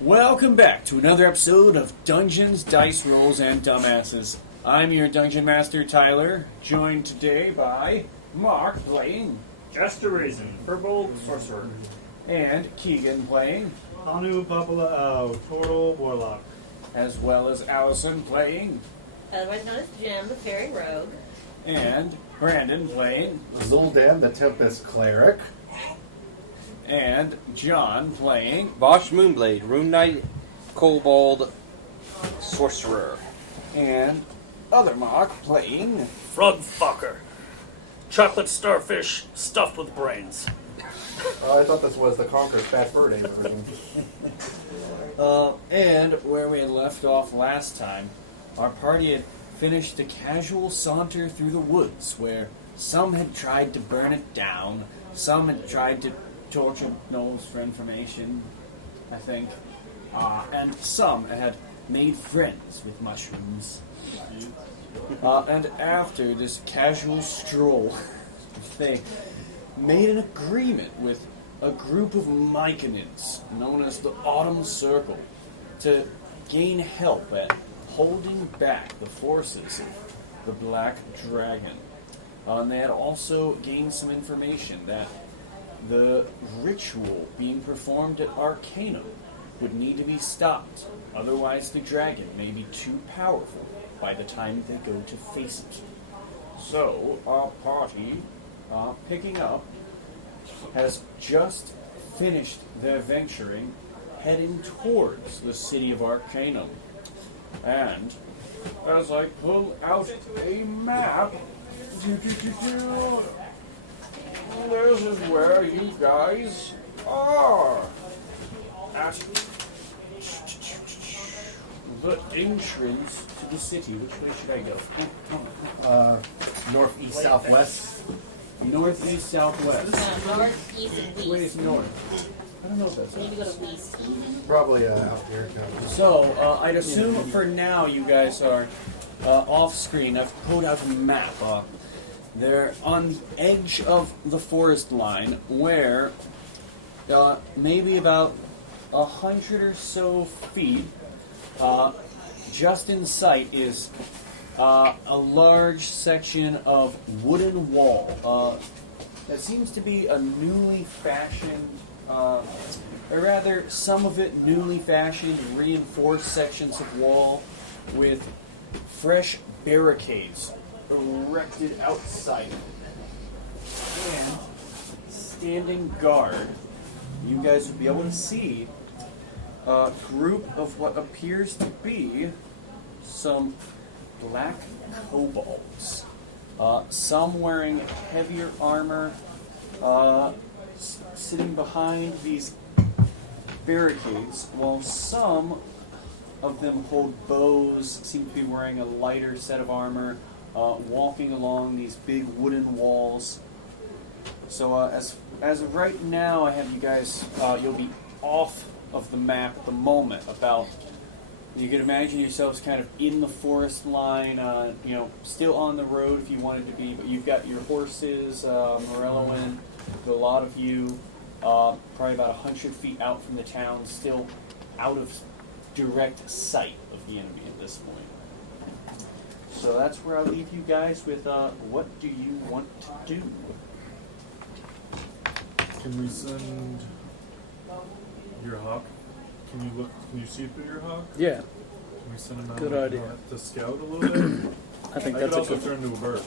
Welcome back to another episode of Dungeons, Dice Rolls, and Dumbasses. I'm your Dungeon Master, Tyler, joined today by Mark playing Just a Reason, Kobold Sorcerer. and Keegan playing, Anu Papalao, Total Warlock. as well as Allison playing, Otherwise known as Jim, the Fairy Rogue. and Brandon playing, Zul'dan, the Tempest Cleric. and John playing. Vosh Moonblade, Rune Knight, Kobold, Sorcerer. And other Mark playing. Frog fucker. Chocolate starfish stuffed with brains. I thought this was the Conqueror's Fat Bird version. And where we had left off last time, our party had finished a casual saunter through the woods where some had tried to burn it down, some had tried to torture Knowles for information, I think, and some had made friends with mushrooms. And after this casual stroll, they made an agreement with a group of Myconids known as the Autumn Circle to gain help at holding back the forces of the Black Dragon. And they had also gained some information that the ritual being performed at Arcanum would need to be stopped, otherwise the dragon may be too powerful by the time they go to face it. So, our party, picking up, has just finished their venturing, heading towards the city of Arcanum. And as I pull out a map, this is where you guys are. At the entrance to the city. Which way should I go? Northeast, southwest. Northeast, southwest. North, east, and Which way is west. north? I don't know if that's We need to go to west. Probably out here. So, I'd assume for now you guys are off screen. I've pulled out a map. They're on the edge of the forest line where maybe about 100 or so feet just in sight is a large section of wooden wall that seems to be a newly fashioned, or rather some of it newly fashioned reinforced sections of wall with fresh barricades erected outside it. And standing guard, you guys would be able to see a group of what appears to be some black kobolds. Some wearing heavier armor, sitting behind these barricades, while some of them hold bows, seem to be wearing a lighter set of armor, walking along these big wooden walls. So as of right now, I have you guys, you'll be off of the map at the moment. About, you could imagine yourselves kind of in the forest line, still on the road if you wanted to be, but you've got your horses, Morelloin, a lot of you, probably about 100 feet out from the town, still out of direct sight of the enemy at this point. So that's where I'll leave you guys with, what do you want to do? Can we send your hawk? Can you see through your hawk? Yeah, Can we send him out Good idea. to scout a little bit? I think I that's could a also good turn into a bird.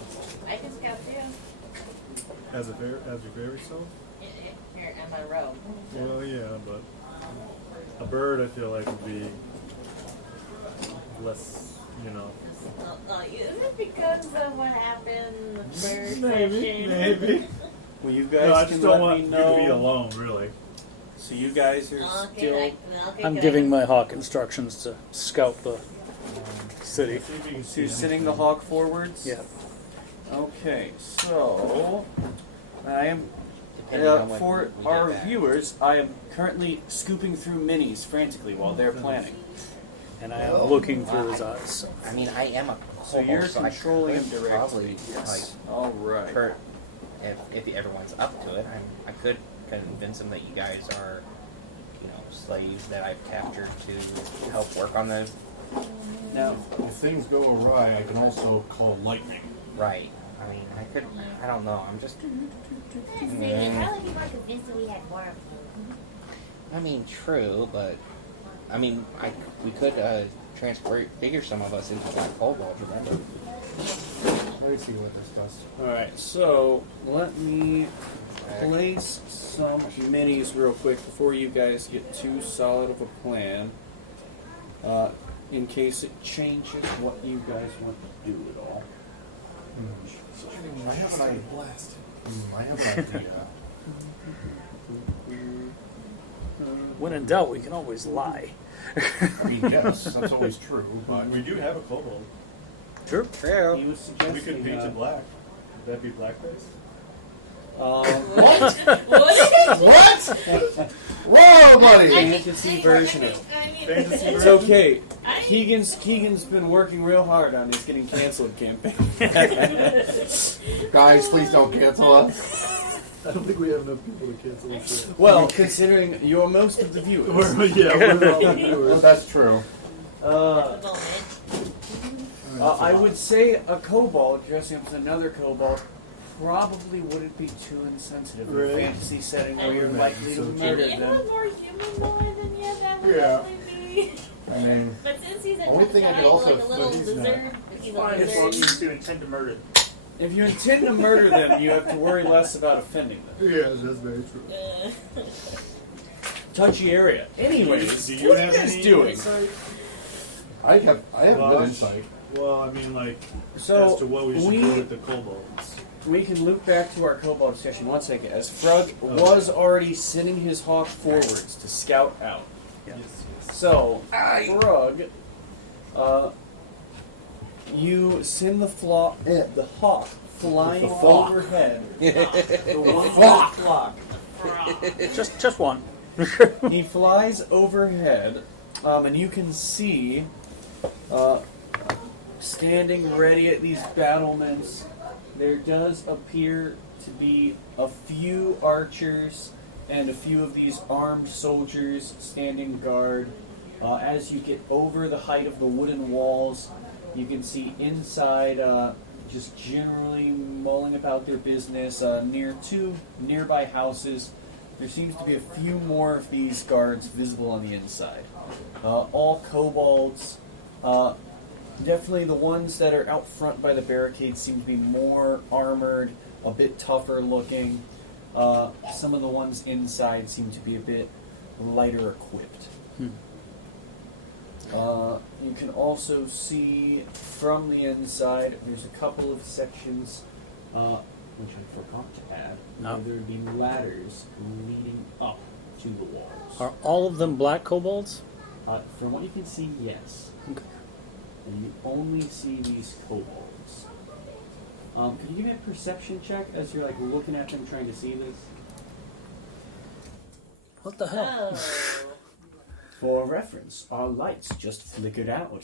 I can scout too. As your very self? Here, am I rogue? Well, yeah, but a bird I feel like would be less, Is it because of what happened? The bird Maybe. Well, you guys No, I can just let don't want me you know. to be alone, really. So you guys are still. I'm giving my hawk instructions to scout the city. See if you can So see you're him. sitting the hawk forwards? Yeah. Okay, so I am Depending on when for we get our back. viewers. I am currently scooping through minis frantically while they're planning. And I am looking through his eyes. I mean, I am a So kobold, you're so I controlling could him directly. Probably, Yes. All right. like, hurt if everyone's up to it. I could convince them that you guys are, slaves that I've captured to help work on the Now, If things go awry, I can also call lightning. right. I mean, I don't know. I'm just. See, how would you want to convince that we had more of them? I mean, true, but I mean, we could figure some of us into black kobolds. Remember? Let me see what this does. alright, so let me place some minis real quick before you guys get too solid of a plan. In case it changes what you guys want to do at all. I have an idea. I have an idea. When in doubt, we can always lie. I mean, yes, that's always true, but We do have a kobold. Sure. He True. was We suggesting, could paint it black. Would that be blackface? What? whoa, buddy! fantasy version of it. Fantasy It's version? okay. Keegan's been working real hard on his getting canceled campaign. Guys, please don't cancel us. I don't think we have enough people to cancel us. Well, considering you're most of the viewers. We're all viewers. That's true. I would say a kobold dressing up as another kobold probably wouldn't be too insensitive in a Right. fantasy setting where you're Right. likely to So murder If it them. was more humanoid, then yeah, that would Yeah. probably be. I mean, But since he's a Only tough thing I guy, could also- like a little but he's not. lizard, he's a Fine, as long as lizard. you intend to murder them. If you intend to murder them, you have to worry less about offending them. Yes, that's very true. Touchy area. Anyways, Do you what are have you guys any doing? insight? I have good insight. Well, I mean, like, So as to what we should do with the kobolds. we can loop back to our kobold discussion one second. As Frug was already sending his hawk forwards to scout out. Yeah. So, Frug, you send the hawk flying overhead. The one flock. Just one. He flies overhead, and you can see, standing ready at these battlements, there does appear to be a few archers and a few of these armed soldiers standing guard. As you get over the height of the wooden walls, you can see inside, just generally mulling about their business, near two nearby houses. There seems to be a few more of these guards visible on the inside. All kobolds. Definitely the ones that are out front by the barricades seem to be more armored, a bit tougher looking. Some of the ones inside seem to be a bit lighter equipped. You can also see from the inside, there's a couple of sections, which I forgot to add, No. where there would be ladders leading up to the walls. Are all of them black kobolds? From what you can see, yes. Okay. And you only see these kobolds. Can you give me a perception check as you're like looking at them trying to see this? What the hell? Oh. For reference, our lights just flickered out.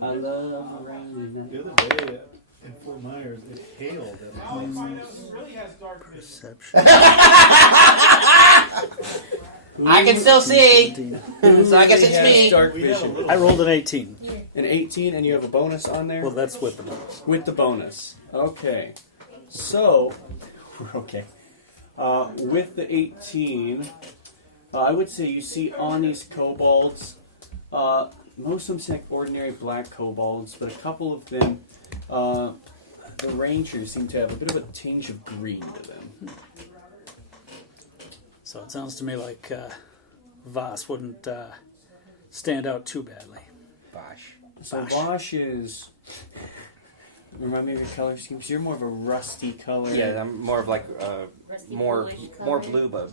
I love rain. The other day in Fort Myers, it hailed at my place. Perception. I can still see, 17. so I guess it's Has me. Dark We have a vision. little. I rolled an 18. An 18, and you have a bonus on there? Well, that's with the bonus. With the bonus. Okay. So, okay. With the 18, I would say you see on these kobolds, most of them seem like ordinary black kobolds, but a couple of them, the rangers seem to have a bit of a tinge of green to them. So it sounds to me like Voss wouldn't stand out too badly. Bosh. So Bosh. Bosch is... Remind me of your color scheme. So you're more of a rusty color. Yeah, I'm more of like Rusty more bluish more color. blue, but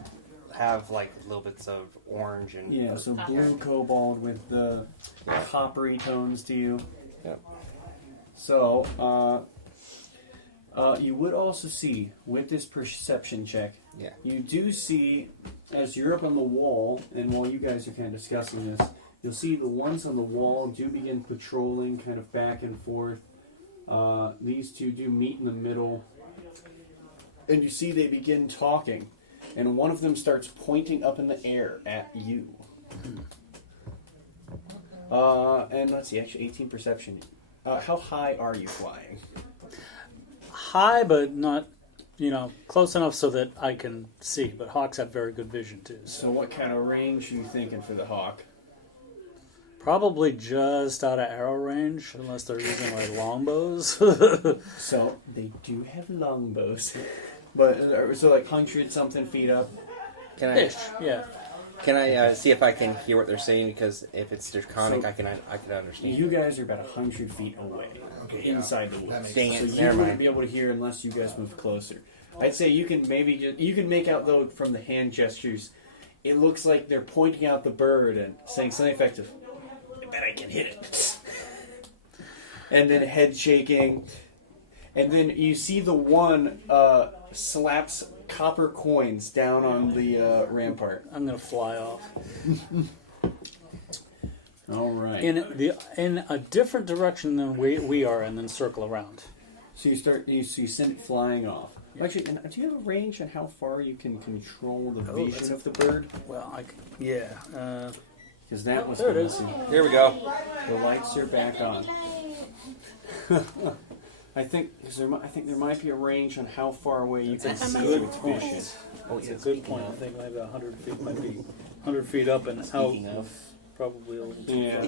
have like little bits of orange and Yeah, so blue kobold with the coppery tones to you. Yep. So, you would also see, with this perception check, Yeah. you do see, as you're up on the wall, and while you guys are kind of discussing this, you'll see the ones on the wall do begin patrolling kind of back and forth. These two do meet in the middle, and you see they begin talking. and one of them starts pointing up in the air at you. And let's see, actually 18 perception. How high are you flying? High, but not, close enough so that I can see. But hawks have very good vision, too. So what kind of range are you thinking for the hawk? Probably just out of arrow range, unless they're using, like, longbows. So they do have longbows. But, so like 100-something feet up. Can I? Ish, yeah. Can I see if I can hear what they're saying? Because if it's draconic, So- I can understand. You guys are about 100 feet away, inside the woods. Dang it, So you never wouldn't mind. be able to hear unless you guys move closer. I'd say you can you can make out though from the hand gestures, it looks like they're pointing out the bird and saying something effective. I bet I can hit it. And then head shaking, and then you see the one slaps copper coins down on the rampart. I'm going to fly off. All right. In a different direction than we are, and then circle around. So you send it flying off. Actually, and do you have a range on how far you can control the vision of the bird? Well, Because that was there it is. missing. Here we go. The lights are back on. I think there might be a range on how far away you can That's a see good with point. vision. It's a good point. I think maybe 100 feet might be 100 feet up and out. Speaking of, Probably a little too Yeah.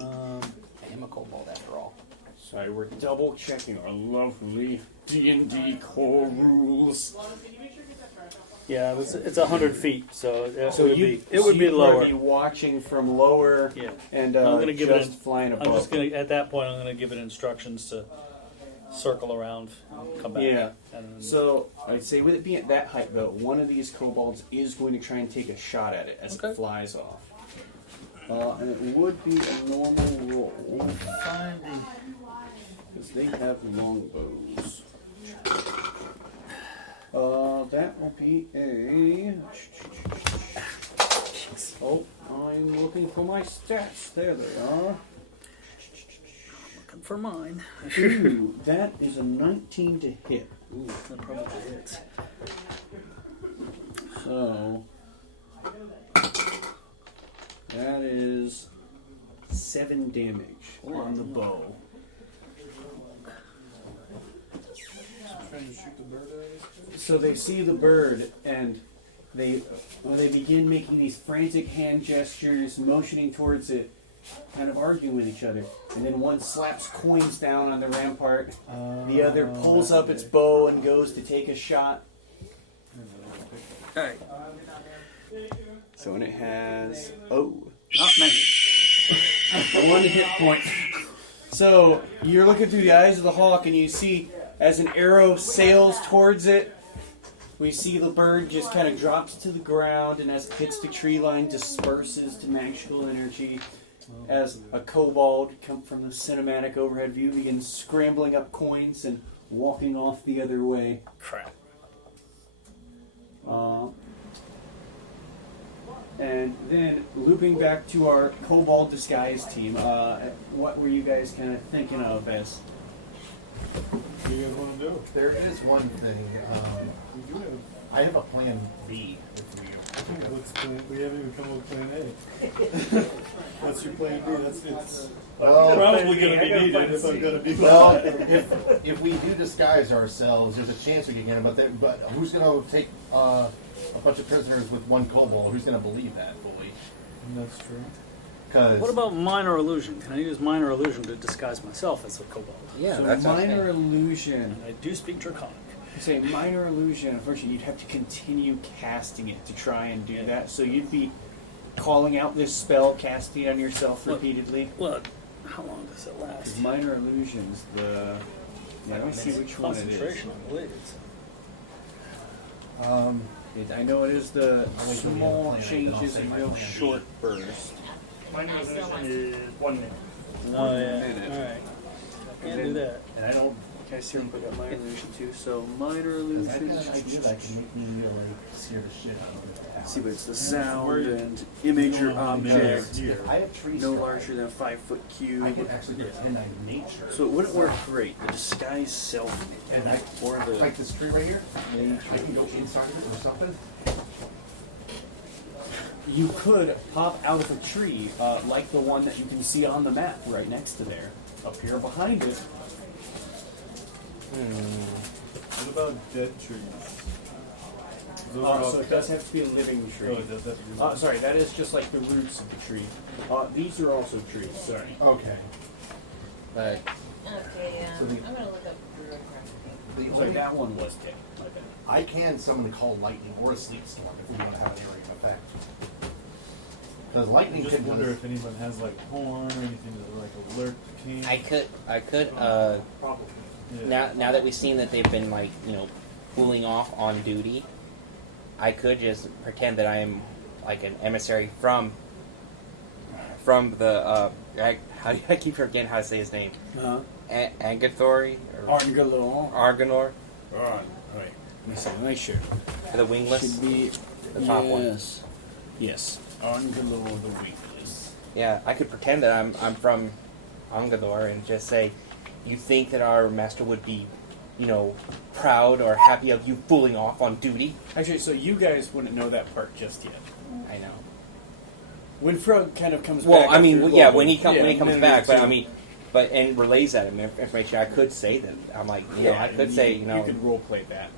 far. I am a kobold after all. Sorry, we're double checking our lovely D&D core rules. Yeah, it's 100 feet, so it So would you be lower. Be watching from lower, Yeah. and I'm gonna give it just flying above. I'm just gonna at that point. I'm gonna give it instructions to circle around, and come back. Yeah. And So I'd say with it being at that height, though, one of these kobolds is going to try and take a shot at it as Okay. it flies off. And it would be a normal roll because they have longbows. That will be a. Oh, I'm looking for my stats. There they are. looking for mine. Ooh, that is a 19 to hit. Ooh, that probably hits. So that is 7 damage on the bow. Trying to shoot the bird at us? So they see the bird and they begin making these frantic hand gestures, motioning towards it, kind of arguing with each other. And then one slaps coins down on the rampart. The other pulls up its bow and goes to take a shot. Alright. So and it has Not many. 1 hit point. So you're looking through the eyes of the hawk and you see as an arrow sails towards it, we see the bird just kind of drops to the ground, and as it hits the tree line, disperses to magical energy. As a kobold, come from the cinematic overhead view, begins scrambling up coins and walking off the other way. Crap. And then looping back to our kobold disguise team, what were you guys kind of thinking of as? What do you guys want to do? There is one thing. We do have. I have a plan B. If We haven't even come up with plan A. What's your plan B? It's well, probably going to be needed if I'm going to be well, if we do disguise ourselves, there's a chance we can get it. But who's going to take a bunch of prisoners with one kobold? Who's going to believe that fully? That's true. Because What about minor illusion? Can I use minor illusion to disguise myself as a kobold? Yeah, So that's minor illusion. And I do speak Draconic. Say minor illusion. Unfortunately, you'd have to continue casting it to try and do that. So you'd be calling out this spell, casting it on yourself repeatedly. Well, how long does it last? Because minor illusions, let me see which one it is. Concentration, I believe. I know it is the small plan. changes in real short burst. Minor illusion is 1 minute. Oh, yeah. minute. Alright. Can't do that. and I don't Can I see real quick at my illusion too? So minor Because I illusion. got an idea that can make me like scare the shit out of it. See, but it's the Yeah, sound where- and image or No, object here. I have trees. no larger than a 5-foot I cube. can actually pretend I'm nature. So it wouldn't work great. The disguise self And I, or the like this tree right here, I can go inside of it or something. you could pop out of a tree like the one that you can see on the map right next to there. Up here behind it. What about dead trees? Those are all So it does have to be a living tree. Oh, it does have to be. Sorry, that is just like the roots of the tree. These are also trees. Sorry. Okay. But Okay, So the- I'm gonna look up bureaucracy. The Sorry, only, that one was dead. My bad. I can summon a call lightning or a sleep storm if we want to have an area of effect. Because I lightning just can wonder if anyone has like horn or anything to like alert the king. I could. Probably. Yeah. Now that we've seen that they've been like cooling off on duty, I could just pretend that I am like an emissary from the how do I keep forgetting how to say his name? Agathori or Argalor. Argonor, Alright. Let me see. Let me sure. the wingless, Should be the top one. yes. Yes. Argalor the Wingless. Yeah, I could pretend that I'm from Angador and just say, you think that our master would be, proud or happy of you fooling off on duty? Actually, so you guys wouldn't know that part just yet. I know. When Frog kind of comes Well, back. I mean, after yeah, Lobo, when he comes then back, but too. I mean, and relays that information, I could say that I'm like, I could say, you could role play that.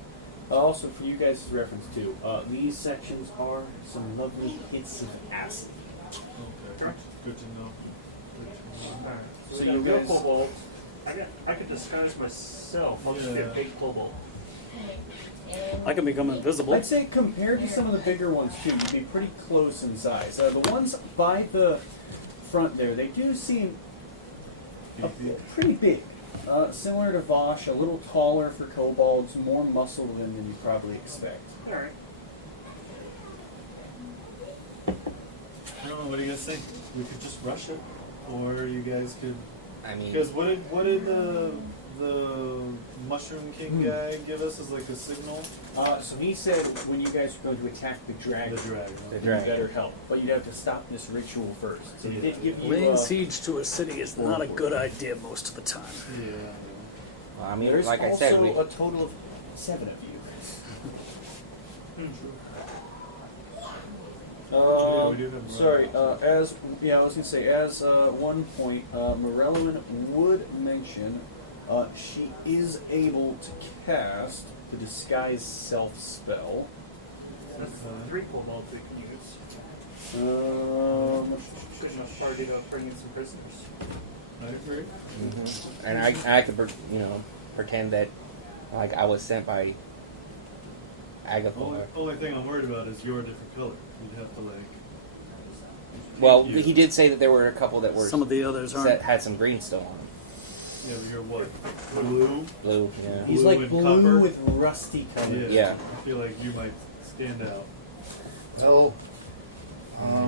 Also, for you guys' reference too, these sections are some lovely hits of acid. Okay. Good to know. Alright. So So you you go guys- kobold. I could disguise myself. I'll just be a Yeah. big kobold. I can become invisible. I'd say compared to some of the bigger ones too, you'd be pretty close in size. The ones by the front there, they do seem pretty big. Similar to Vosh, a little taller for kobolds, more muscle than you probably expect. Alright. I don't know. What do you guys think? We could just rush it, or you guys could. I mean, Because what did the Mushroom King guy give us as like a signal? So he said when you guys were going to attack the dragon, The dragon. The you dragon. better help. But you'd have to stop this ritual first. So he did give you Laying siege to a city is not a good idea most of the time. Yeah. I mean, there's like I also said, a total of 7 of you. Yeah, we do have Sorry, Morello. I was gonna say, as one point, Morellman would mention she is able to cast the Disguise Self spell. That's 3 kobolds we can use. Shouldn't have started bringing some prisoners. I agree. and I could, pretend that like I was sent by Agathor. Only thing I'm worried about is you're a different color. You'd have to like. Well, you. he did say that there were a couple that were Some of the others aren't. that had some green still on. Yeah, but you're what? Blue. Blue, yeah. He's Blue like and blue copper? with rusty colors. Yeah. I feel like you might stand out. Well, I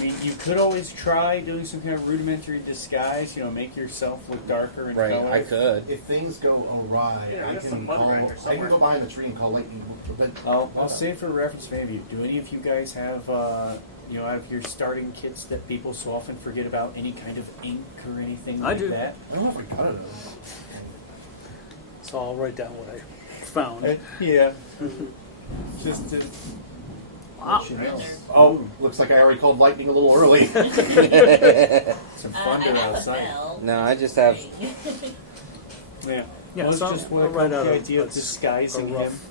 mean, you could always try doing some kind of rudimentary disguise. Make yourself look darker in Right, color. I could. if things go awry, Yeah, I there's can some mud call. right there I can somewhere. go behind the tree and call lightning. But I'll say for reference, maybe, do any of you guys have, have your starting kits that people so often forget about? Any kind of ink or anything I like do. that? I don't know if I got it. So I'll write down what I found. Yeah. Just to Wow. let you know. Oh, looks like I already called lightning a little early. Some I thunder have a outside. bell. No, I just have. Yeah. Yeah, Well, it's so just I'll what I write call out the a- idea a- of disguising a him. rough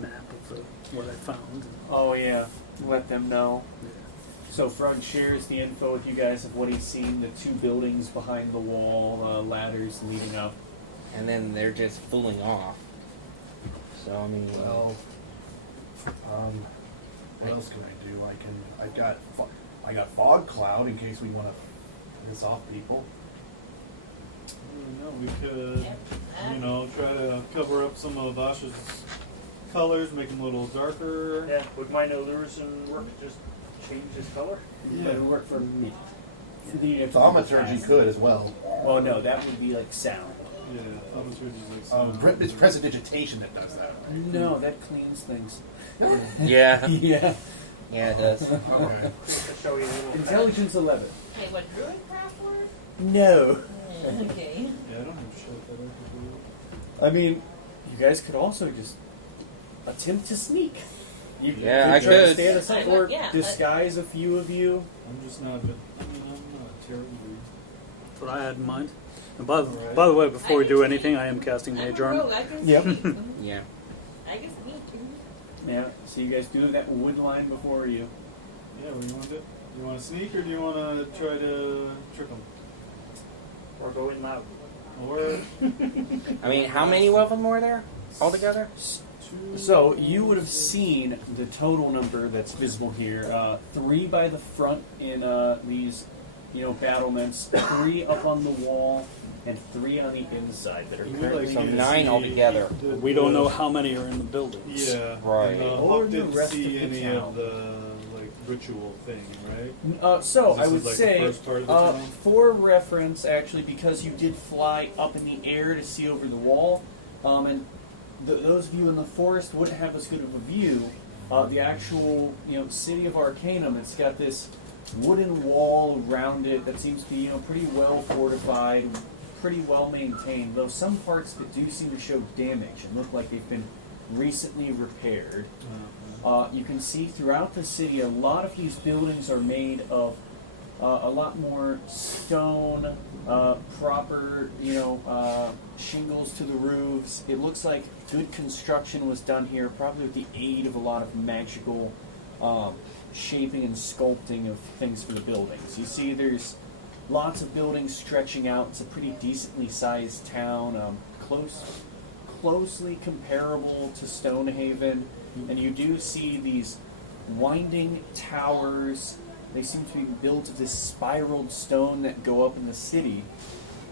map of what I found. Oh yeah, let them know. So Frog shares the info with you guys of what he's seen, the 2 buildings behind the wall, ladders leading up. And then they're just fooling off. So I mean, Well, what else can I do? I got fog cloud in case we want to piss off people. No, we could, try to cover up some of Asha's colors, make them a little darker. Yeah, would my illusion work? Just change his color? But it would work for me. The Thaumaturgy could as well. Oh no, that would be like sound. Yeah, thaumaturgy is like It's prestidigitation that does that. No, that cleans things. Yeah. Yeah. Yeah, it does. Okay. To show you a little Intelligence 11. Okay, what druidcraft word? No. Okay. Yeah, I don't have shit that I could do. I mean, you guys could also just attempt to sneak. You Yeah, I try to could. stay out of sight, or Yeah, disguise a few of you. I'm just not. I'm not terribly. That's what I had in mind. And by the way, before we do anything, I am casting I'm Mage a Arm. rogue, I can Yep. sneak. Yeah. I can sneak. Yeah. So you guys do that wood line before you. Yeah, what do you want to do? You want to sneak or do you want to try to trick them? or going loud. Or I mean, how many of them were there altogether? So you would have seen the total number that's visible here. 3 by the front in these, battlements. 3 up on the wall, and 3 on the inside that are you would currently. So to 9 see altogether. We don't know how many are in the buildings. Yeah, Right. And, Or Hawk the didn't rest see of the any town. of the ritual thing, right? So This I would is like the say, first part of the town? for reference, actually, because you did fly up in the air to see over the wall, and those of you in the forest wouldn't have as good of a view. The actual, city of Arcanum, it's got this wooden wall around it that seems to be, pretty well fortified, pretty well maintained. Though some parts that do seem to show damage and look like they've been recently repaired. You can see throughout the city, a lot of these buildings are made of a lot more stone, proper, shingles to the roofs. It looks like good construction was done here, probably with the aid of a lot of magical shaping and sculpting of things for the buildings. You see there's lots of buildings stretching out. It's a pretty decently sized town, closely comparable to Stonehaven. And you do see these winding towers. They seem to be built of this spiraled stone that go up in the city.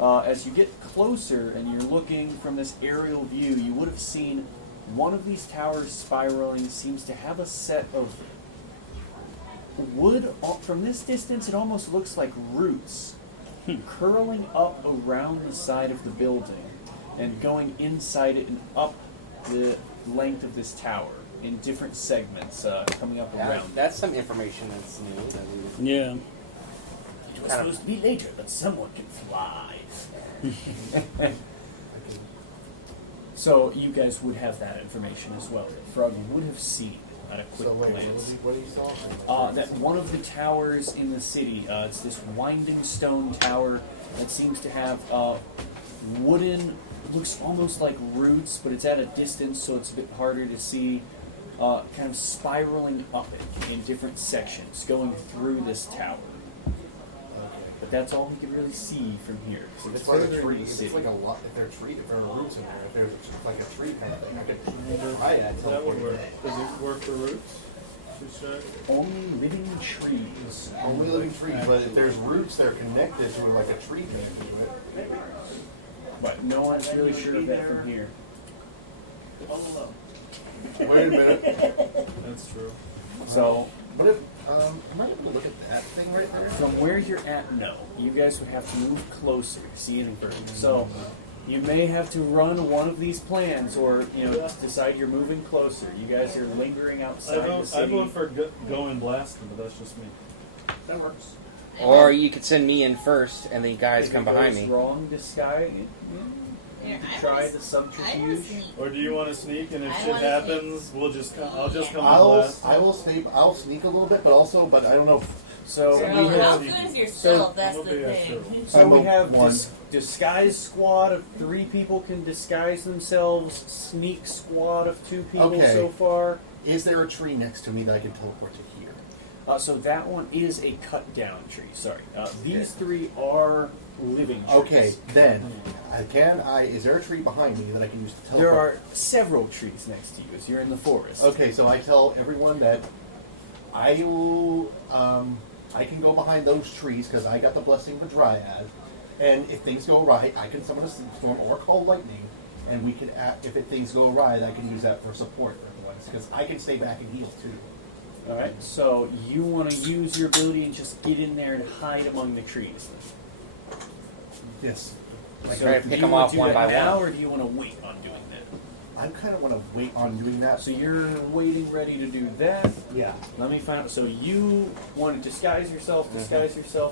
As you get closer and you're looking from this aerial view, you would have seen one of these towers spiraling seems to have a set of wood. From this distance, it almost looks like roots curling up around the side of the building and going inside it and up the length of this tower in different segments coming up around. That's some information that's new. Yeah. It was supposed to be later, but someone can fly. So you guys would have that information as well. Frog would have seen at a quick So wait, glance. what do you saw? That one of the towers in the city, it's this winding stone tower that seems to have wooden, looks almost like roots, but it's at a distance, so it's a bit harder to see. Kind of spiraling up it in different sections, going through this tower. But that's all we can really see from here. So It's it's like further a in tree. the It's city. like a lot. If there are roots in there, if there's like a tree kind of thing, I could try it. that would work. Does it work for roots? Only living trees. Only living trees, but if there's roots that are connected to it, like a tree connected to it. But no one's really sure of that from here. Wait a minute. That's true. So What if? Am I able to look at that thing right there? from where you're at, no. You guys would have to move closer to see anything further. So you may have to run one of these plans, or decide you're moving closer. You guys are lingering outside the I city. vote for going blasting, but that's just me. That works. Or you could send me in first, and the guys If come it behind goes me. wrong disguise. Here, You I could try wanna the s- I wanna subterfuge. sneak. Or do you want to sneak? And if I shit wanna happens, I'll just come and I'll blast. I'll sneak a little bit, but I don't know. So So we how have good is your stealth? That's I'm the okay, yeah, thing. So we I'm a have one. disguise squad of 3 people can disguise themselves. Sneak squad of 2 people Okay. so far. Is there a tree next to me that I can teleport to here? So that one is a cut down tree. Sorry, these 3 are living trees. Okay, then is there a tree behind me that I can use to teleport? There are several trees next to you as you're in the forest. Okay, so I tell everyone that I will. I can go behind those trees because I got the blessing of a dryad, and if things go awry, I can summon a storm or call lightning, and we can. If things go awry, I can use that for support for everyone because I can stay back and heal too. All right. So you want to use your ability and just get in there and hide among the trees. Yes. So try to do pick you them wanna off do one that by now, one. or do you want to wait on doing that? I kind of want to wait on doing that. So you're waiting, ready to do that. Yeah. Let me find out. So you want to disguise yourself,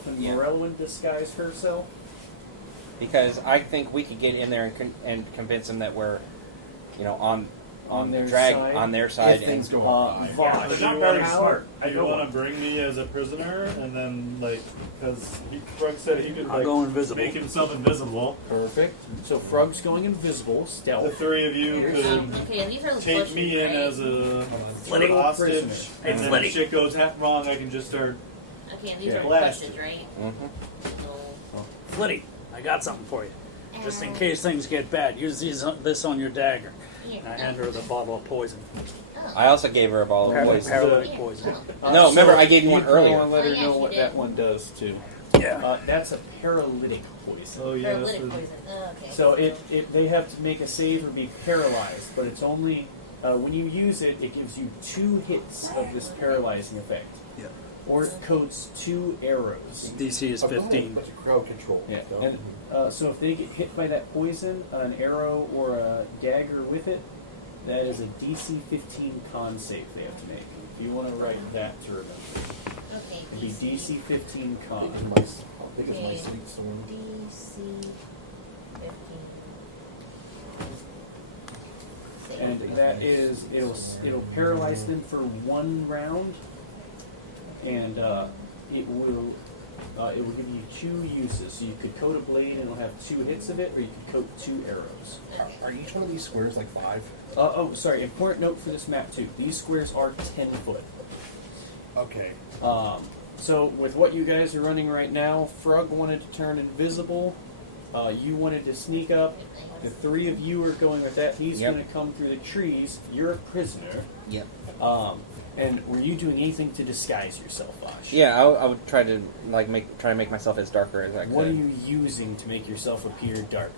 and Yeah. Morella would disguise herself. Because I think we could get in there and convince them that we're, on their drag side. on their side. If things and, go awry. Vosh, They're Do not you very wanna- smart. Do you want to bring me as a prisoner, and then because Frank said he could I'll go invisible. make himself invisible. Perfect. So Frug's going invisible, The stealth. three of you could Okay, these are the take bushes, me in right? as a Flitting hostage, prisoner. and then if shit goes wrong, I can just start. Okay, and these are the Blast. bushes, right? Mhm. So, Flitty, I got something for you. Just in case things get bad, use this on your dagger. here. I hand her the bottle of poison. I also gave her a ball of poison. Paralytic poison. No, remember I gave you one earlier. Want to let her Oh, yes, know you what did. that one does too. Yeah. That's a paralytic poison. Oh yeah, Paralytic poison. Okay. So they have to make a save or be paralyzed, but it's only when you use it, it gives you 2 hits of this paralyzing effect. Yeah. Or it coats 2 arrows. DC is 15. But you crowd control. Yeah. So- And so if they get hit by that poison, an arrow or a dagger with it, that is a DC 15 con save they have to make. If you want to write that to remember, Okay. it'd be DC 15 con. Because my Okay. sleep storm. DC 15. And that is it'll paralyze them for 1 round, and it will give you 2 uses. So you could coat a blade and it'll have 2 hits of it, or you could coat 2 arrows. Are each one of these squares like 5? Sorry. Important note for this map too. These squares are 10 foot. Okay. So with what you guys are running right now, Frug wanted to turn invisible. You wanted to sneak up. The 3 of you are going with that. He's Yep. going to come through the trees. You're a prisoner. Yep. And were you doing anything to disguise yourself, Vosh? Yeah, I would try to try to make myself as darker as I could. What are you using to make yourself appear darker?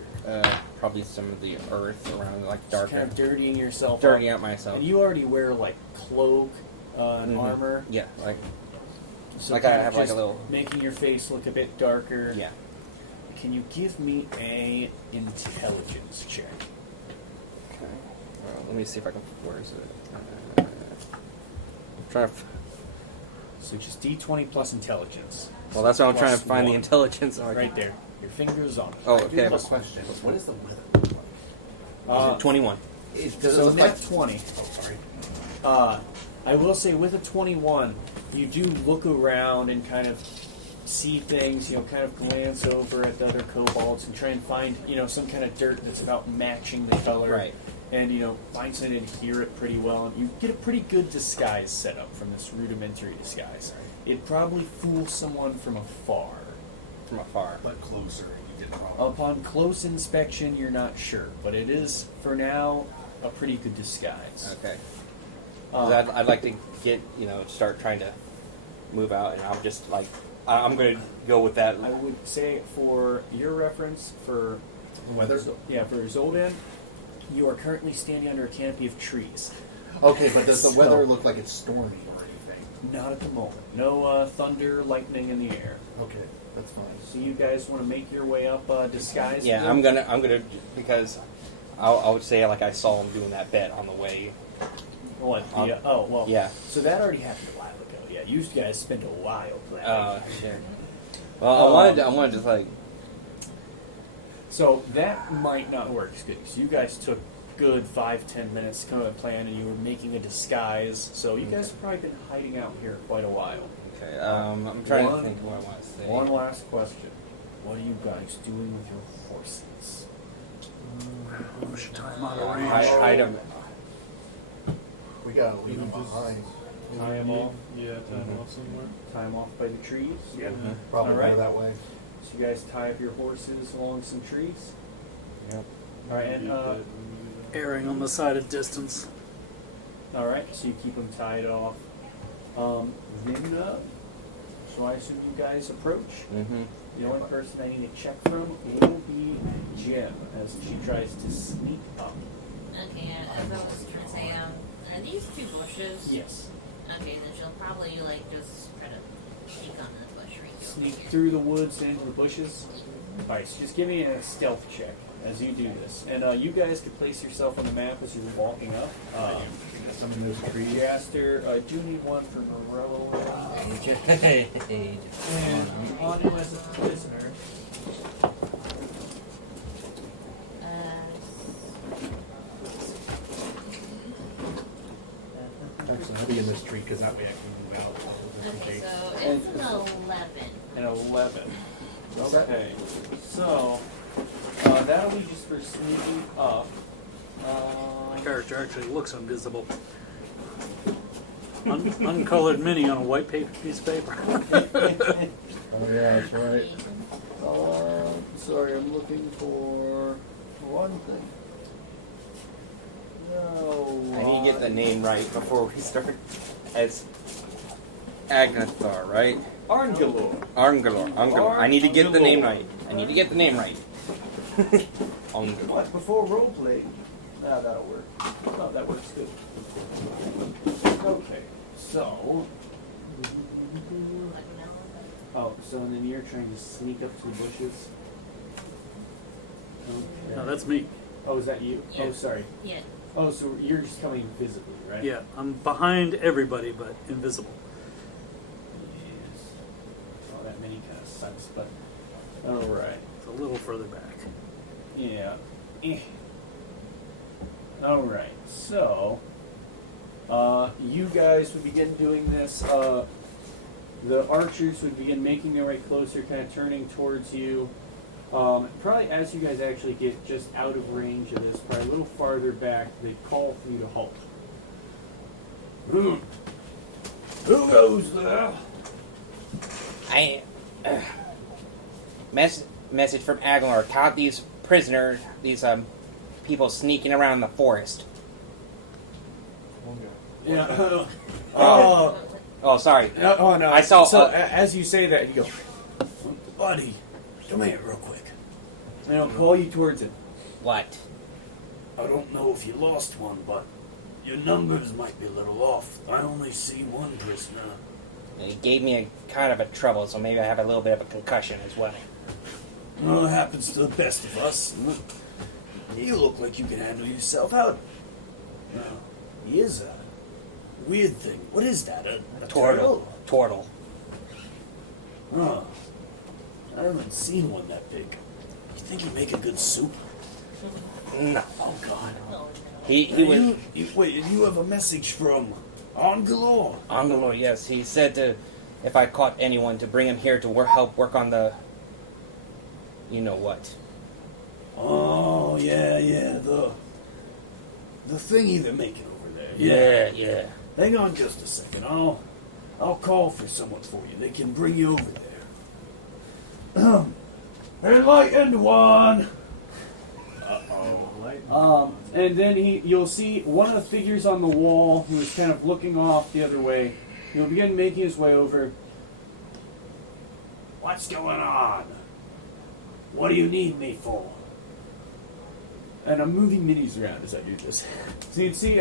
Probably some of the earth around, like Just darker, kind of dirtying yourself dirtying up. out myself. And you already wear like cloak and Mhm. armor. Yeah, like So Like kind I of have like a just little- making your face look a bit darker. yeah. Can you give me a intelligence check? Okay. Let me see if I can. Where is it? Trying to. So just D20 plus intelligence. Well, that's why I'm trying to Plus find the 1. intelligence. So I can- Right there. Your finger's on it. Oh, I do okay. have a question. What is the weather look like? 21. Does it So look net like 20. Oh, sorry. I will say with a 21, you do look around and kind of see things, kind of glance over at the other kobolds and try and find, some kind of dirt that's about matching the color. Right. And, find something and hear it pretty well. And you get a pretty good disguise set up from this rudimentary disguise. It'd probably fool someone from afar. From afar. But closer, you get wrong. Upon close inspection, you're not sure. But it is, for now, a pretty good disguise. Okay. 'Cause I'd like to get, start trying to move out, and I'm just like, I'm going to go with that. I would say for your reference, for The weather? for Zoldan, you are currently standing under a canopy of trees. Okay, but does the So- weather look like it's stormy or anything? Not at the moment. No thunder, lightning in the air. Okay, that's fine. So you guys want to make your way up disguised? Yeah, I'm gonna because I would say like I saw him doing that bet on the way. What? Well. Yeah. So that already happened a while ago. Yeah, you guys spent a while planning. Sure. Well, I wanted to just like. So that might not work as good because you guys took good 5-10 minutes to come up with a plan and you were making a disguise. So you guys have probably been hiding out here quite a while. Okay. I'm trying One- to think of what I want to say. One last question. What are you guys doing with your horses? We should tie him out of Hide him. We gotta leave them behind. Tie 'em off? Yeah, tie them off somewhere. Tie them off by the trees? Yeah, Mhm. probably All right. go that way. So you guys tie up your horses along some trees? Yep. All right, and Erring on the side of distance. all right, so you keep them tied off. Then, so I assume you guys approach. Mm-hmm. The only person I need to check from will be Jim as she tries to sneak up. Okay, as I was trying to say, are these 2 bushes? Yes. Okay, then she'll probably just try to sneak on the bush right here. Sneak through the woods into the bushes. Alright, so just give me a stealth check as you do this. And you guys can place yourself on the map as you're walking up. Some of those trees. Jaster, I do need one for Morello. Hey. And on him as a prisoner. Actually, I'll be in this tree because that way I can move out. Okay, so it's an 11. An 11. Okay. So, that'll be just for sneaking up. My character actually looks invisible. Uncolored mini on a white piece of paper. Oh yeah, that's right. Sorry, I'm looking for one thing. No. I need to get the name right before we start. It's Agnathar, right? Arngalor. Arngalor. I need to get the name right. Arngalor. What? Before roleplay? Nah, that'll work. Oh, that works too. Okay, so. Oh, so then you're trying to sneak up to the bushes? Okay. No, that's me. Oh, is that you? Yeah. Oh, sorry. Yeah. Oh, so you're just coming visibly, right? Yeah, I'm behind everybody, but invisible. Yes. Oh, that mini kind of sucks, but. Alright. It's a little further back. Yeah. Alright, so. You guys would begin doing this. The archers would begin making their way closer, kind of turning towards you. Probably as you guys actually get just out of range of this, probably a little farther back, they call for you to halt. Who goes there? Message from Aguilar. Caught these prisoners, these people sneaking around in the forest. Yeah. Oh, sorry. Oh no! I saw. So as you say that, you go, "Buddy, come here real quick." And I'll call you towards it. What? I don't know if you lost one, but your numbers might be a little off. I only see one prisoner. It gave me a kind of a trouble, so maybe I have a little bit of a concussion as well. Well, it happens to the best of us. You look like you can handle yourself out. He is a weird thing. What is that? A turtle? Turtle. Oh, I haven't seen one that big. You think he'd make a good soup? No. Oh God. He was Wait, you have a message from Angalor? Angalor, yes. He said to, if I caught anyone, to bring him here to help work on the, you know what. Oh yeah, the thingy they're making over there. Yeah. Hang on just a second. I'll call for someone for you. They can bring you over there. Enlightened one. And then you'll see one of the figures on the wall who's kind of looking off the other way. He'll begin making his way over. What's going on? What do you need me for? And I'm moving minis around as I do this. So you can see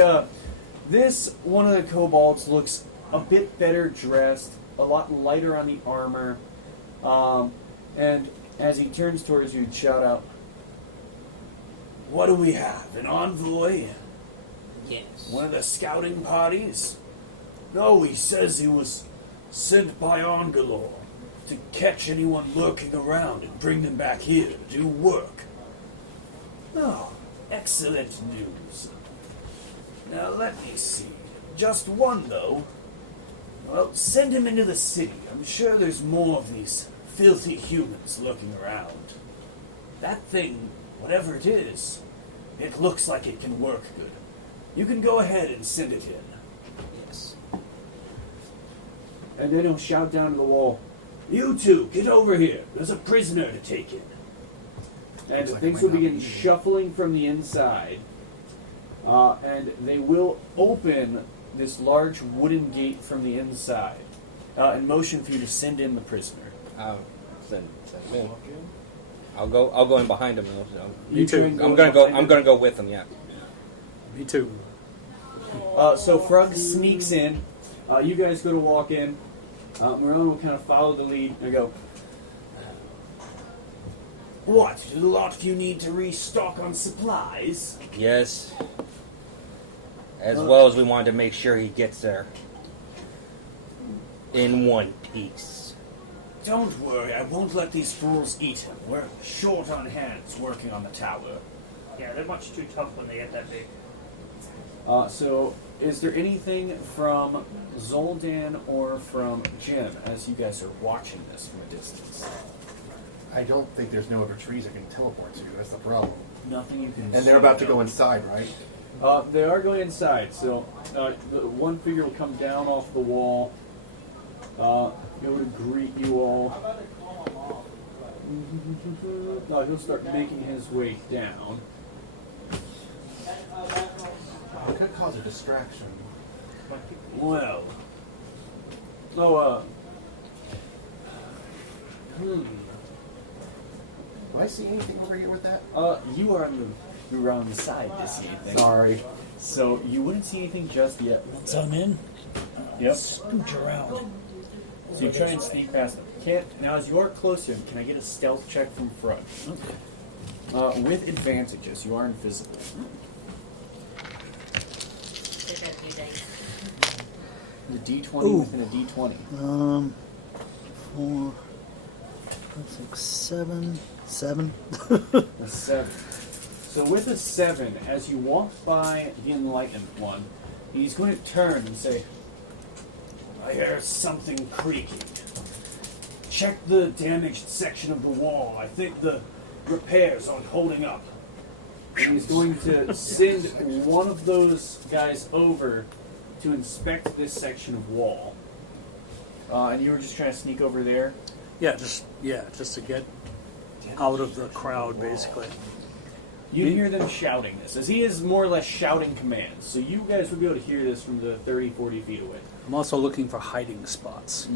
this one of the kobolds looks a bit better dressed, a lot lighter on the armor. And as he turns towards you, he'd shout out, What do we have? An envoy? Yes. One of the scouting parties? No, he says he was sent by Angalor to catch anyone lurking around and bring them back here to do work. Oh, excellent news. Now let me see. Just one, though. Well, send him into the city. I'm sure there's more of these filthy humans lurking around. That thing, whatever it is, it looks like it can work good. You can go ahead and send it in. Yes. and then he'll shout down to the wall, You two, get over here. There's a prisoner to take in. and Looks like things it will might not begin be needed. shuffling from the inside. And they will open this large wooden gate from the inside and motion for you to send in the prisoner. Send him in. I'll go in behind him though. So. Me too. I'm gonna go with him. Yeah. Me too. So Frug sneaks in. You guys go to walk in. Marone will kind of follow the lead and go, What? Do a lot of you need to restock on supplies? Yes. As well as we wanted to make sure he gets there in one piece. Don't worry, I won't let these fools eat him. We're short on hands working on the tower. Yeah, they're much too tough when they get that big. So, is there anything from Zoldan or from Jim as you guys are watching this from a distance? I don't think there's no other trees I can teleport to. That's the problem. Nothing you can And see, they're about to no. go inside, right? They are going inside, so the one figure will come down off the wall. It would greet you all. He'll start making his way down. It could cause a distraction. Well. Do I see anything over here with that? You are on the wrong side to see anything. Sorry. So you wouldn't see anything just yet. Once I'm in, Yep. scooch around. So you try and sneak past them. Can't. Now, as you are closer, can I get a stealth check from front? Okay. With advantages. You are invisible. Take a few days. The D20 Ooh. within a D20. 4, 5, 6, 7, 7. A 7. So with a 7, as you walk by the enlightened one, he's going to turn and say, I hear something creaking. Check the damaged section of the wall. I think the repairs aren't holding up. And he's going to send one of those guys over to inspect this section of wall. And you were just trying to sneak over there? just to get out of the crowd, basically. You hear them shouting this, as he is more or less shouting commands. So you guys would be able to hear this from the 30, 40 feet away. I'm also looking for hiding spots.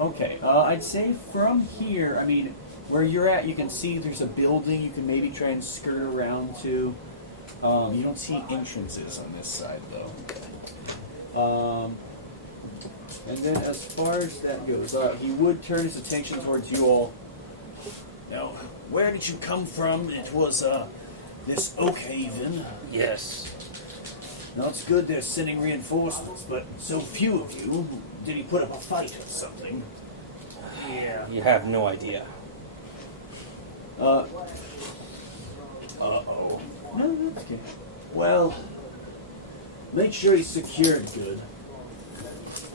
Okay, I'd say from here, I mean, where you're at, you can see there's a building you can maybe try and skirt around to. You don't see entrances on this side, though. And then as far as that goes, he would turn his attention towards you all. Now, where did you come from? It was, this Oak Haven. Yes. Now, it's good they're sending reinforcements, but so few of you. Did he put up a fight or something? Yeah. You have no idea. Uh-oh. No, that's okay. Well, make sure he's secured good.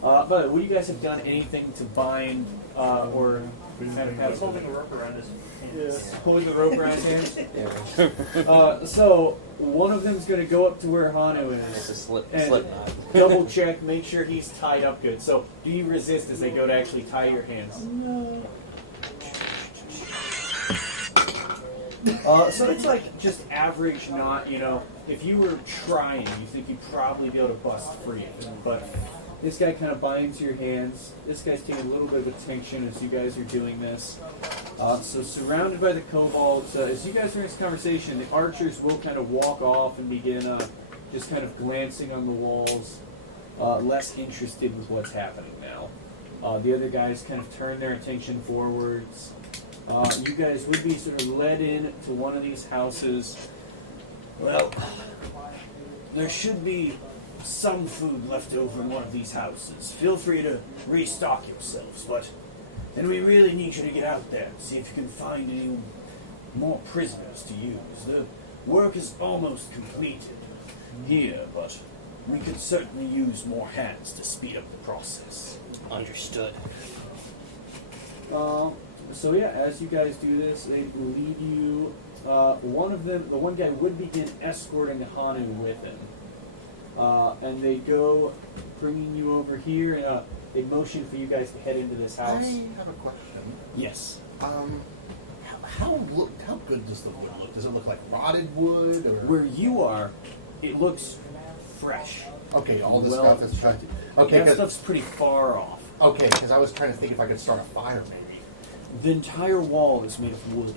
By the way, would you guys have done anything to bind or kind of I have was holding a rope around his hands. pulling the rope around his hands? So one of them's going to go up to where Hanu It's a is slip and knot. double check, make sure he's tied up good. So do you resist as they go to actually tie your hands? No. So it's like just average knot, you know. If you were trying, you think you'd probably be able to bust free. But this guy kind of binds your hands. This guy's taking a little bit of attention as you guys are doing this. So surrounded by the kobolds, as you guys are in this conversation, the archers will kind of walk off and begin just kind of glancing on the walls, less interested with what's happening now. The other guys kind of turn their attention forwards. You guys would be sort of led in to one of these houses. Well, there should be some food left over in one of these houses. Feel free to restock yourselves, and we really need you to get out there and see if you can find any more prisoners to use. The work is almost completed here, but we could certainly use more hands to speed up the process. Understood. So yeah, as you guys do this, they lead you. One of them, the one guy, would begin escorting Hanu with him, and they go, bringing you over here, and they motion for you guys to head into this house. I have a question. Yes. How good does the wood look? Does it look like rotted wood, or Where you are, it looks fresh. okay? All this well stuff is constructed. okay. That 'Cause- stuff's pretty far off. okay, because I was trying to think if I could start a fire, maybe. The entire wall is made of wood.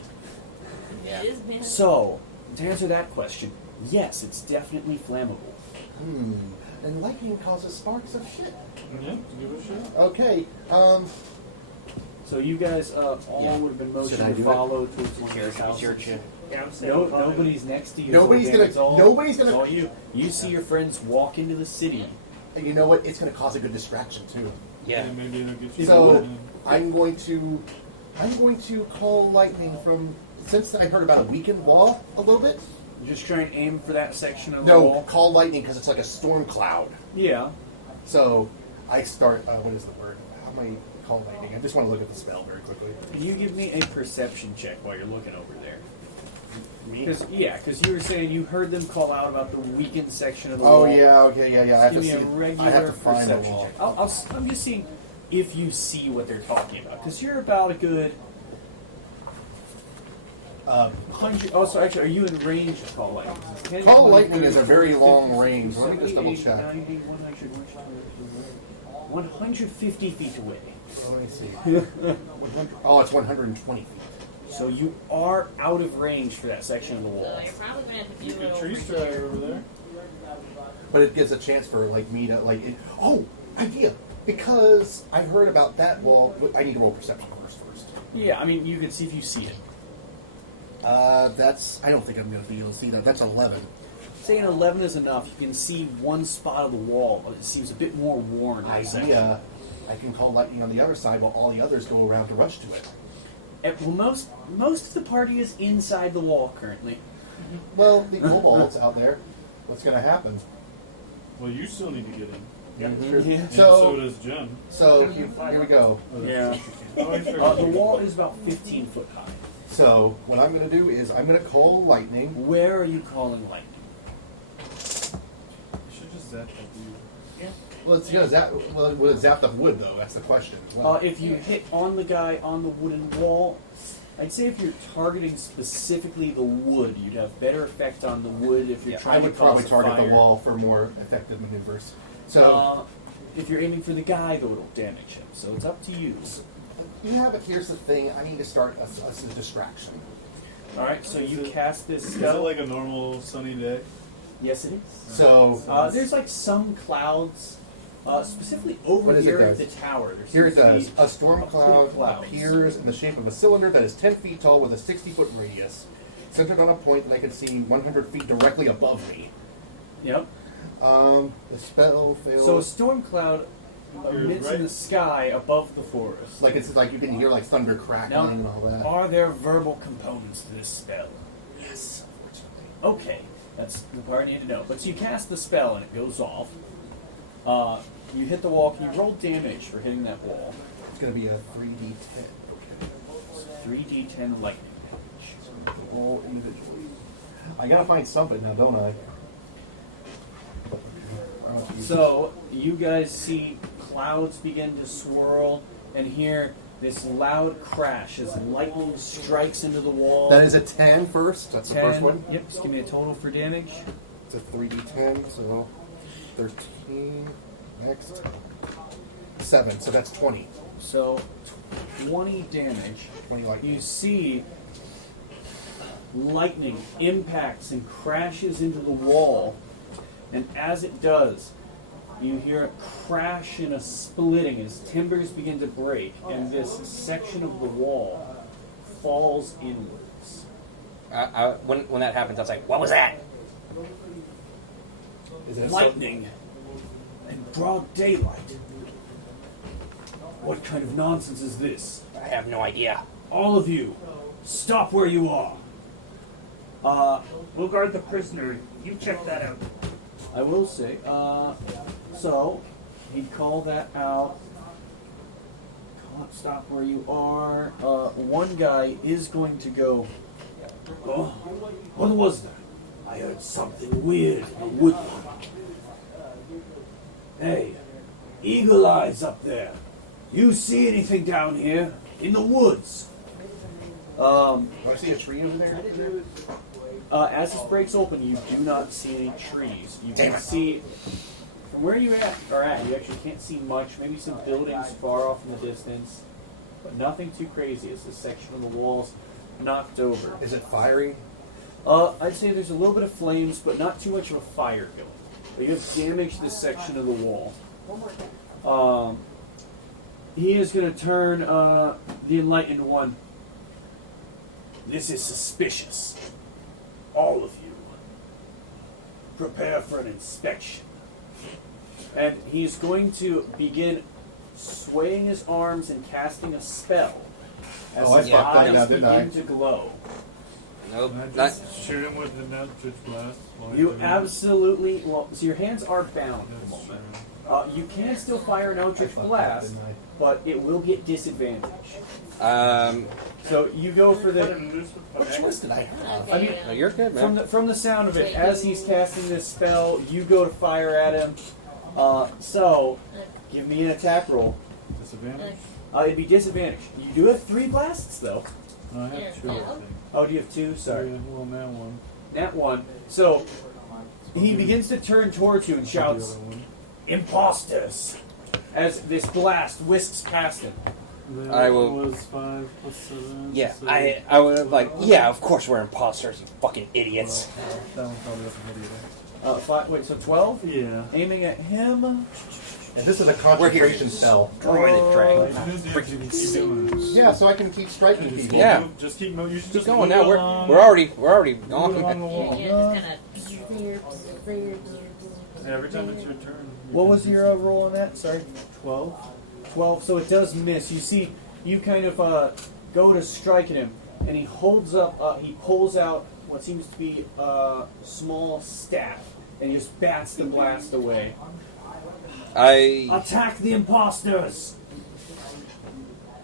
It is being So, to answer that question, yes, it's definitely flammable. And lightning causes sparks of shit. Yeah, give it a shot. Okay. So you guys all Yeah. would have been Should motioned I to do it? follow towards one of these Church, houses. church. Yeah, I'm staying No, behind. nobody's next to you. Nobody's Zoltan. gonna- It's all, nobody's gonna- It's all you. You see your friends walk into the city. And you know what? It's going to cause a good distraction too. Yeah. Maybe it'll get you. So I'm going to call lightning from. Since I heard about a weakened wall a little bit. Just try and aim for that section of the No, wall. call lightning because it's like a storm cloud. Yeah. So I start. What is the word? How am I call lightning? I just want to look at the spell very quickly. Can you give me a perception check while you're looking over there? Me? Because you were saying you heard them call out about the weakened section of the Oh wall. yeah, okay, yeah. I Just have give to me see. a regular I have to find the perception wall. check. I'm just seeing if you see what they're talking about. Because you're about a good 100. Oh, so actually, are you in range of call lightning? 10, Call 20, lightning is a 30, very 50, long range. Let me just 70, double 80, check. 90, 100, 150 feet away. Let me see. 100, oh, it's 120 feet. So you are out of range for that section of the wall. So you're probably going to have to do Good it tree over strider here. over there. But it gives a chance for like me to like. Oh, idea! Because I heard about that wall. I need to roll perception first. Yeah, I mean, you can see if you see it. That's. I don't think I'm going to be able to see that. That's 11. Say an 11 is enough. You can see one spot of the wall, but it seems a bit more worn. in the section. Idea. I can call lightning on the other side while all the others go around to rush to it. Well, most of the party is inside the wall currently. Well, the kobolds out there. What's going to happen? Well, you still need to get in. Yeah. And so So, does Jim. here we go. Yeah. Oh, I figured The you- wall is about 15 foot high. So, what I'm going to do is I'm going to call lightning. Where are you calling lightning? You should just zap that dude. Well, it's going to zap. Well, will it zap the wood though? That's the question. as well. If you hit on the guy on the wooden wall, I'd say if you're targeting specifically the wood, you'd have better effect on the wood if you're Yeah, I trying would to probably cause a target fire. the wall for more effective maneuvers. So, If you're aiming for the guy, though, it'll damage him. So it's up to you. yeah, but here's the thing. I need to start a distraction. All right. So you cast this Is it spell. like a normal sunny day? Yes, it is. So, There's like some clouds, specifically over What is it here at does? the tower. There here it seems to does. be A storm couple cloud clouds. appears in the shape of a cylinder that is 10 feet tall with a 60-foot radius, centered on a point that I can see 100 feet directly above me. Yep. The spell fails. So a storm cloud You're emits right. in the sky above the forest. like it's like you can hear like thunder crackling Now, and all that. are there verbal components to this spell? Yes, unfortunately. Okay, that's the part I need to know. But so you cast the spell and it goes off. You hit the wall. Can you roll damage for hitting that wall? It's going to be a 3d10. 3d10 lightning damage. All individually. I gotta find something now, don't I? Oh, geez. So you guys see clouds begin to swirl and hear this loud crash as lightning strikes into the wall. That is a 10 first. That's the first one. Yep. Just give me a total for damage. It's a 3d10, so 13. Next. 7, so that's 20. So 20 damage. 20 lightning. You see lightning impacts and crashes into the wall, and as it does, you hear a crash and a splitting as timbers begin to break, and this section of the wall falls inwards. When that happens, I was like, "What was that?" Is it Lightning and broad daylight. What kind of nonsense is this? I have no idea. All of you, stop where you are. We'll guard the prisoner. You check that out. I will say, so he'd call that out. Call it, stop where you are. One guy is going to go. Oh, what was that? I heard something weird in the woodland. Hey, Eagle Eyes up there. You see anything down here in the woods? Do I see a tree over there? As this breaks open, you do not see any trees. You can see from where you are at. You actually can't see much. Maybe some buildings far off in the distance, but nothing too crazy. As this section of the walls knocked over. Is it firing? I'd say there's a little bit of flames, but not too much of a fire going. But you have damaged this section of the wall. He is going to turn The enlightened one. This is suspicious. All of you. Prepare for an inspection. And he's going to begin swaying his arms and casting a spell. As Oh, I his fucked that eyes now, didn't I? begin to glow. Nope. Can I Not, just shoot him with the Eldritch Blast? while You he's doing absolutely, well, so your hands are bound it? at the That's moment. true. You can still fire an I Eldritch fucked that, Blast, didn't I? but it will get disadvantage. um, So you go for Put the. him loose with What choice did I have? Okay, I mean, no, you're good, man. From the sound of it, as he's casting this spell, you go to fire at him. So give me an attack roll. Disadvantage? It'd be disadvantage. You do have 3 blasts though. No, I have 2, I think. Oh, do you have 2? Sorry. Yeah, well, that one. That one. So he begins to turn towards you and The shouts, other one. "Imposters!" As this blast whisks past him. The I other will- one was 5 plus 7. Yeah, so I would have like, yeah, of course we're imposters, you fucking idiots. That one probably doesn't hit either. 5, wait, so 12? Yeah. Aiming at him. And this is a We're here. concentration spell. Destroy the dragon. Keep doing it. Yeah, so I can keep striking Just people. Yeah. move- Just keep moving. You should Keep just going move now. along. We're already Move gone. along the wall. Yeah, just Every time it's your turn. What was your roll on that? Sorry. 12? 12, so it does miss. You see, you kind of go to strike at him, and he holds up, he pulls out what seems to be a small staff, and he just bats the blast away. I Attack the imposters!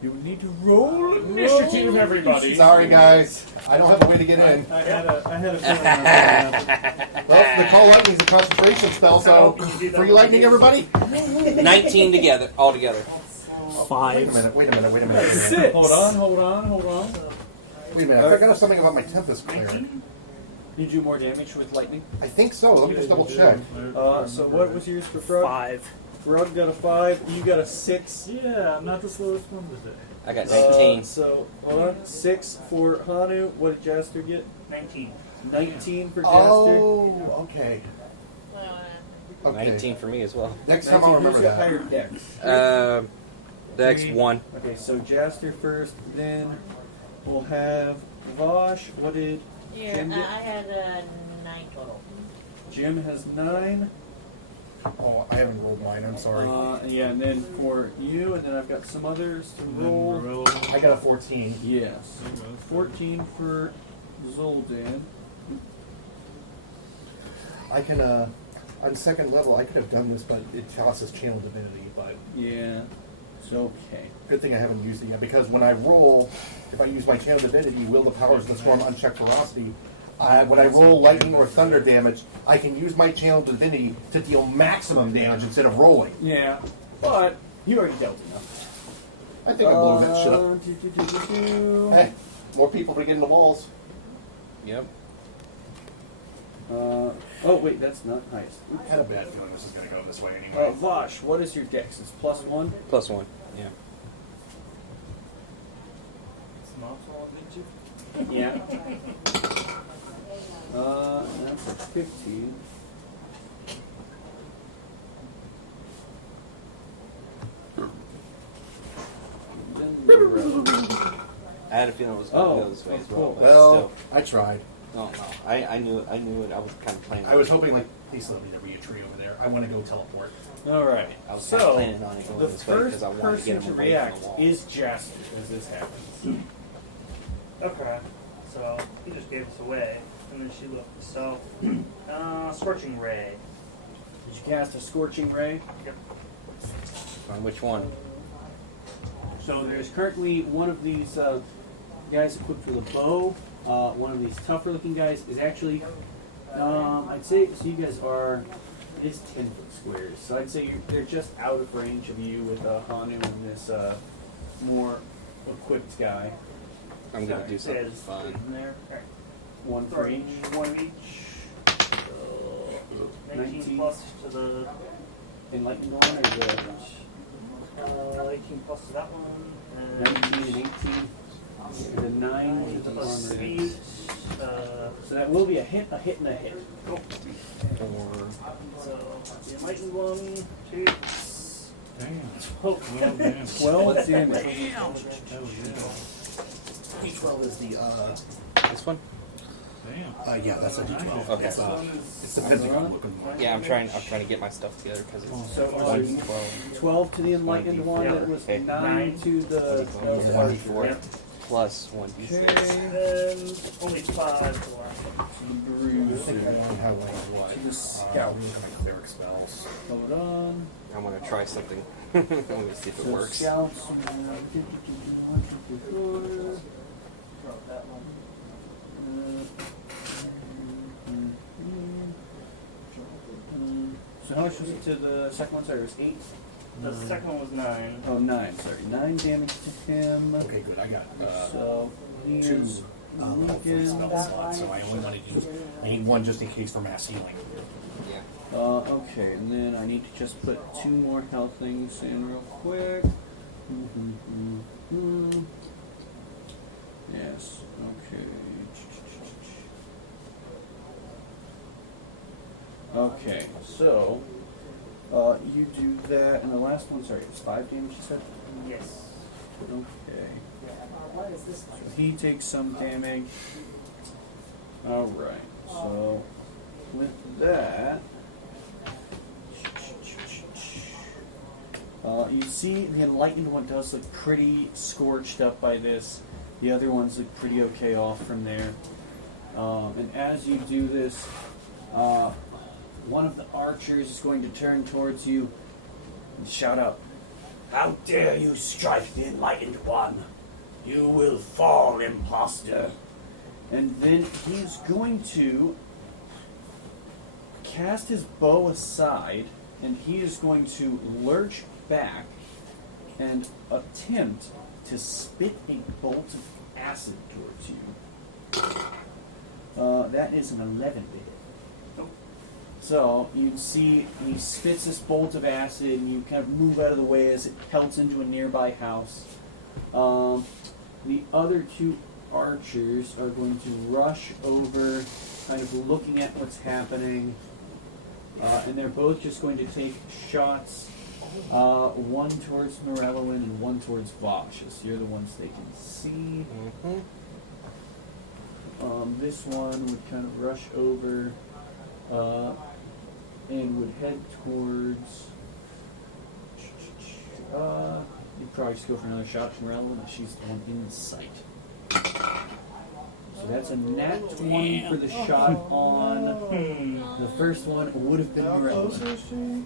You need to roll initiative, everybody. Sorry, guys. I don't have a way to get in. I had a feeling that was gonna happen. Well, the call lightning's a concentration spell, so free lightning, everybody. 19 together, all together. Wait a 5. minute. Wait a minute. Wait a minute. Six. Hold on. Wait a minute. I forgot something about my Tempest cleric. You do more damage with lightning. I think so. Let me just double check. So what was yours for Frog? 5. Frog got a 5, you got a 6. Yeah, I'm not the slowest one today. I got 19. So, hold on. 6 for Hanu. What did Jaster get? 19. 19 for Jaster. Oh, okay. Okay. 19 for me as well. Next time I'll remember Who's got that. higher dex? Dex Three. 1. Okay, so Jaster first, then we'll have Vosh. What did Yeah, Jim get? I had 9 total. Jim has 9. Oh, I haven't rolled mine. I'm sorry. Yeah, and then for you, and then I've got some others to And then roll. Morello. I got a 14. Yes. 14 for Zoldan. I can, on second level, I could have done this, but it tells us channel divinity. But Yeah. It's okay. good thing I haven't used it yet, because when I roll, if I use my channel divinity, will the powers of the storm uncheck ferocity. When I roll lightning or thunder damage, I can use my channel divinity to deal maximum damage instead of rolling. Yeah, but you already dealt enough. I think I'm blowing that shit up. do. Hey, more people to get in the walls. Yep. Oh wait, that's not nice. I had a bad feeling this was going to go this way anyway. Vosh, what is your dex? It's +1. Plus 1. Yeah. It's not all ninja. Yeah. That's a 15. I had a feeling it was going to go this way as well. cool. But Well, I tried. still. No. I knew it. I was kind of planning. I was hoping, like, please let me there be a tree over there. I want to go teleport. All right. I was kind of So planning on it going the this way first because I wanted to get person him to away react from the wall. is Jasper as this happens. Okay. So he just gave us away, and then she looked. So, scorching ray. Did you cast a scorching ray? Yep. On which one? So there's currently one of these guys equipped with a bow. One of these tougher looking guys is actually, I'd say, so you guys are, it is 10-foot squares. So I'd say they're just out of range of you with Hanu and this more equipped guy. I'm gonna do something Says fun. in there. Okay. One for each. One of each. 19 plus to the Enlightened one or the 18 plus to that one. 19 and 18? The 9 to the plus armor. speed. So that will be a hit, and a hit. Or So the enlightened one takes Damn. Oh, Well, damn. 12 damage. Hell yeah. D12 is the This one? Damn. yeah, that's a D12. Okay. It's, it's depending on looking like. Yeah, I'm trying to get my stuff together because it's So, 1d12 12 to the enlightened one. That was Okay. 9 to the. 1d4 plus 1d6. And only 5 to last one. I think I only have like To the scout. my cleric spells. Hold on. I'm gonna try something. Let me see if it So works. scouts. Drop that one. So how much was it to the second one? Sorry, it was 8. The second one was 9. Oh, 9. Sorry, 9 damage to him. Okay, good. I got So he 2 is level 3 weakened. spell slots, so I only want to use. I need 1 just in case for mass healing. Yeah. Okay, and then I need to just put 2 more health things in real quick. Yes. Okay. Okay, so you do that, and the last one, sorry, it was 5 damage, you said? Yes. Okay. What is this So he takes some damage. Alright, so with that, you see the enlightened one does look pretty scorched up by this. The other ones look pretty okay off from there. And as you do this, one of the archers is going to turn towards you and shout out, How dare you strike the enlightened one? You will fall, imposter. and then he's going to cast his bow aside, and he is going to lurch back and attempt to spit a bolt of acid towards you. That is an 11 bit. So you see he spits this bolt of acid, and you kind of move out of the way as it pelts into a nearby house. The other 2 archers are going to rush over, kind of looking at what's happening, and they're both just going to take shots. One towards Morellowin and one towards Vosh, as you're the ones they can see. This one would kind of rush over and would head towards. You'd probably just go for another shot at Morellowin, but she's the one in sight. So that's a nat 20 for the shot on. The first one would have been Morellowin.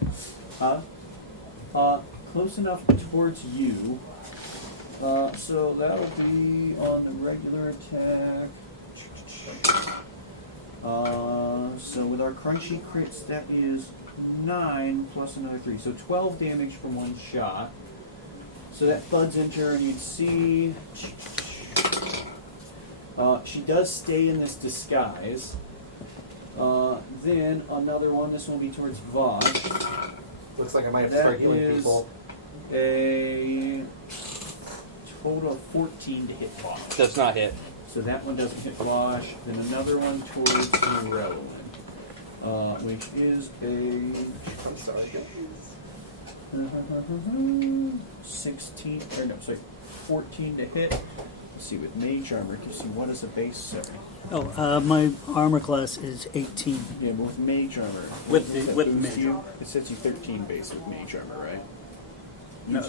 Close enough towards you. So that'll be on the regular attack. So with our crunchy crits, that is 9 plus another 3. So 12 damage from one shot. So that thuds into her, and you'd see she does stay in this disguise. Then another one, this one will be towards Vosh. Looks like I might have to That start healing is people. a total of 14 to hit Vosh. Does not hit. So that one doesn't hit Vosh. Then another one towards Morellowin, which is a 16, or no, sorry, 14 to hit. Let's see, with Mage Armor, gives you what is a base, sorry. My armor class is 18. Yeah, but with Mage Armor. With the- does that with boost Mage you? It sets you 13 base with Mage Armor, right? No,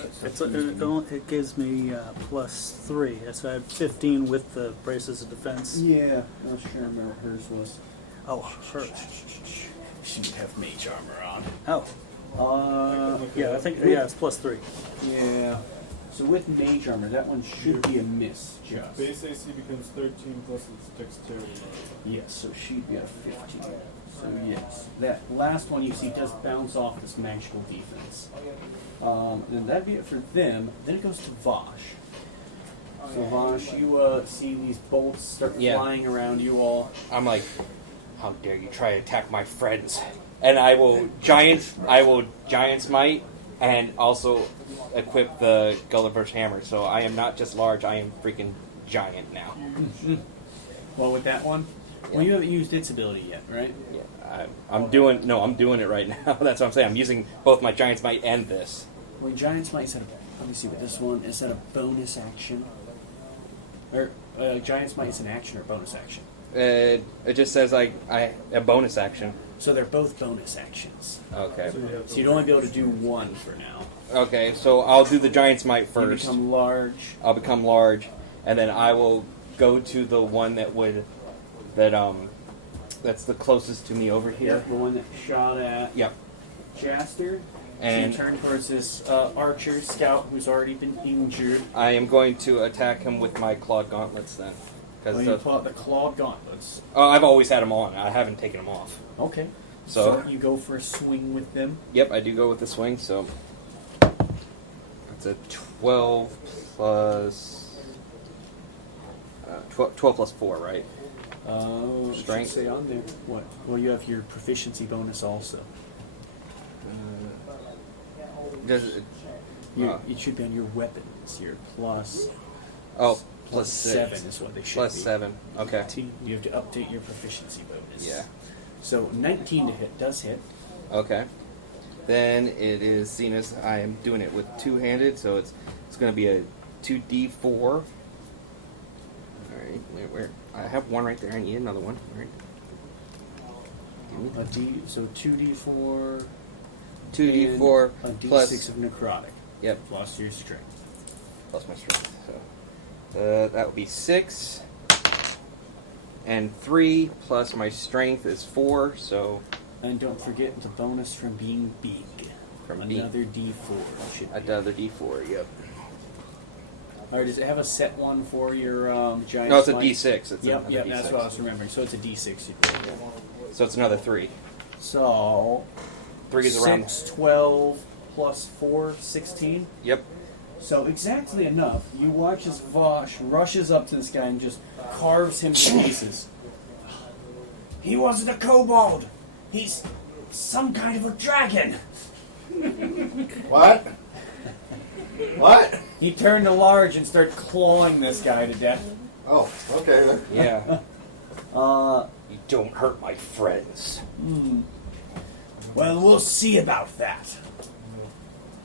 it gives me plus 3. So I had 15 with the braces of defense. Yeah, I was trying to remember what hers was. Oh, hers. She would have Mage Armor on. Oh. Yeah, I think, it's plus 3. Yeah. So with Mage Armor, that one should be a miss, just. Base AC becomes 13 plus its dexterity. Yes, so she'd be a 15. So yes, that last one you see does bounce off this magical defense. Then that'd be it for them. Then it goes to Vosh. So Vosh, you see these bolts start flying around you all. I'm like, how dare you try to attack my friends? And I will giant's might, and also equip the Gulliver's hammer. So I am not just large; I am freaking giant now. Well, with that one, well, you haven't used its ability yet, right? Yeah, I'm doing it right now. That's what I'm saying. I'm using both my giant's might and this. Well, Giant's Might is at a. Let me see what this one is. At a bonus action. Or Giant's Might is an action or bonus action. It just says a bonus action. So they're both bonus actions. Okay. So you'd only be able to do one for now. Okay, so I'll do the Giant's Might You first. become large. I'll become large, and then I will go to the one that's the closest to me over here. The one that shot at Yep. Jaster. And so you turn towards this archer scout who's already been injured. I am going to attack him with my clawed gauntlets then. Oh, you pull out the clawed gauntlets. I've always had them on. I haven't taken them off. Okay. So you go for a swing with them. Yep, I do go with the swing. So that's a 12 plus 12 plus 4, right? Strength. Say on there. What? Well, you have your proficiency bonus also. Does it? It should be on your weapons. Your plus. Oh, plus 7 is what they should plus be. 7. Okay. 19. You have to update your proficiency bonus. Yeah. So 19 to hit does hit. Okay. Then it is seen as I am doing it with two-handed, so it's going to be a 2d4. All right. Where? I have one right there. I need another one. All right. So 2d4. 2d4 a d6 plus of necrotic. Yep. Plus your strength. Plus my strength. So that would be 6. And 3 plus my strength is 4. So. And don't forget the bonus from being big. From another D4. Should be. Another D4. Yep. Alright, does it have a set one for your giant? No, it's a spike? D6. It's yep, D6. that's what I was remembering. So it's a D6. So it's another 3. So 3 is around 6, 12 plus 4, 16. Yep. So exactly enough, you watch as Vosh rushes up to this guy and just carves him to pieces. He wasn't a kobold. He's some kind of a dragon. What? What? He turned to large and started clawing this guy to death. Oh, okay then. Yeah. You don't hurt my friends. Well, we'll see about that.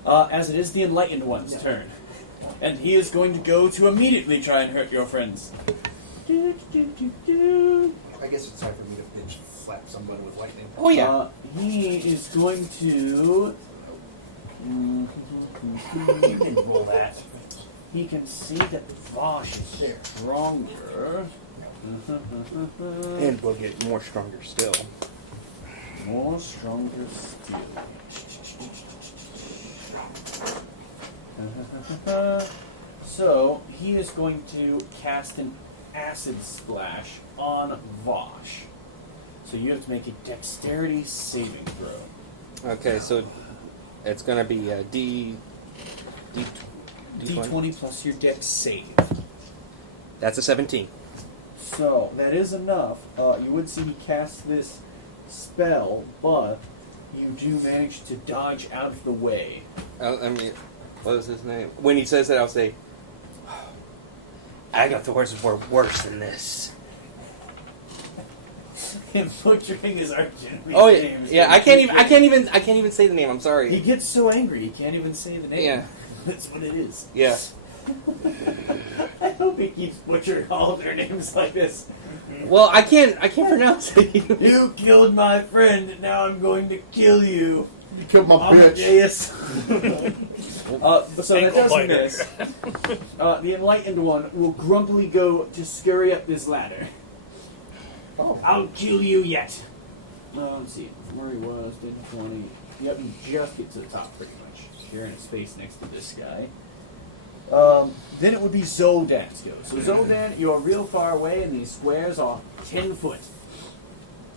As it is the Enlightened One's turn. And he is going to go to immediately try and hurt your friends. I guess it's time for me to pinch slap someone with lightning. Oh yeah. He is going to... You can roll that. He can see that Vosh is stronger. And we'll get more stronger still. More stronger still. So, he is going to cast an acid splash on Vosh. So you have to make a dexterity saving throw. Okay, so it's going to be a D20 plus your dex save. That's a 17. So, that is enough. You would see he cast this spell, but you do manage to dodge out of the way. I mean, what is his name? When he says that, I'll say, Agathors were worse than this. And butchering his archery. Oh yeah, I can't even say the name. I'm sorry. He gets so angry he can't even say the name. Yeah. That's what it is. Yeah. I hope he keeps butchering all of their names like this. Well, I can't pronounce it. You killed my friend, and now I'm going to kill you. You killed my bitch. Amadeus. So that doesn't miss. The Enlightened One will grumpily go to scurry up this ladder. Oh. I'll kill you yet. Let's see where he was. Did 20. Yep, you just get to the top pretty much. You're in a space next to this guy. Then it would be Zodan's go. So Zodan, you're real far away, and these squares are 10 foot.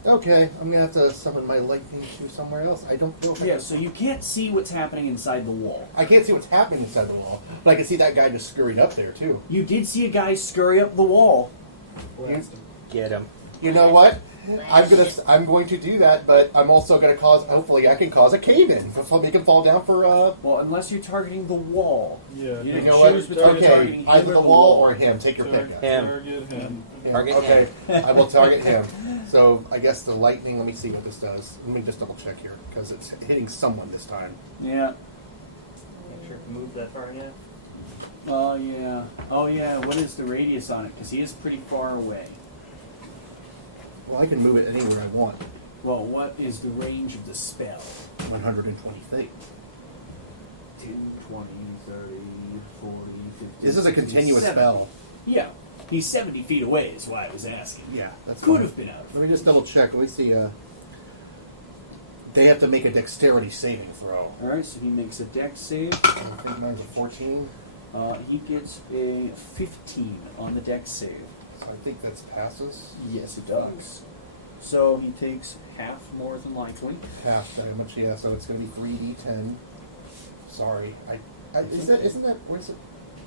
Okay, I'm gonna have to summon my lightning to somewhere else. I don't know. Yeah, so you can't see what's happening inside the wall. I can't see what's happening inside the wall, but I can see that guy just scurried up there too. You did see a guy scurry up the wall. Get him. You know what? I'm going to do that, but I'm also going to cause. Hopefully, I can cause a cave in. Make him fall down for. Well, unless you're targeting the wall. Yeah. You You know know what? what? Targeting Okay, either the wall or him. Take your pick. Him. Target him. Target Okay, him. I will target him. So I guess the lightning. Let me see what this does. Let me just double check here because it's hitting someone this time. Yeah. Sure, move that far yet? Oh yeah. Oh yeah. What is the radius on it? Because he is pretty far away. Well, I can move it anywhere I want. Well, what is the range of the spell? 120 feet. 10, 20, 30, 40, 50. This is a 60, continuous 70. spell. Yeah. He's 70 feet away is why I was asking. Yeah, that's Could fine. have been out. Let me just double check. Let me see. They have to make a dexterity saving throw. Alright, so he makes a dex save. I think mine's a 14. He gets a 15 on the dex save. So I think that's passes. Yes, it does. So he takes half more than likely. Half damage, yeah. So it's going to be 3d10. Sorry, isn't that what is it?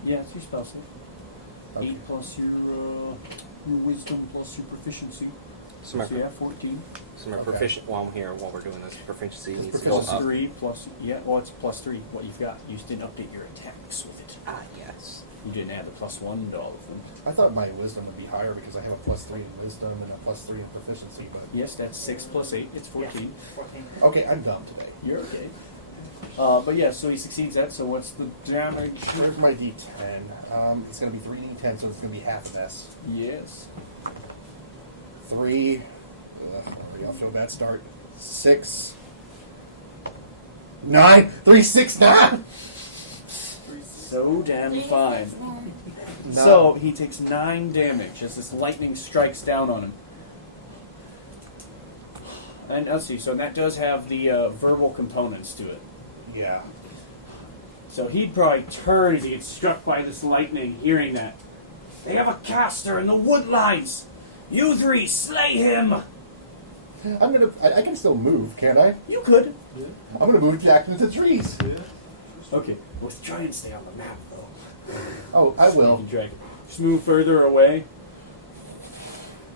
Yeah, it's your spell save. Okay. 8 plus your wisdom plus your proficiency. So my, So yeah, 14. so my Okay. proficient. While I'm here, while we're doing this, proficiency It's needs to go Plus up. 3 plus, yeah, well, it's plus 3 what you've got. You just didn't update your attacks with it. Ah, yes. You didn't add the plus 1 to all of them. I thought my wisdom would be higher because I have a +3 in wisdom and a +3 in proficiency. But Yes, that's 6 plus 8. It's 14. 14. okay, I'm dumb today. You're okay. But yeah, so he succeeds that. So what's the damage? Here's my d10. It's going to be 3d10, so it's going to be half this. Yes. 3. I'll feel bad start. 6. 9. 3, 6, 9. So damn fine. No. So he takes 9 damage as this lightning strikes down on him. And let's see, so that does have the verbal components to it. Yeah. So he'd probably turn as he gets struck by this lightning, hearing that. They have a caster in the woodlines! You 3, slay him! I'm gonna. I can still move, can't I? You could. I'm gonna move back into the trees. Okay, let's try and stay on the map, though. Oh, I will. Sneaky dragon. Just move further away.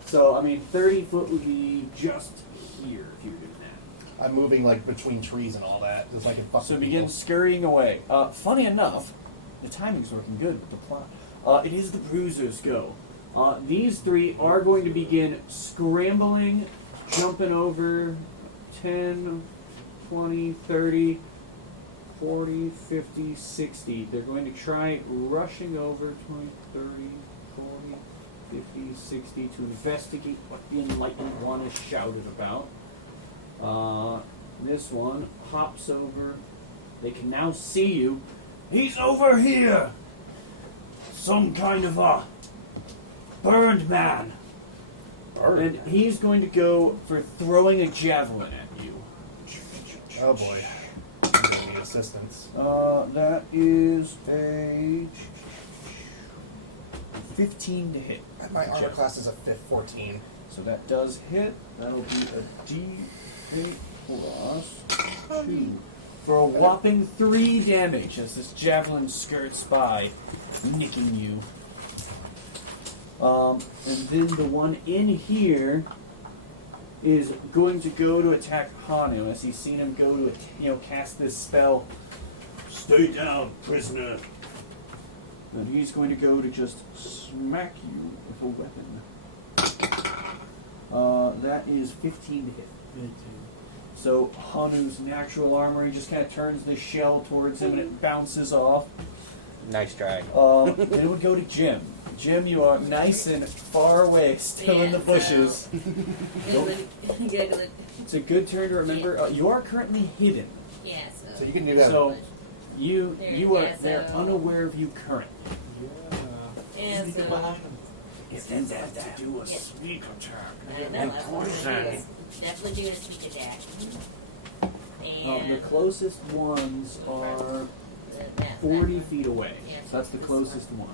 So, I mean, 30 foot would be just here if you were doing that. I'm moving like between trees and all that, just like in fucking So begin scurrying away. Funny enough, the timing's working good with the plot. It is the bruisers go. These 3 are going to begin scrambling, jumping over 10, 20, 30, 40, 50, 60. They're going to try rushing over 20, 30, 40, 50, 60 to investigate what the enlightened one is shouted about. This one hops over. They can now see you. He's over here! Some kind of a burned man. And he's going to go for throwing a javelin at you. Oh boy. I'm gonna need assistance. That is a 15 to hit. And my armor class is a 14. So that does hit. That'll be a D8 plus 2. For a whopping 3 damage as this javelin skirts by, nicking you. And then the one in here is going to go to attack Hanu as he's seen him go to cast this spell. Stay down, prisoner. And he's going to go to just smack you with a weapon. That is 15 to hit. So Hanu's natural armor, he just kind of turns the shell towards him and it bounces off. Nice try. Then it would go to Jim. Jim, you are nice and far away, still in the bushes. It's a good turn to remember. You are currently hidden. Yeah, So you can do that. So you are Yeah, they're so- unaware of you currently. Yeah, Sneak so- up behind him. If they have to do a Yeah. sneak attack I know, and that's what I'm poison. doing. Definitely doing a sneak attack. The And closest ones are that- 40 feet away. Yeah, So that's the closest one.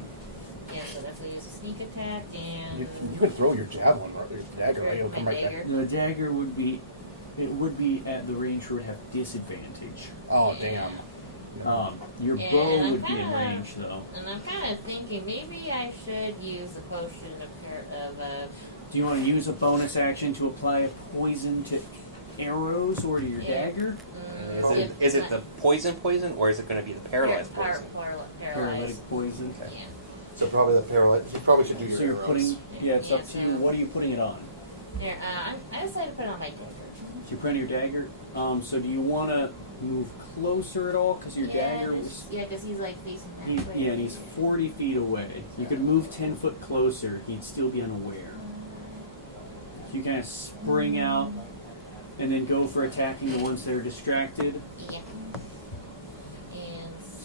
Yeah, so definitely use a sneak attack and You can throw your javelin or your dagger, right? It'll come my right back. dagger. The dagger would be at the range where it would have disadvantage. Oh, damn. Your Yeah, bow I'm would be in kinda- range though. And I'm kind of thinking maybe I should use a potion of Do you want to use a bonus action to apply poison to arrows or to your Yeah. dagger? Is it the poison, or is it going to be the paralyzed poison? Paralyzed. Paralytic poison. Yeah. So probably the paralyzed. You probably should do your So you're arrows. putting, yeah, it's up Yeah, to you. What are you putting it on? Here, I decided to put on my dagger. So you're putting your dagger. So do you want to move closer at all? Because your dagger was. Yeah, because he's like facing that way. Yeah, and he's 40 feet away. You could move 10 foot closer, he'd still be unaware. You kind of spring out and then go for attacking the ones that are distracted. Yeah. And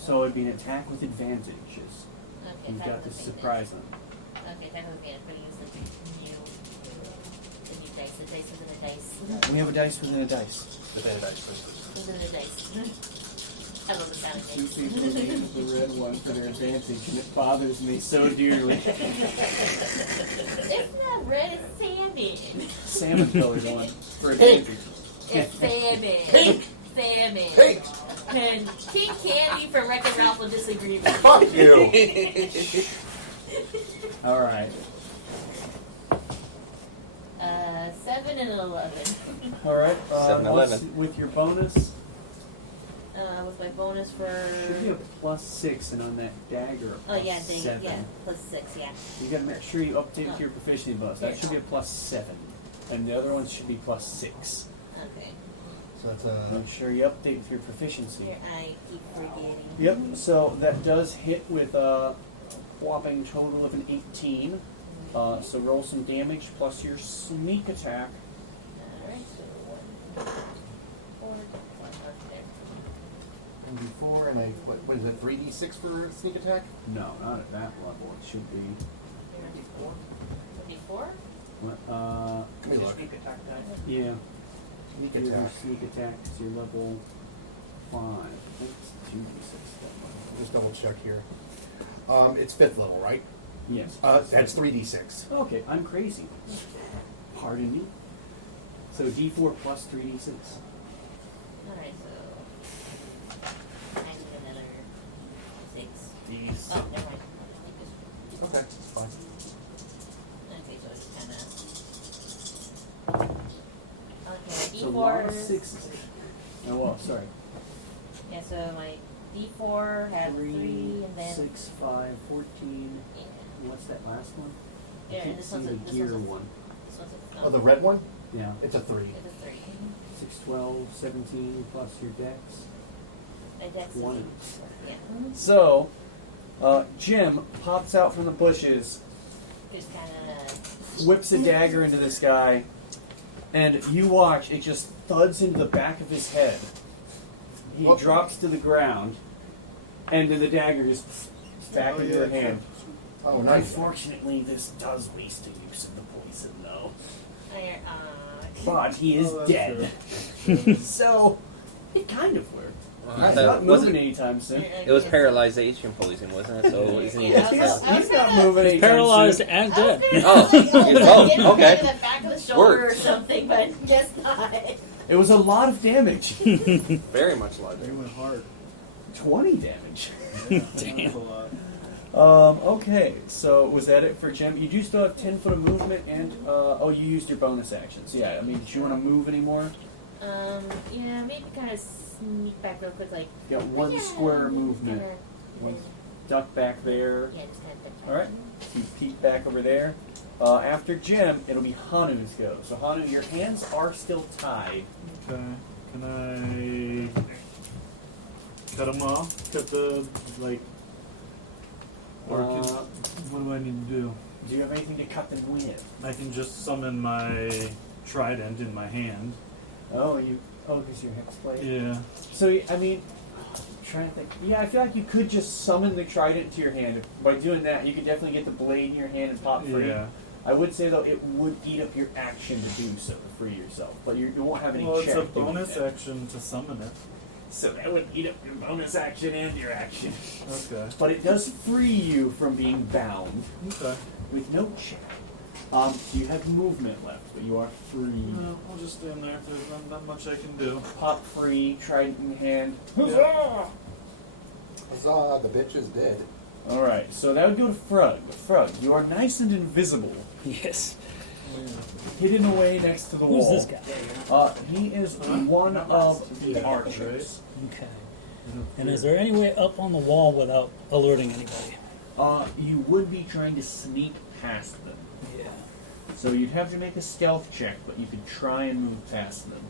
So it'd be an attack with advantages. okay, You've attack got to with surprise them. advantage. Okay, attack with advantage, but use the new dice. The dice within a dice. We have a dice within a dice. Within a dice. I love the sound Two of people need the red one for their advantage, and it bothers me so dearly. It's not red, it's salmon. Salmon colored one for advantage. It's salmon. Salmon. And King Candy from Wreck-It Ralph will disagree with me. Fuck you! Alright. 7 and an 11. Alright. 7, 11. With your bonus, With my bonus for. should be a +6, and on that dagger, Oh yeah, dang it, 7. yeah, +6, yeah. You gotta make sure you update your proficiency bonus. That Yeah. should be a +7. And the other ones should be +6. Okay. So that's Make sure you update with your proficiency. Here, I keep forgetting. Yep, so that does hit with a whopping total of an 18. So roll some damage plus your sneak attack. Alright, so 1, 4, 1 there. and before, and what is it, 3d6 for sneak attack? No, not at that level. It should be. Before? What, Let me look. Sneak attack die. yeah. Sneak Your attack. sneak attack is your level 5. I think it's 2d6. Just double check here. It's 5th level, right? Yes. That's 3d6. Okay, I'm crazy. Pardon me. So D4 plus 3d6. Alright, so. I need another 6. These. Oh, never mind. Okay, that's fine. Okay, so it's kinda. Okay, So a lot of D4. 6s. Oh, well, sorry. Yeah, so my D4 had 3 and then. 6, 5, 14. Yeah. What's that last one? I Yeah, can't and this see one's the this gear one's one. This one's a. Oh, the red one? Yeah. It's a 3. It's a 3. 6, 12, 17 plus your dex. My dex 1. is. Yeah. So, Jim pops out from the bushes, Just kinda. whips a dagger into this guy, and you watch, it just thuds into the back of his head. He What? drops to the ground, and then the dagger just back into your hand. Oh, nice. Unfortunately, this does waste the use of the poison, though. I, But he is Oh, that's dead. So, it kind of worked. He's not moving anytime soon. It was paralyzation poison, wasn't it? So isn't he Yeah, just I was- He's not moving anytime Paralyzed soon. and I was dead. gonna Oh, say, oh, you like, both, get him okay. right in the back of the shoulder or Worked. something, but guess not. It was a lot of damage. very much larger? You went hard. 20 damage. That's a lot. Okay, so was that it for Jim? You do still have 10 foot of movement, and oh, you used your bonus actions. Yeah, I mean, do you want to move anymore? Yeah, maybe kind of sneak back real quick, like. You got 1 yeah, square kinda- movement. kinda- Duck back there. Yeah, just kind of. All right, you peek back over there. After Jim, it'll be Hanu's go. So Hanu, your hands are still tied. Okay. Can I cut them off? Cut the, like, or what do I need to do? Do you have anything to cut them with? I can just summon my trident in my hand. Oh, because your hexblade. Yeah. So I mean, I'm trying to think. Yeah, I feel like you could just summon the trident to your hand. By doing that, you could definitely get the blade in your hand and pop free. Yeah. I would say though, it would eat up your action to do so to free yourself, but you won't have any. Well, it's check a doing bonus that. action to summon it. So that would eat up your bonus action and your action. Okay. But it does free you from being bound Okay. with no check. You have movement left, but you are free. No, I'll just stand there. There's not much I can do. Pop free, trident in hand. Yeah. Huzzah, the bitch is dead. Alright, so that would go to Frug. Frug, you are nice and invisible, Yes. hidden away next to the Who's wall. this guy? He is one of the archers. Okay. And is there any way up on the wall without alerting anybody? You would be trying to sneak past them. Yeah. So you'd have to make a stealth check, but you could try and move past them.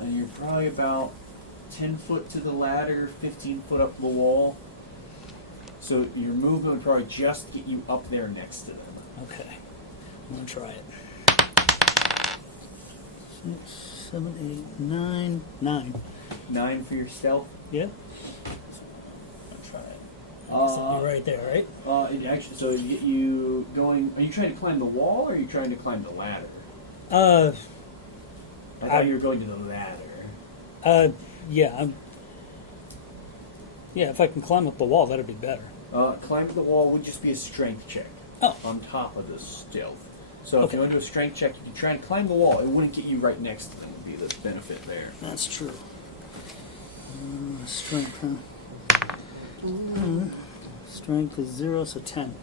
And you're probably about 10 foot to the ladder, 15 foot up the wall. So your movement would probably just get you up there next to them. Okay. I'm going to try it. 6, 7, 8, 9. 9. 9 for your stealth. Yeah? I'll try it. You're right there, right? It actually, so you get you going. Are you trying to climb the wall, or are you trying to climb the ladder? I thought you were going to the ladder. Yeah. Yeah, if I can climb up the wall, that'd be better. Climbing the wall would just be a strength check. Oh. On top of the stealth. So if Okay. you want to do a strength check, you can try and climb the wall. It wouldn't get you right next to them. Would be the benefit there. That's true. Strength, huh? Strength is 0, so 10.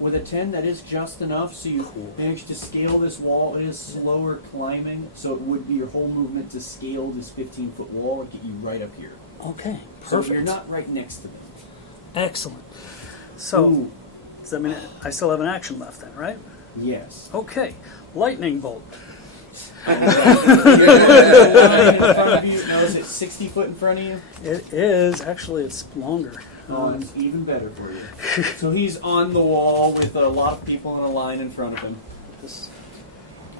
With a 10, that is just enough. So you manage to scale this wall. It is slower climbing, so it would be your whole movement to scale this 15-foot wall and get you right up here. Okay, So perfect. you're not right next to them. Excellent. So, Ooh. does that mean I still have an action left then, right? Yes. Okay, lightning bolt. In front of you, now is it 60 foot in front of you? It is. Actually, it's longer. Oh, it's even better for you. So he's on the wall with a lot of people in a line in front of him. This,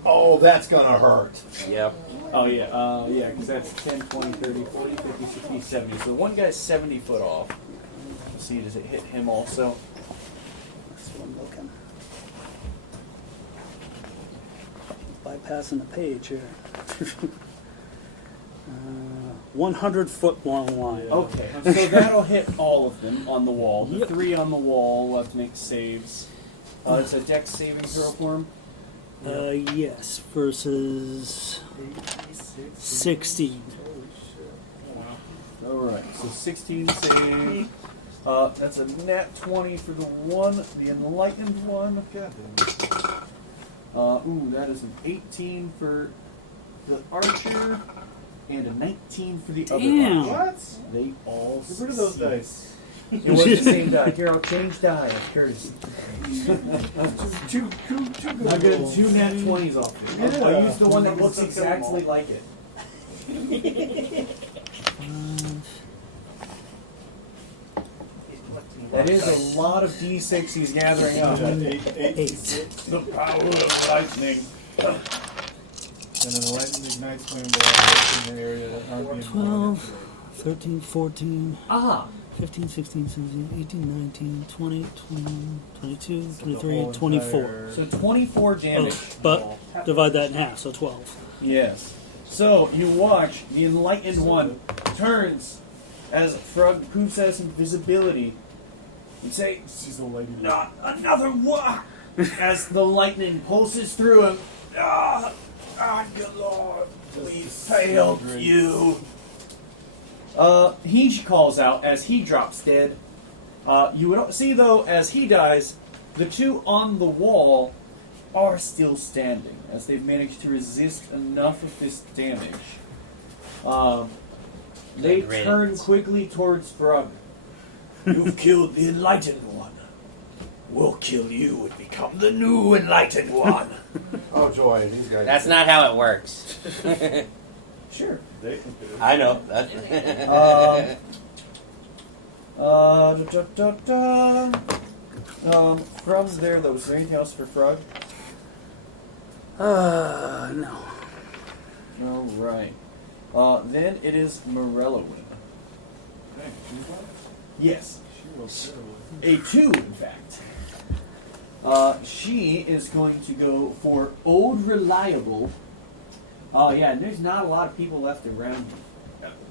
Oh, that's gonna hurt. Yep. Oh, yeah, yeah, because that's 10, 20, 30, 40, 50, 60, 70. So the one guy's 70 foot off. Let's see, does it hit him also? that's what I'm looking. Bypassing the page here. 100 foot long line. Okay, so that'll hit all of them on the wall. The Yep. 3 on the wall will have to make saves. It's a dex saving throw for him. Yes, versus 16. Alright, so 16 save. That's a nat 20 for the one, the enlightened one. Ooh, that is an 18 for the archer, and a 19 for the other Damn. archer. What? They all Get rid of those succeed. dice. It was the same die. Here, I'll change die. Of course. Too good. I'm getting 2 nat 20s off it. Yeah. I'll use the one that looks exactly like it. That is a lot of d6 he's gathering up. 8. The power of lightning. And then the lightning ignites flame balls in the area that aren't being 12, 13, 14, Ah, 15, 16, 17, 18, 19, 20, 21, 22, The 23, whole 24. entire- so 24 damage. Oh, but divide that in half, so 12. Yes. So you watch the enlightened one turns as Frog possesses invisibility and say, She's a lady. "Not another one!" as the lightning pulses through him. Good Lord, we failed you. He calls out as he drops dead. You would see, though, as he dies, the 2 on the wall are still standing, as they've managed to resist enough of this damage. They Like turn rats. quickly towards Frog. You've killed the enlightened one. We'll kill you and become the new enlightened one. Oh joy, these guys. That's not how it works. Sure. I know. From there, though, was there anything else for Frog? No. All right. Then it is Morellowin. Yes. A 2, in fact. She is going to go for Old Reliable. Oh, yeah, and there's not a lot of people left around at the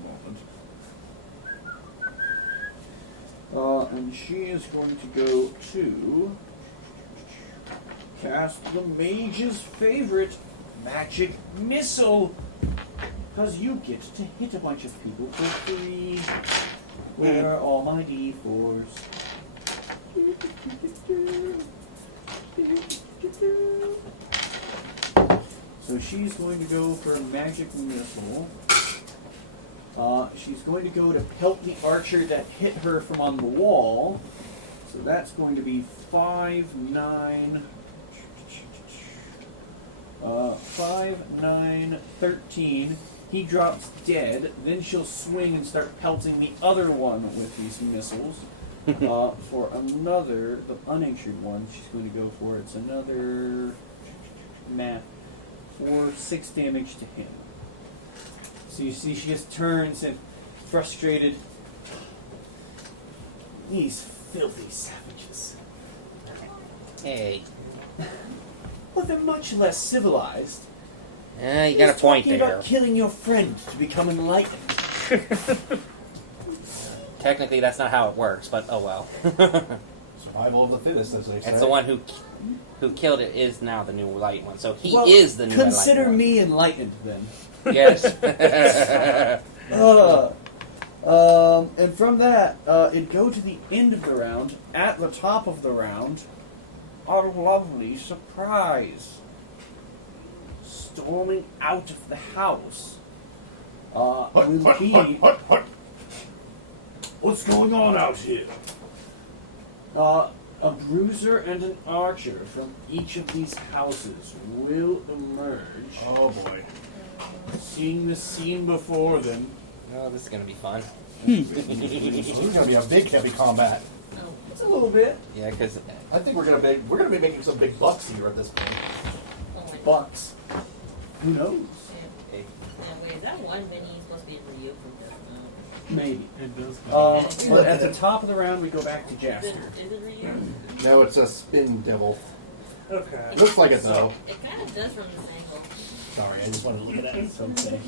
moment. And she is going to go to cast the mage's favorite, Magic Missile. Because you get to hit a bunch of people for free. Where are all my d4s? So she's going to go for a magic missile. She's going to go to pelt the archer that hit her from on the wall. So that's going to be 5, 9, 5, 9, 13. He drops dead. Then she'll swing and start pelting the other one with these missiles. For another, the uninjured one, she's going to go for it's another math for 6 damage to him. So you see, she just turns and frustrated. These filthy savages. Hey. Well, they're much less civilized. You got a point talking there. about killing your friend to become enlightened. Technically, that's not how it works, but oh well. Survival of the fittest, as they say. It's the one who killed it is now the new light one. So he Well, is the new consider enlightened me enlightened then. one. Yes. And from that, it go to the end of the round. At the top of the round, our lovely surprise. Storming out of the house will be What's going on out here? a bruiser and an archer from each of these houses will emerge. Oh boy. Seeing the scene before them. Oh, this is gonna be fun. This is going to be a big heavy combat. It's a little bit. Yeah, because I think we're going to be making some big bucks here at this point. Oh my God. Bucks. Who knows? Yeah. Now, wait, is that one mini supposed to be a Ryu from this? Maybe. It does. But at the top of the round, we go back to Is Jaster. it Ryu? No, it's a spin devil. Okay. Looks like it though. It kind of does from this angle. Sorry, I just wanted to look at that. Something.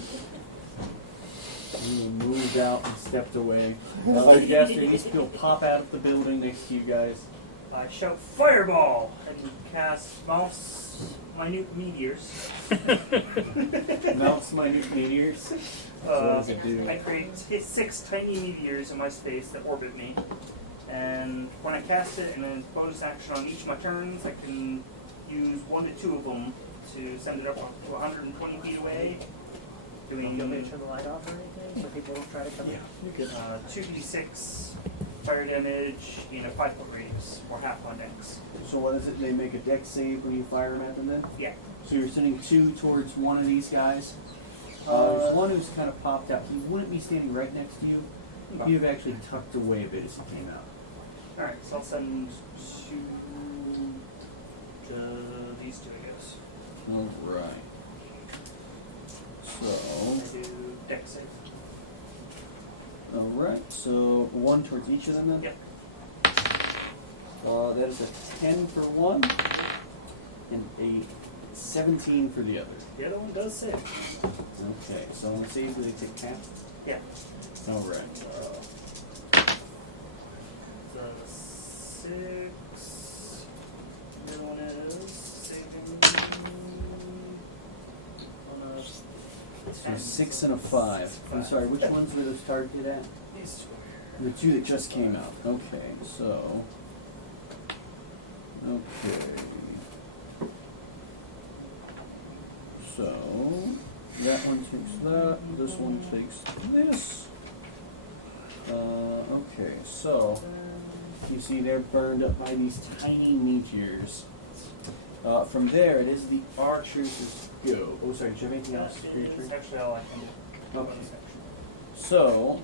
You moved out and stepped away. Jaster, these people pop out of the building next to you guys. I shout fireball and cast mouse minute meteors. Mounts minute meteors. So what does it do? I create 6 tiny meteors in my space that orbit me. And when I cast it, and then bonus action on each of my turns, I can use 1 to 2 of them to send it up to 120 feet away. Doing You'll make sure the light off or anything so people don't try to come in? 2d6 fire damage in a 5-foot radius, or half on dex. So what is it? They make a dex save when you fire them at them then? Yeah. So you're sending 2 towards one of these guys. There's one who's kind of popped out. He wouldn't be standing right next to you. You've actually tucked away a bit as he came out. Alright, so I'll send 2 to these 2, I guess. Alright. So, Do dex save. alright, so 1 towards each of them then? Yep. That is a 10 for one, and a 17 for the other. The other one does save. Okay, so on the save, do they take half? Yeah. Alright. The 6. The other one is saving. On a So 10. 6 and a 5. I'm sorry, which ones were those targeted at? These 2 The 2 that just came out. Okay, so. Okay. So. That one takes that. This one takes this. Okay, so. You see they're burned up by these tiny meteors. From there, it is the archers' go. Oh, sorry, do you have anything else for your turn? It's actually all I can do. Okay. So,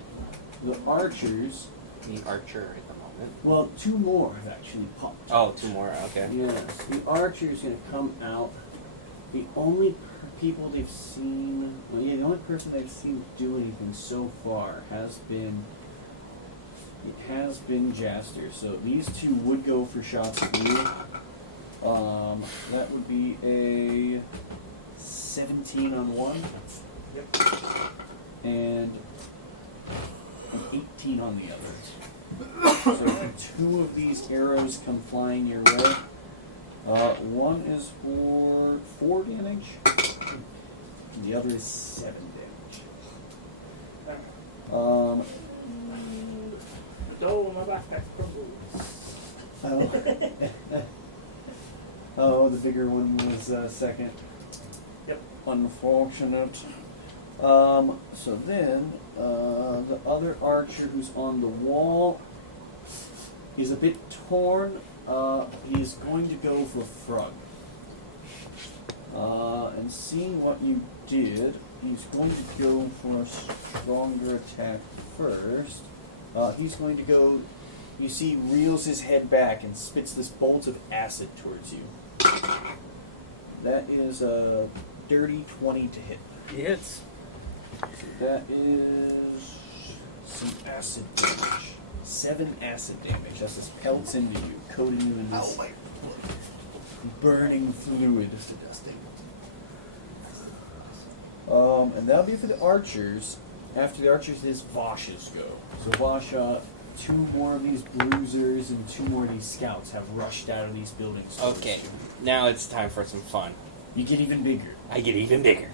the archers. the archer at the moment. Well, 2 more have actually popped. Oh, 2 more. Okay. Yes, the archer's going to come out. The only people they've seen, well, yeah, the only person they've seen do anything so far has been Jaster. So these 2 would go for shots at you. That would be a 17 on one. Yep. And an 18 on the other. So 2 of these arrows come flying your way. One is for 4 damage. The other is 7 damage. The dough in my backpack crumbles. Oh, the bigger one was second. Yep. Unfortunate. So then, the other archer who's on the wall, he's a bit torn. He's going to go for Frog. And seeing what you did, he's going to go for a stronger attack first. He's going to go. You see, reels his head back and spits this bolt of acid towards you. That is a dirty 20 to hit. He hits. So that is some acid damage. 7 acid damage. That's this pelts into you, coating you in this burning fluid. And that'll be for the archers. After the archers, his Vosh's go. So Vosh, 2 more of these bruisers and 2 more of these scouts have rushed out of these buildings. Okay, now it's time for some fun. You get even bigger. I get even bigger.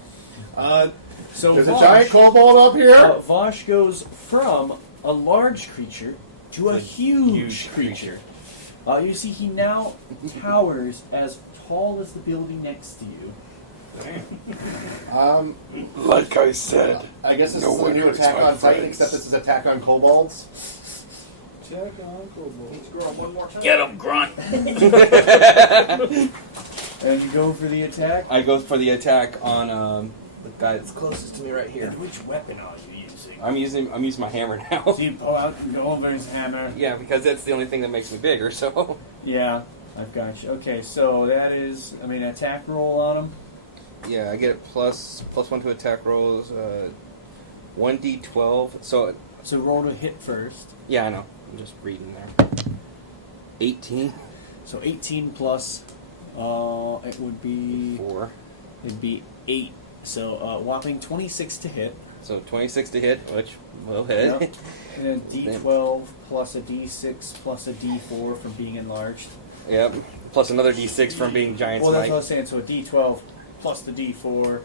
So There's Vosh, a giant kobold up here. Vosh goes from a large creature to a huge creature. You see, he now towers as tall as the building next to you. Like I said. I guess this is the new attack on Titan, except this is attack on kobolds. Attack on Kobold. One more time. Get him, Grunt! And you go for the attack? I go for the attack on the guy that's closest to me right here. And which weapon are you using? I'm using my hammer now. So you pull out Goldberg's hammer. Yeah, because that's the only thing that makes me bigger, so... Yeah, I've got you. Okay, so that is, attack roll on him. Yeah, I get it plus 1 to attack rolls, 1d12, so... So roll to hit first. Yeah, I know. I'm just reading there. 18. So 18 plus, it would be... 4. It'd be 8. So whopping 26 to hit. So 26 to hit, which will hit. Yep. And then D12 plus a D6 plus a D4 from being enlarged. Yep. Plus another d6 from being Giant's Well, that's Might. what I was saying. So a D12 plus the D4.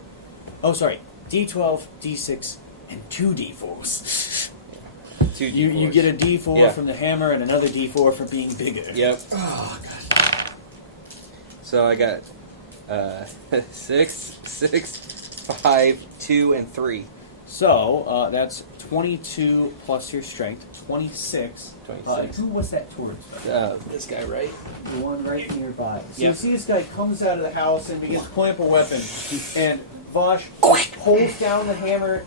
Oh, sorry. D12, D6, and 2 D4s. 2 d4s. You get a D4 Yeah. from the hammer and another D4 for being bigger. Yep. Oh, God. So I got 6, 5, 2, and 3. So that's 22 plus your strength, 26. 26. Who was that towards? This guy, right? The one right nearby. So Yep. you see this guy comes out of the house and begins to point up a weapon, and Vosh pulls down the hammer,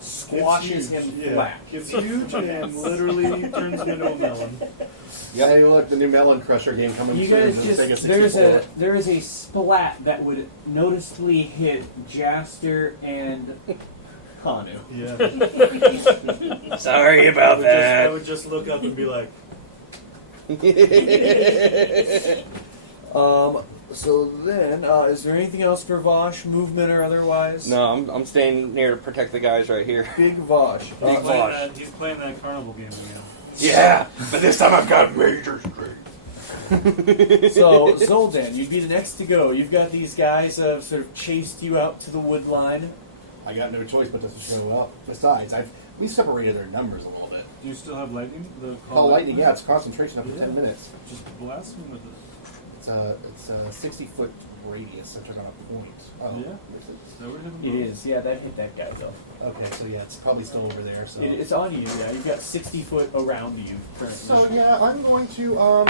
squashes him flat. It's huge and literally turns him into a melon. Yeah, hey, look, the new Melon Crusher game coming You soon. guys in Sega just 64. there is a splat that would noticeably hit Jaster and Kanu. Yeah. Sorry about I that. would just look up and be like, So then, is there anything else for Vosh, movement or otherwise? No, I'm staying near to protect the guys right here. Big Vosh. Big Vosh. he's playing that carnival game again. Yeah, but this time I've got major strength. So, Zoldan, you'd be the next to go. You've got these guys sort of chased you out to the wood line. I got no choice but to show up. Besides, we separated their numbers a little bit. Do you still have lightning? The Call lightning, yeah, it's concentration up to 10 minutes. Just blast him with it. It's a 60-foot radius centered on a point. Oh, Yeah. is it? That would have It is, yeah, that hit that guy though. Okay, so yeah, it's probably still over there. So It's on you, yeah. You've got 60 foot around you currently. So yeah, I'm going to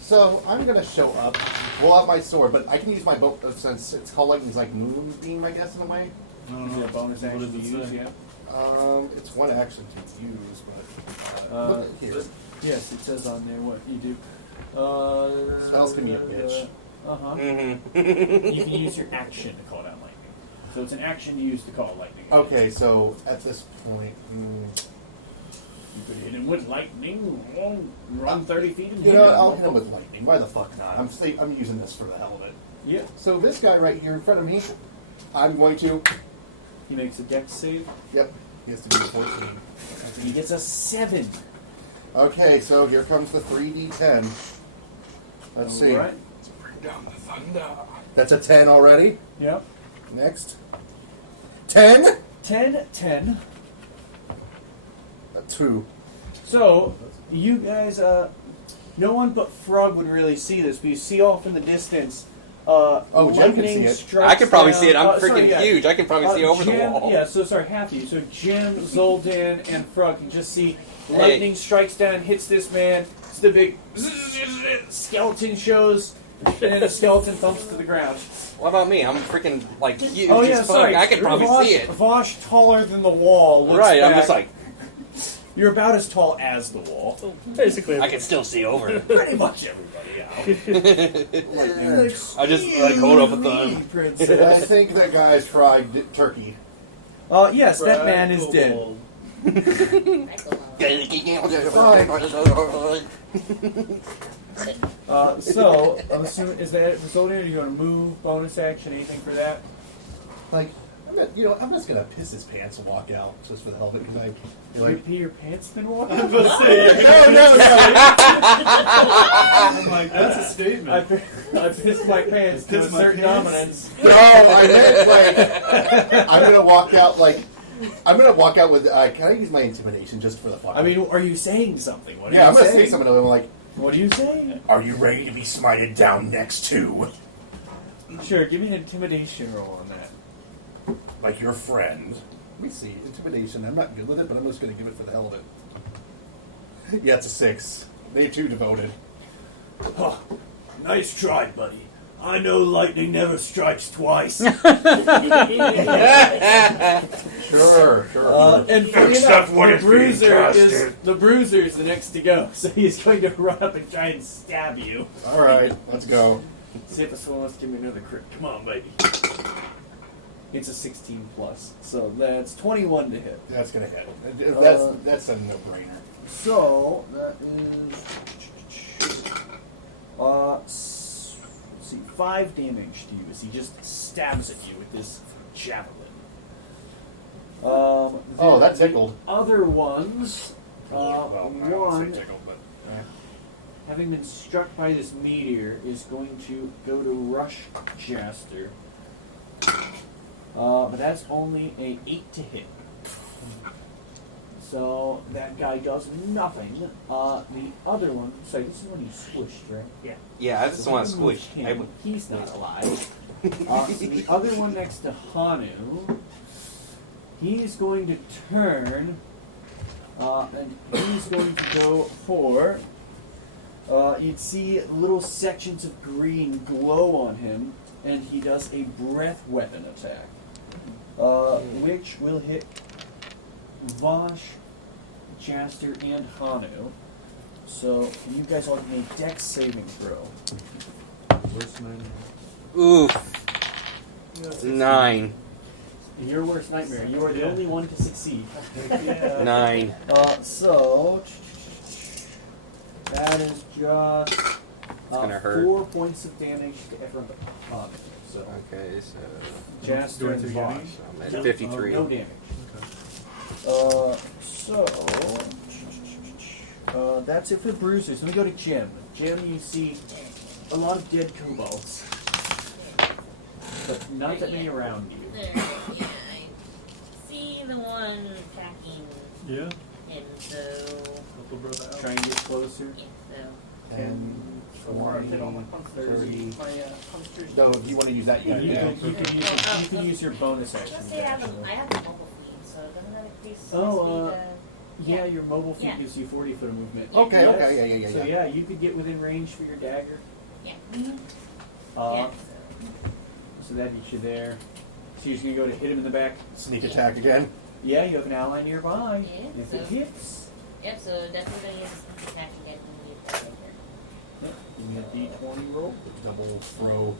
So I'm gonna show up. Pull out my sword, but I can use my bow since it's called lightning's like moonbeam, I guess, in a way. No, Is it a bonus What action does to it use, say? yeah? It's one action to use, but look at here. Yes, it says on there what you do. Spells can be a bitch. Uh-huh. Mm-hmm. You can use your action to call down lightning. So it's an action used to call lightning. Okay, so at this point, You could hit him with lightning, run 30 feet and you hit know, him. I'll hit him with lightning. Why the fuck not? I'm using this for the hell of it. Yeah. So this guy right here in front of me, I'm going to. He makes a dex save. Yep, he has to do 14. He gets a 7. Okay, so here comes the 3d10. Let's see. All right. Bring down the thunder. That's a 10 already. Yep. Next. 10? 10. A 2. So, you guys, no one but Frog would really see this, but you see off in the distance, Jem can lightning see it. strikes I can probably down- see it. I'm sorry, freaking yeah. huge. I can probably see over the Jim- wall. Yeah, so sorry, half of you. So Jim, Zoldan, and Frog can just see Hey. lightning strikes down, hits this man. It's the big skeleton shows, and then the skeleton thumps to the ground. What about me? I'm freaking like huge Oh yeah, as fuck. sorry. I could probably Vosh, see it. Vosh taller than the wall. Looks Right, I'm back. just like, You're about as tall as the wall. Basically, I can still see over it. Pretty much everybody out. I just like hold up a thumb. I Princess. think that guy's fried turkey. Yes, that man is dead. Kobold. So, I'm assuming, is that the soldier? Are you going to move, bonus action, anything for that? Like, I'm just gonna piss his pants and walk out just for the hell of it. Because Did you like, pee your pants then walk? I was about to say, no. I'm like, that's a statement. I pissed my pants to a Pissed my certain pants? dominance. No, I meant like I'm gonna walk out with. Can I use my intimidation just for the fun? I mean, are you saying something? What are yeah, you I'm gonna saying? say something to him like, What are you saying? "Are you ready to be smited down next to, Sure, give me an intimidation roll on that. like your friend?" Let me see, intimidation. I'm not good with it, but I'm just gonna give it for the hell of it. Yeah, it's a 6. They too devoted. Huh. Nice try, buddy. I know lightning never strikes twice. Sure. And funny Fix enough, up what is being the bruiser is the next to go, so he's going to run up and try and stab you. All right, let's go. See if this one wants to give me another crit. Come on, baby. It's a 16 plus, so that's 21 to hit. That's gonna hit. That's a no-brainer. So that is let's see, 5 damage to you as he just stabs at you with this javelin. Oh, that tickled. Other ones, one, tickled, but having been struck by this meteor, is going to go to rush Jaster. But that's only a 8 to hit. So that guy does nothing. The other one, sorry, this is when he squished, right? Yeah, I just So want to he moves squish. him. He's not alive. So the other one next to Hanu, he's going to turn, and he's going to go for. You'd see little sections of green glow on him, and he does a breath weapon attack, which will hit Vosh, Jaster, and Hanu. So you guys all make a dex saving throw. Worst nightmare. Ooh, 9. Your worst nightmare. You are the only one to succeed. 9. So that is just gonna hurt. 4 points of damage to everyone but Hanu. So Okay, so Jaster Do I and take Vosh. any? I'm at 53. No damage. That's it for the bruisers. Let me go to Jim. Jim, you see a lot of dead kobolds, but not that many around you. There, yeah, I see the one attacking Yeah. him, so Little brother out. Try and get closer. yeah, so 10, Or hit all my 30. constitution. no, if you want to use that, you You can. can use your bonus action. let's say I have actually. a mobile feed, so doesn't that increase my Oh, speed? Yeah, your mobile feet Yeah. gives you 40 foot of movement. Okay, Yes. okay, yeah. So yeah, you could get within range for your dagger. Yeah. Uh, So that gets you there. So you're just gonna go to hit him in the back. Sneak attack again. Yeah, you have an ally nearby. Yeah, If it so- hits, Yep, so definitely gonna use this attack to get me right there. give me a d20 roll. Double throw.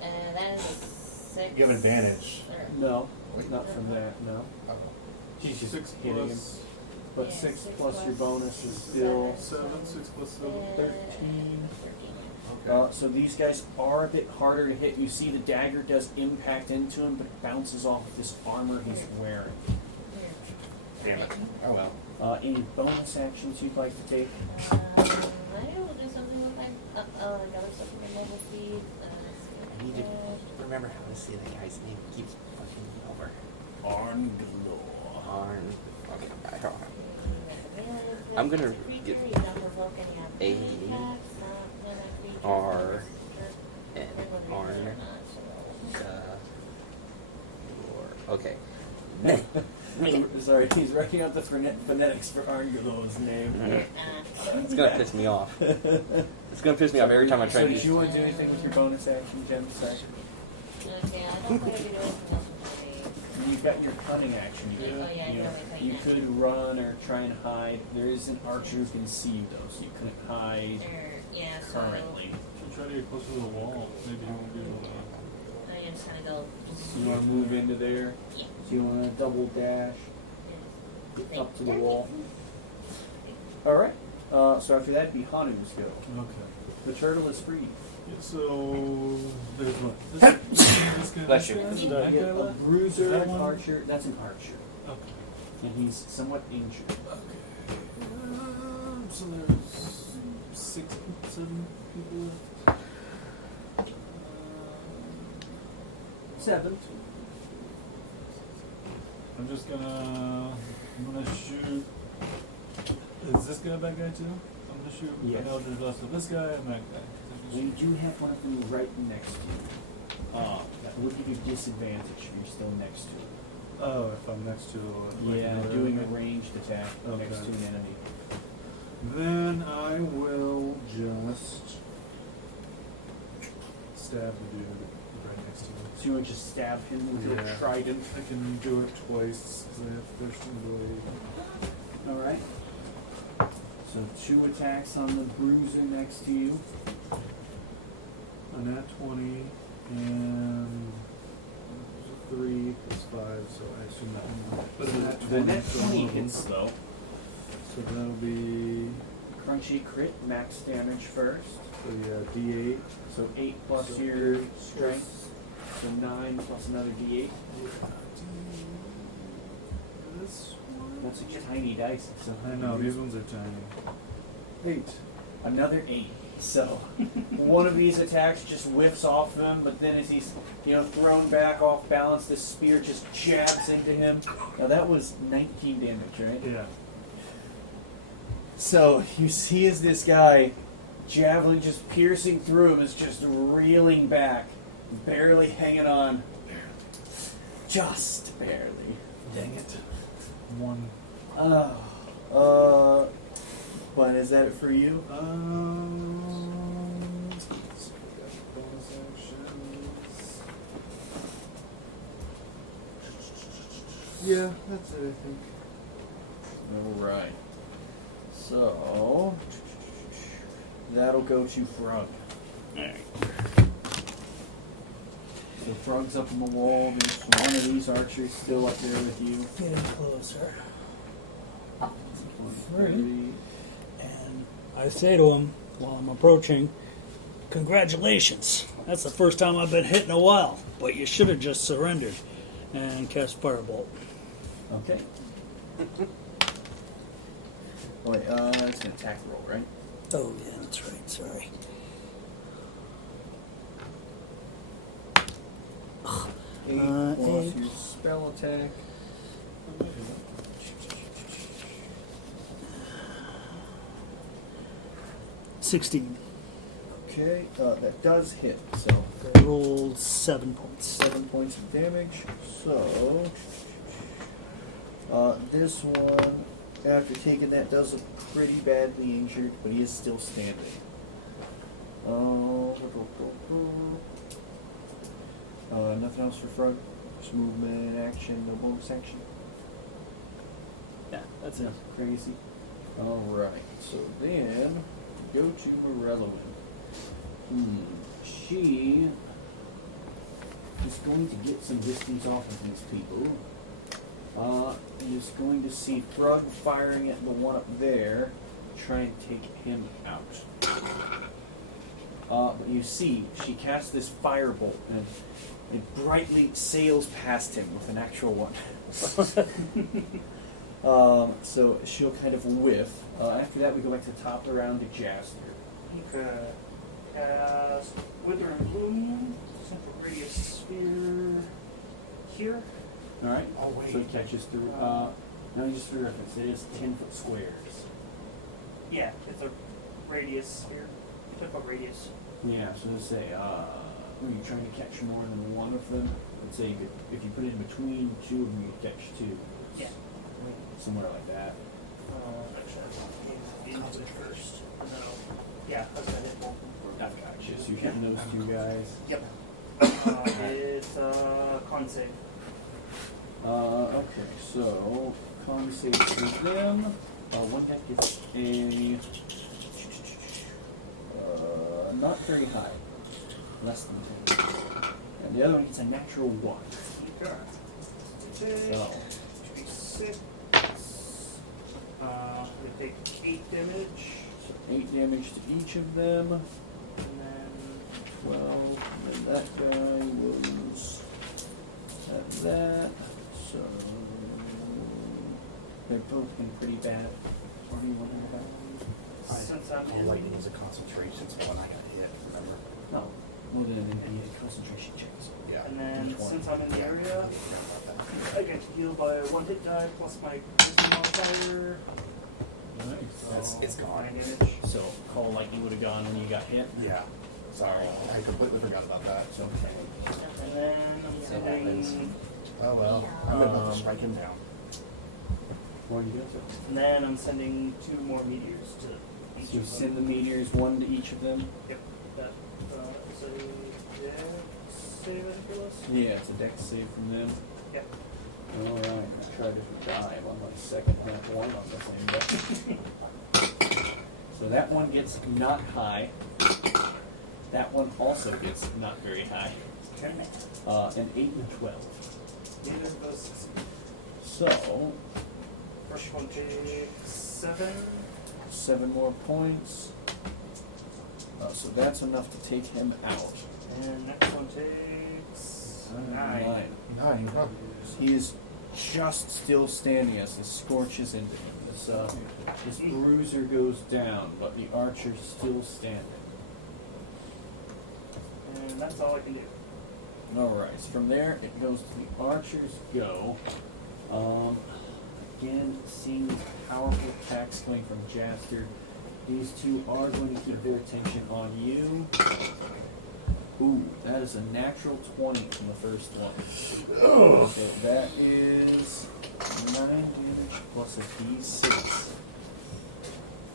That is a 6. You have advantage. No, not from that. No. Oh. She's just 6 hitting him. plus But Yeah, 6 6 plus your plus bonus is still 7. 6 plus 7. 13. Okay. So these guys are a bit harder to hit. You see the dagger does impact into him, but it bounces off of this armor he's wearing. Damn it. Oh well. Any bonus actions you'd like to take? I will do something with my other stuff in the mobile feed. I need to remember how to say that guy's name. It keeps fucking me over. Arnglor. Arn. Okay, I don't know. I'm gonna get A, R, N, Arn. Okay. Sorry, he's writing out the phonetics for Arngulow's name. It's gonna piss me off. It's gonna piss me off every time I try So to did you want to do anything with your bonus action, Jen? Sorry. Okay, I don't want to do anything. You've got your cunning action. Oh, yeah, I know everything. You could run or try and hide. There is an archer who can see you, though, so you couldn't hide Yeah, so currently. Should try to get closer to the wall. Maybe you won't be able to. I just kind of go. So you want to move into there? Yeah. So you want to double dash up to the Like, wall? Alright. So after that, be Hanu's go. Okay. The turtle is free. Yeah, so there's what? This guy. Bless this you. guy, So that you guy get a left? bruiser, Is that an one? archer. That's an archer. Okay. And he's somewhat injured. Okay. So there's 6, 7 people left. 7. I'm gonna shoot. Is this guy a bad guy too? I'm gonna shoot. Yes. I know there's also this guy and that guy. We do have one of them right next to you. That would give you disadvantage if you're still next to it. Oh, if I'm next to. Yeah, another doing a enemy. ranged attack next Okay. to an enemy. Then I will just stab the dude right next to me. So you would just stab him with your Yeah. trident. I can do it twice because I have Thirsting Blade. Alright. So 2 attacks on the bruiser next to you. A nat 20 and 3 plus 5, so I assume that one. But a nat 20. The net so 20 one of them. hits though. So that'll be Crunchy crit, max damage first. so yeah, D8. So 8 plus So your 8 strength. So 9 plus another d8. This one. That's a tiny dice. So I know these ones are tiny. 8. Another 8. So one of these attacks just whiffs off him, but then as he's thrown back off balance, the spear just jabs into him. Now that was 19 damage, right? Yeah. So you see as this guy, javelin just piercing through him, is just reeling back, barely hanging on. Just barely. Dang it. 1. But is that it for you? Let's see, we got bonus actions. Yeah, that's it, I think. Alright. So that'll go to Frog. So Frog's up on the wall. There's one of these archers still up there with you. Getting closer. 30. And I say to him while I'm approaching, congratulations. That's the first time I've been hit in a while, but you should have just surrendered and cast Firebolt. Okay. Oh wait, it's an attack roll, right? Oh, yeah, that's right, sorry. Eight plus 8. your spell attack. 16. Okay, that does hit. So I rolled 7 points. 7 points of damage. So this one, after taking that, does look pretty badly injured, but he is still standing. Nothing else for Frog? Just movement, action, no bonus action. Yeah, that's it. Crazy. Alright, so then go to Morelloin. She is going to get some distance off of these people. Is going to see Frog firing at the one up there, try and take him out. But you see, she casts this firebolt and it brightly sails past him with an actual one. So she'll kind of whiff. After that, we go back to the top of the round to Jaster. Okay. Cast Wither and Bloom, central radius sphere here. Alright? Oh, wait. So it catches through. Now just for reference, it is 10-foot squares. Yeah, it's a radius sphere. 10-foot radius. Yeah, so to say, were you trying to catch more than one of them? would say if you put it in between two of them, you catch two. Yeah. Somewhere like that. Actually, I want to do it first. And then yeah, I was going to hit both. I've got you. So you're hitting those two guys. Yep. It's con save. Okay, so con save for them. One guy gets a not very high, less than 10, and the other one gets a natural 1. So 6. We take 8 damage, 8 damage to each of them. and then 12, and then that guy was at that, so they're both been pretty bad. What do you want to know about? since I'm Cold lightning was a concentration spell and I got hit, remember? No, more than any concentration checks. Yeah. And then D20. since I'm in the area, Yeah. I get healed by 1 hit die plus my wisdom modifier. It's gone. 9 damage. So call lightning would have gone when you got hit. Yeah. Sorry, I completely forgot about that. So okay. And then I'm sending. Oh well, I'm about to strike him down. What are you doing? And then I'm sending 2 more meteors to each So you of them. send the meteors, 1 to each of them. Yep. That is a dex save, I think it was. Yeah, it's a dex save from them. Yep. Alright, I'll try to dive on my second half one on the same deck. So that one gets not high. That one also gets not very high. Okay. An 8 and a 12. Neither of those succeed. So, First one takes 7. 7 more points. So that's enough to take him out. And next one takes 9. 9. 9, huh? He is just still standing as this scorches into him. This bruiser goes down, but the archer's still standing. And that's all I can do. Alright, so from there it goes to the archer's go. Again, seeing these powerful attacks coming from Jaster, these two are going to keep their attention on you. Ooh, that is a natural 20 from the first one. Okay, that is 9 damage plus a d6.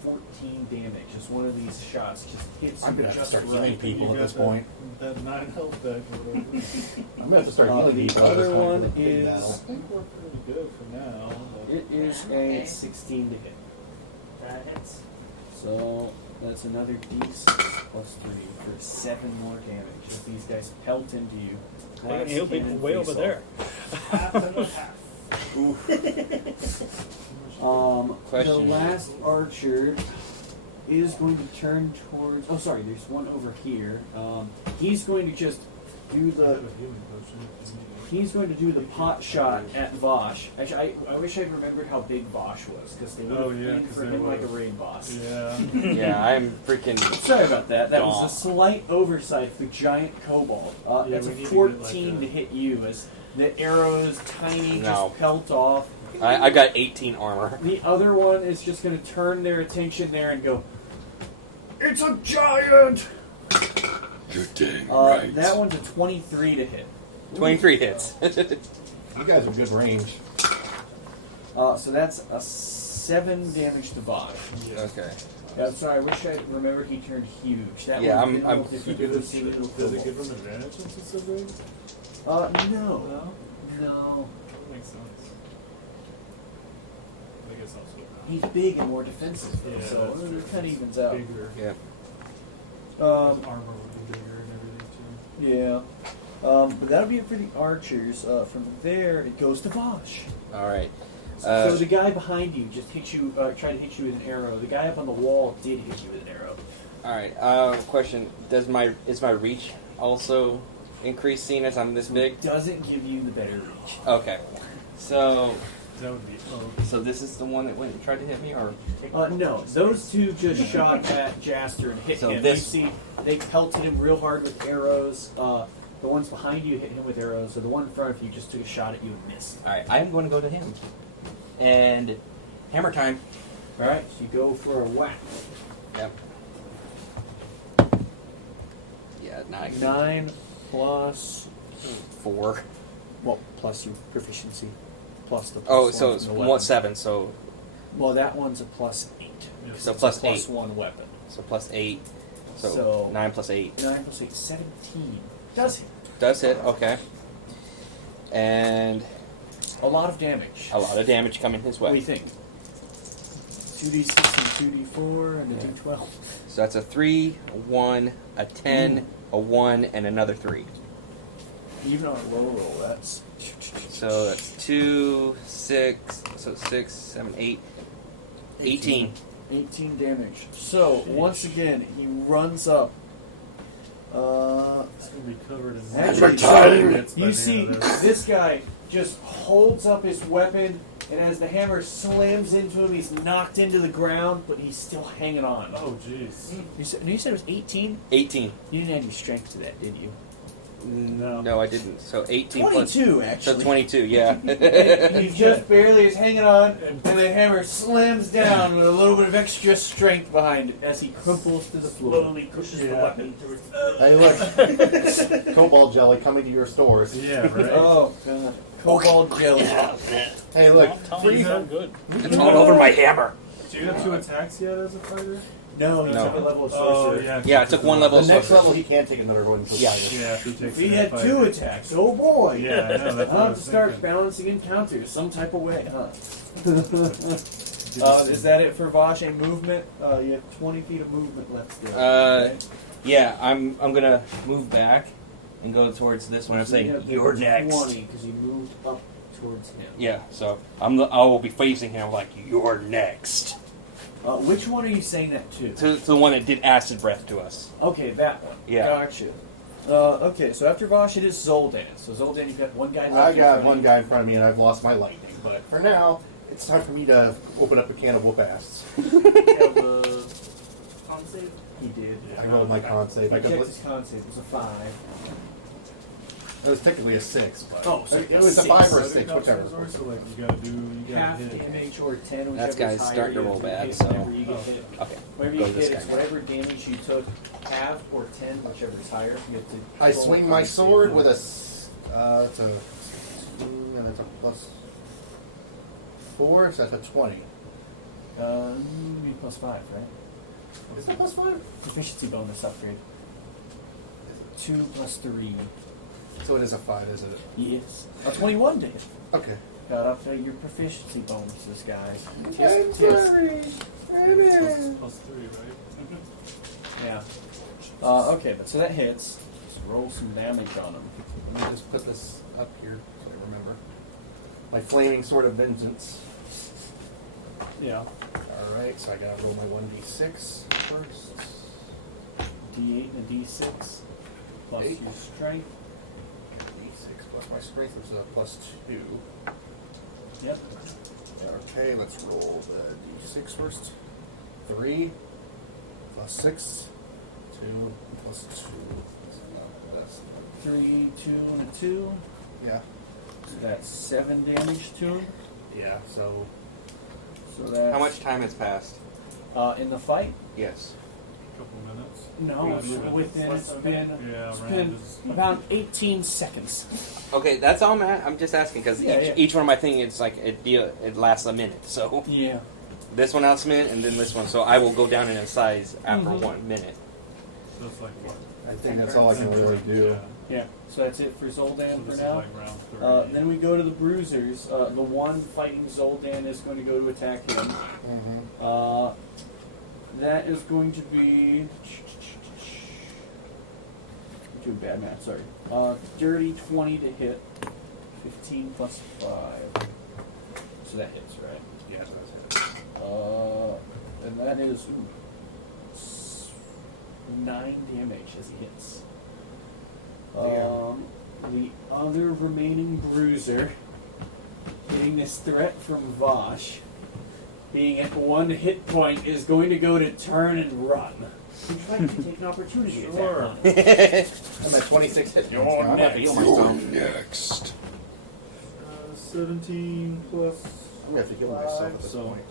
14 damage. Just one of these shots just hits you I'm gonna have to just start right. healing people at this point. That 9 health back or whatever. I'm gonna have to start healing The people at this other point one for the big is- I battle. think we're pretty good for now. But It is a 16 to hit. That hits. So that's another d6 plus 3 for 7 more damage as these guys pelt into you. I can heal people way over there. Half and a half. The Question. last archer is going to turn towards. Oh, sorry. There's one over here. He's going to just do I the. have a healing potion. He's going to do the pot shot at Vosh. Actually, I wish I remembered how big Vosh was because they would have Oh, yeah, been 'cause for they him like a was. raid boss. Yeah. Yeah, I'm freaking. Sorry about that. That was Gone. a slight oversight for giant kobold. Yeah, That's we a need to get, 14 like, to hit you as the arrows tiny No. just pelt off. I got 18 armor. The other one is just going to turn their attention there and go, "It's a giant!" You're dang That one's a 23 to hit. 23 hits. You guys are good range. So that's a 7 damage to Vosh. Okay. Yeah, I'm sorry, I wish I remembered he turned huge. That Yeah, would have been a I'm- little different Does to it, see the little does it give kobolds. him advantage since it's so big? No. No? No. That makes sense. I guess also. He's big and more defensive, though, Yeah, so that's true. it kind of evens out. Bigger. Yeah. His armor would be bigger and everything too. Yeah. But that'll be it for the archers. From there, it goes to Vosh. All right. So the guy behind you just hit you, tried to hit you with an arrow. The guy up on the wall did hit you with an arrow. All right. Question: is my reach also increasing as I'm this big? It doesn't give you the better reach. Okay. So That would be. so this is the one that went and tried to hit me, or No, those two just shot at Jaster and hit So him. this- You see, they pelted him real hard with arrows. The ones behind you hit him with arrows, so the one in front of you just took a shot at you and missed. all right. I'm going to go to him. And hammer time. All right, so you go for a whack. Yep. Yeah, 9. 9 plus 4. Well, plus your proficiency, plus the plus Oh, one so from it's the more weapon. 7. So Well, that one's a plus 8. Yeah. So It's plus a plus 8. 1 weapon. plus 8. So, So- 9 plus 8. 9 plus 8, 17. Does hit. Does hit. Okay. And A lot of damage. a lot of damage coming his What do way. you think? 2d6 and 2d4 and a Yeah. d12. So that's a 3, a 1, a 10, a 1, and another 3. Even on a low roll, that's... So that's 2, 6, so 6, 7, 8, 18. 18 damage. So, once again, he runs up. It's gonna be covered in Actually, Tired. you see this guy just holds up his weapon, and as the hammer slams into him, he's knocked into the ground, but he's still hanging on. Oh, jeez. You said it was 18? 18. You didn't add any strength to that, did you? No, I didn't. So 18 plus. 22, actually. So 22, yeah. He just barely is hanging on, and the hammer slams down with a little bit of extra strength behind it as he crumples to the floor. Slowly pushes the weapon through. Hey, look. Kobold jelly coming to your stores. Yeah, right. Oh, God. Kobold jelly. Hey, look. Tommy, Free- not good. It's all over my hammer. Do you have 2 attacks yet as a fighter? No, he No. took a level of Oh, sorcerer. yeah. Yeah, it took 1 level The of next sorcery. level, he can't take another one. Yeah. Yeah, if he takes If he it had in 2 fighter. attacks, oh boy. Yeah, I know. That's I'll what I have was to start thinking. balancing encounters some type of way, huh? Did you Is that it for Vash and movement? You have 20 feet of movement left still. right? Yeah, I'm gonna move back and go towards this one and So you say, have "You're next." 20 because he moved up towards him. Yeah, so I will be facing him like, "You're next." Which one are you saying that to? To the one that did acid breath to us. Okay, that one. Yeah. Gotcha. Okay, so after Vosh, it is Zoldan. So Zoldan, you've got one guy left. I in got front of one you. guy in front of me, and I've lost my lightning. But for now, it's time for me to open up a can of whoop-ass. Have a con save? He did. I rolled my con save. He I checked got, his con save. It was a 5. it was technically a 6, but Oh, so it was a 6. 5 or a Are 6, there whichever. counselors, or so, like, you gotta Half hit it? damage or 10, That whichever guy's is higher, starting to you roll have to bad, hit so- whenever you get Oh. hit. Okay. Whenever Go you this hit, it's guy now. whatever damage you took, half or 10, whichever is higher. You have to I roll swing a my con sword save. with it's a 2, and it's a plus 4, so that's a 20. You need plus 5, right? Is that plus 5? Proficiency bonus upgrade. 2 plus 3. So it is a 5, isn't it? Yes. A 21 to hit. Okay. Got up to your proficiency bonuses, guys. I'm Tisk, tisk. sorry. Plus 3, right? Yeah. Okay, but so that hits. Just roll some damage on him. Let me just put this up here so I remember. My flaming sword of vengeance. Yeah. Alright, so I gotta roll my 1d6 first. D8 and a D6. Plus 8. your strength. D6 plus my strength, which is a plus 2. Yep. Okay, let's roll the d6 first. 3 plus 6. 2 plus 2. That's 3, 2, and a 2. yeah. So that's 7 damage to him. Yeah, so So that's... How much time has passed? In the fight? Yes. Couple minutes. No, Yeah, it's movement. within... Less It's than a been... Yeah, It's Rand been is- about 18 seconds. Okay, that's all I'm just asking because Yeah, yeah. each one of my things, it's like it lasts a minute. So Yeah. this one lasts a minute, and then this one. So I will go down in size after Mhm. 1 minute. So it's like what? I think that's all I can really do. Yeah. So that's it for So Zoldan this for is now. like round 3. Then we go to the Bruisers. The one fighting Zoldan is going to go to attack him. Mm-hmm. That is going to be... Doing bad math, sorry. Dirty 20 to hit. 15 plus 5. So that hits, right? Yeah, that's it. And that is 9 damage as he hits. The other remaining bruiser, getting this threat from Vosh, being at 1 hit point, is going to go to turn and run. Would you like to take an opportunity attack Sure. on him? I'm at 26 hit points You're now. I'm about to next. heal myself. Next. 17 plus. I'm gonna have to heal myself at this So- point.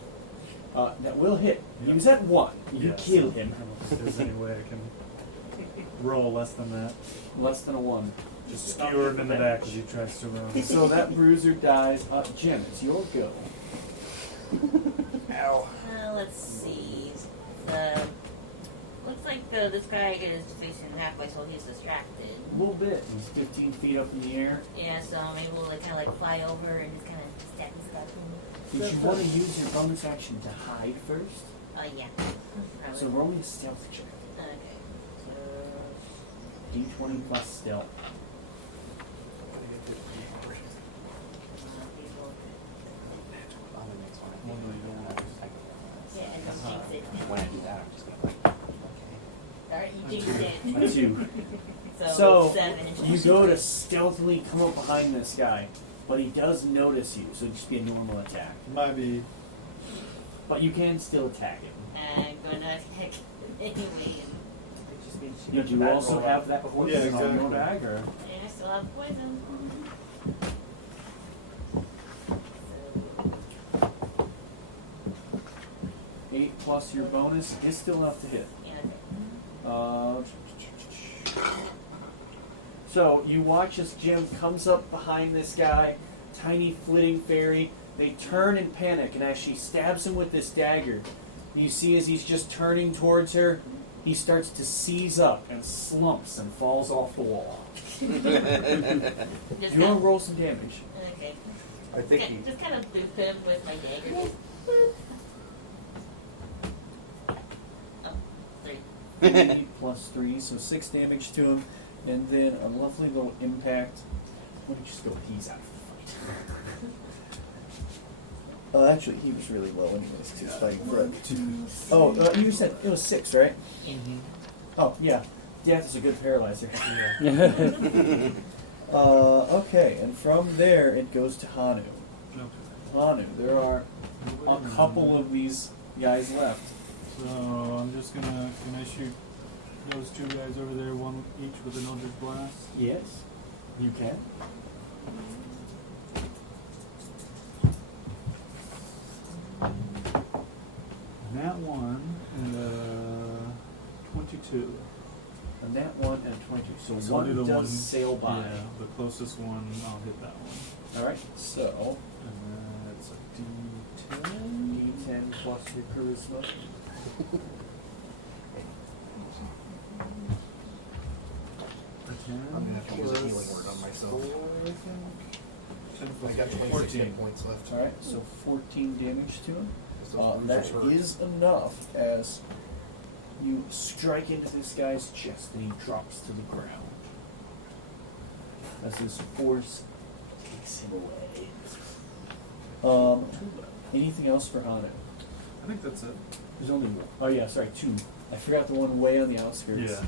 That will hit. He was at 1. You Yes. kill him. I don't know if there's any way I can roll less than that. Less than a 1. Just skewer him in the back as he tries to run. So that bruiser dies. Jim, it's your go. Ow. Let's see. Looks like this guy is facing halfway, so he's distracted. A little bit. He's 15 feet up in the air. Yeah, so I'm able to kind of like fly over and just kind of stab and stuff. Did you want to use your bonus action to hide first? Yeah. Probably. So roll me a stealth check. Okay. D20 plus stealth. Yeah, and just jinx it. When I do that, I'm just gonna Alright, you jinxed it. A 2. So, 7. you go to stealthily come up behind this guy, but he does notice you, so it'd just be a normal attack. Might be. But you can still attack him. I'm gonna attack anyway. Did you also have that poison Yeah, on exactly. your dagger? And I still have poison. So, 8 plus your bonus is still enough to hit. yeah, So you watch as Jim comes up behind this guy, tiny flitting fairy. They turn in panic, and as she stabs him with this dagger, you see as he's just turning towards her, he starts to seize up and slumps and falls off the wall. Just You want to roll some damage? Okay. I think he. Just kind of boop him with my dagger. Oh, 3. 3 plus 3, so 6 damage to him, and then a lovely little impact. Let me just go. He's out of the fight. Actually, he was really low anyways, 'cause he was fighting for it. Oh, you said it was 6, right? Mm-hmm. Oh, yeah. Death is a good paralyzer. Yeah. Okay, and from there it goes to Hanu. Okay. Hanu, there are a couple of these guys left. So I'm just gonna. Can I shoot those 2 guys over there, one each with an Eldritch Blast? Yes, you can. That one and 22. And that one and 22. So, So I'll one do the does one sail by. Yeah, the closest one. I'll hit that one. Alright, so And then it's a D10. D10 plus your charisma. I'm gonna have to use a healing word on myself. I got 26 hit points left. Alright, so 14 damage to him. So That is enough as you strike into this guy's chest and he drops to the ground. As his force takes him away. Anything else for Hanu? I think that's it. There's only one. Oh yeah, sorry, 2. I forgot the one way on the outskirts. Yeah.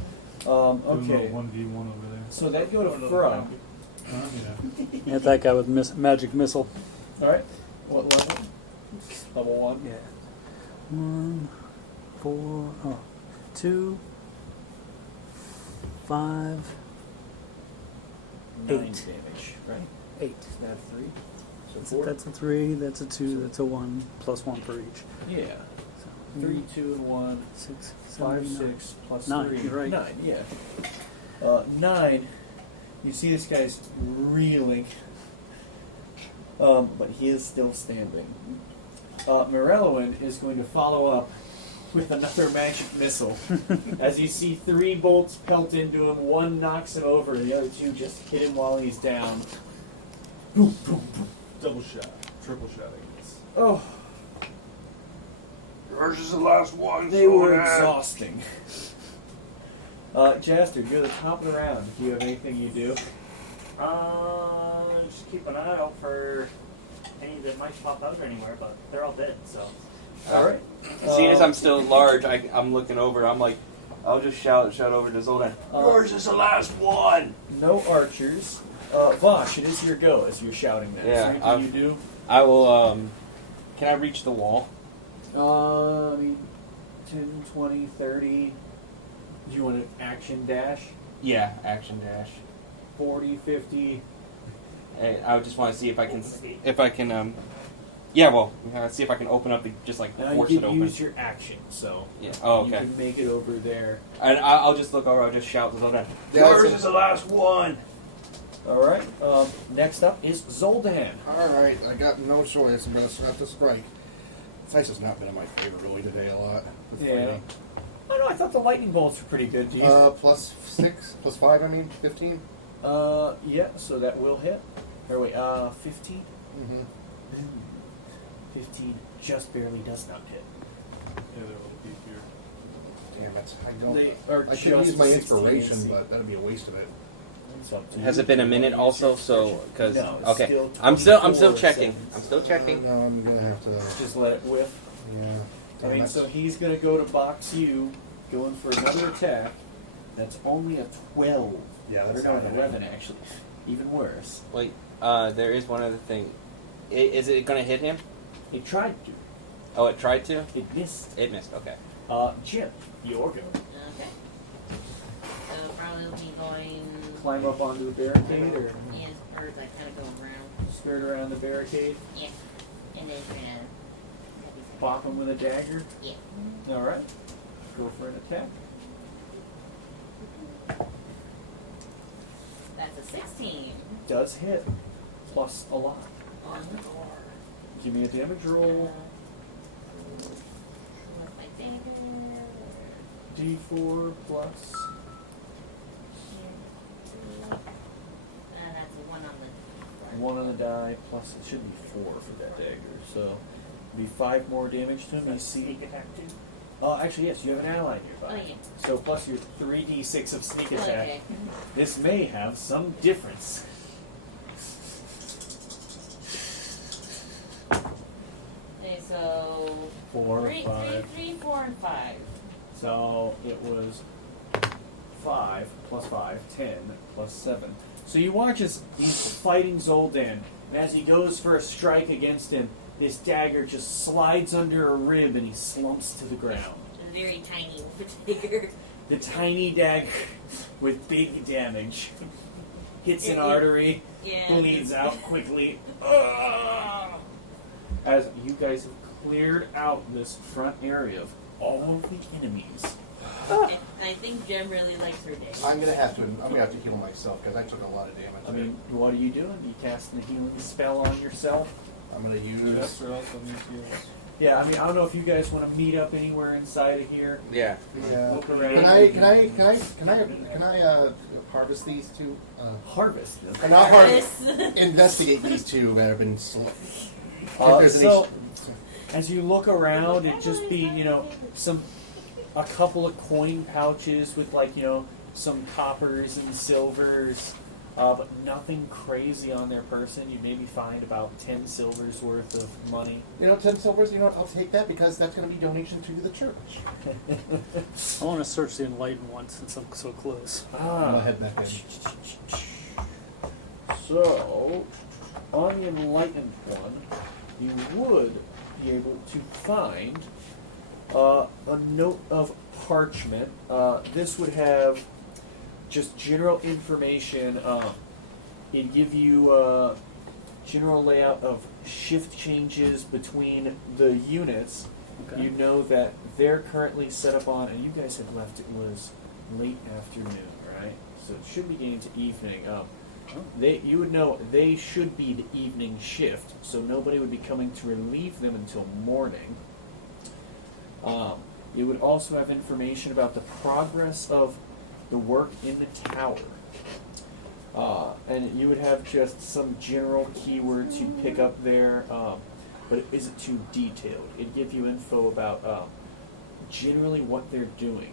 Okay. 1v1 over there. So that go to Fra. Yeah. Hit that guy with magic missile. Alright. What level? Level 1? Yeah. 1, 4, 2, 5, 9 8. damage, right? 8. Snap 3. So 4? That's a 3, that's a 2, that's a 1, plus 1 for each. Yeah. So, 3, 2, and 1. 6, 5, 7, 6, plus 9, 3. you're right. 9, yeah. 9, you see this guy's reeling. But he is still standing. Morelloin is going to follow up with another magic missile. As you see 3 bolts pelt into him, 1 knocks him over, the other 2 just hit him while he's down. Boom, boom, boom. Double shot. Triple shot, I guess. Oh, Yours is the last one. they were exhausting. Jaster, you're the top of the round. Do you have anything you do? Just keep an eye out for any that might pop out anywhere, but they're all dead, so. Alright. Seeing as I'm still large, I'm looking over. I'm like, I'll just shout over to Zoldan. Yours is the last one. No archers. Vosh, it is your go as you're shouting that. Yeah, Is there anything you do? I will. Can I reach the wall? I mean, 10, 20, 30. Do you want an action dash? Yeah, action dash. 40, 50. Hey, I just want to see if I can. Yeah, well, see if I can open up the just like Now force you it can open. use your action, so Yeah. Oh, you okay. can make it over there. And I'll just look over. I'll just shout to Zoldan. Yeah, Yours that's is the last one. Alright, next up is Zoldan. Alright, I got no choice. I'm going to have to strike. This has not been in my favor really today a lot. With Yeah. fighting. Oh no, I thought the lightning bolts were pretty good. Do you? Plus 6, plus 5, I mean, 15. Yeah, so that will hit. Or wait, 15? Mm-hmm. 15 just barely does not hit. Yeah, they're a little beefier. Damn it. I don't. They are I should just use my 16 inspiration, AC. but that'd be a waste of it. It's up to Has you. it been a minute also? So because No, it's okay, still I'm still 24 checking. seconds. I'm still checking. No, I'm going to have to. Just let it whiff. Yeah. I mean, so he's going to go to box you, going for another attack. That's only a 12. Yeah, Or that's no, not an hitting. 11 actually. Even worse. Wait, there is one other thing. Is it going to hit him? It tried to. Oh, it tried to. It missed. It missed. Okay. Jim, your go. Okay. So probably will be going. Climb up onto the barricade or Yeah, or I kind of go around. skirt around the barricade. Yeah. And then Bop him with a dagger. Yeah. Alright. Go for an attack. That's a 16 Does hit. Plus a lot. on the board. Give me a damage roll. What's my dagger? D4 plus. That's a 1 on the. 1 on the die, plus it should be 4 for that dagger. So it'd be 5 more damage to him. You That's see. sneak attack too. Actually, yes, you have an ally Oh nearby. yeah. So plus your 3d6 of sneak attack. Okay. This may have some difference. Okay, so 4, 3, 5. 4, and 5. So it was 5 plus 5, 10 plus 7. So you watch as he's fighting Zoldan, and as he goes for a strike against him, this dagger just slides under a rib and he slumps to the ground. A very tiny dagger. The tiny dagger with big damage hits an Yeah. artery, Yeah. bleeds out quickly. Ugh! As you guys have cleared out this front area of all of the enemies. I think Jem really likes her dagger. I'm going to have to heal myself because I took a lot of damage. I mean, what are you doing? Are you casting a healing spell on yourself? I'm going to use. Jester also needs heals. Yeah, I mean, I don't know if you guys want to meet up anywhere inside of here. Yeah. Yeah. Look around. Can I harvest these two? Harvest them. Or not harvest. Yes. Investigate these two that have been. So, as you look around, it'd just be, a couple of coin pouches with, some coppers and silvers, but nothing crazy on their person. You maybe find about 10 silvers worth of money. 10 silvers. You know what? I'll take that because that's going to be donation to the church. I want to search the enlightened one since I'm so close. I'm gonna head back in. So, on the enlightened one, you would be able to find a note of parchment. This would have just general information. It'd give you a general layout of shift changes between the units. Okay. You know that they're currently set up on, and you guys had left, it was late afternoon, right? So it should be getting to evening. You would know they should be the evening shift, so nobody would be coming to relieve them until morning. It would also have information about the progress of the work in the tower. And you would have just some general keywords you pick up there, but it isn't too detailed. It'd give you info about generally what they're doing.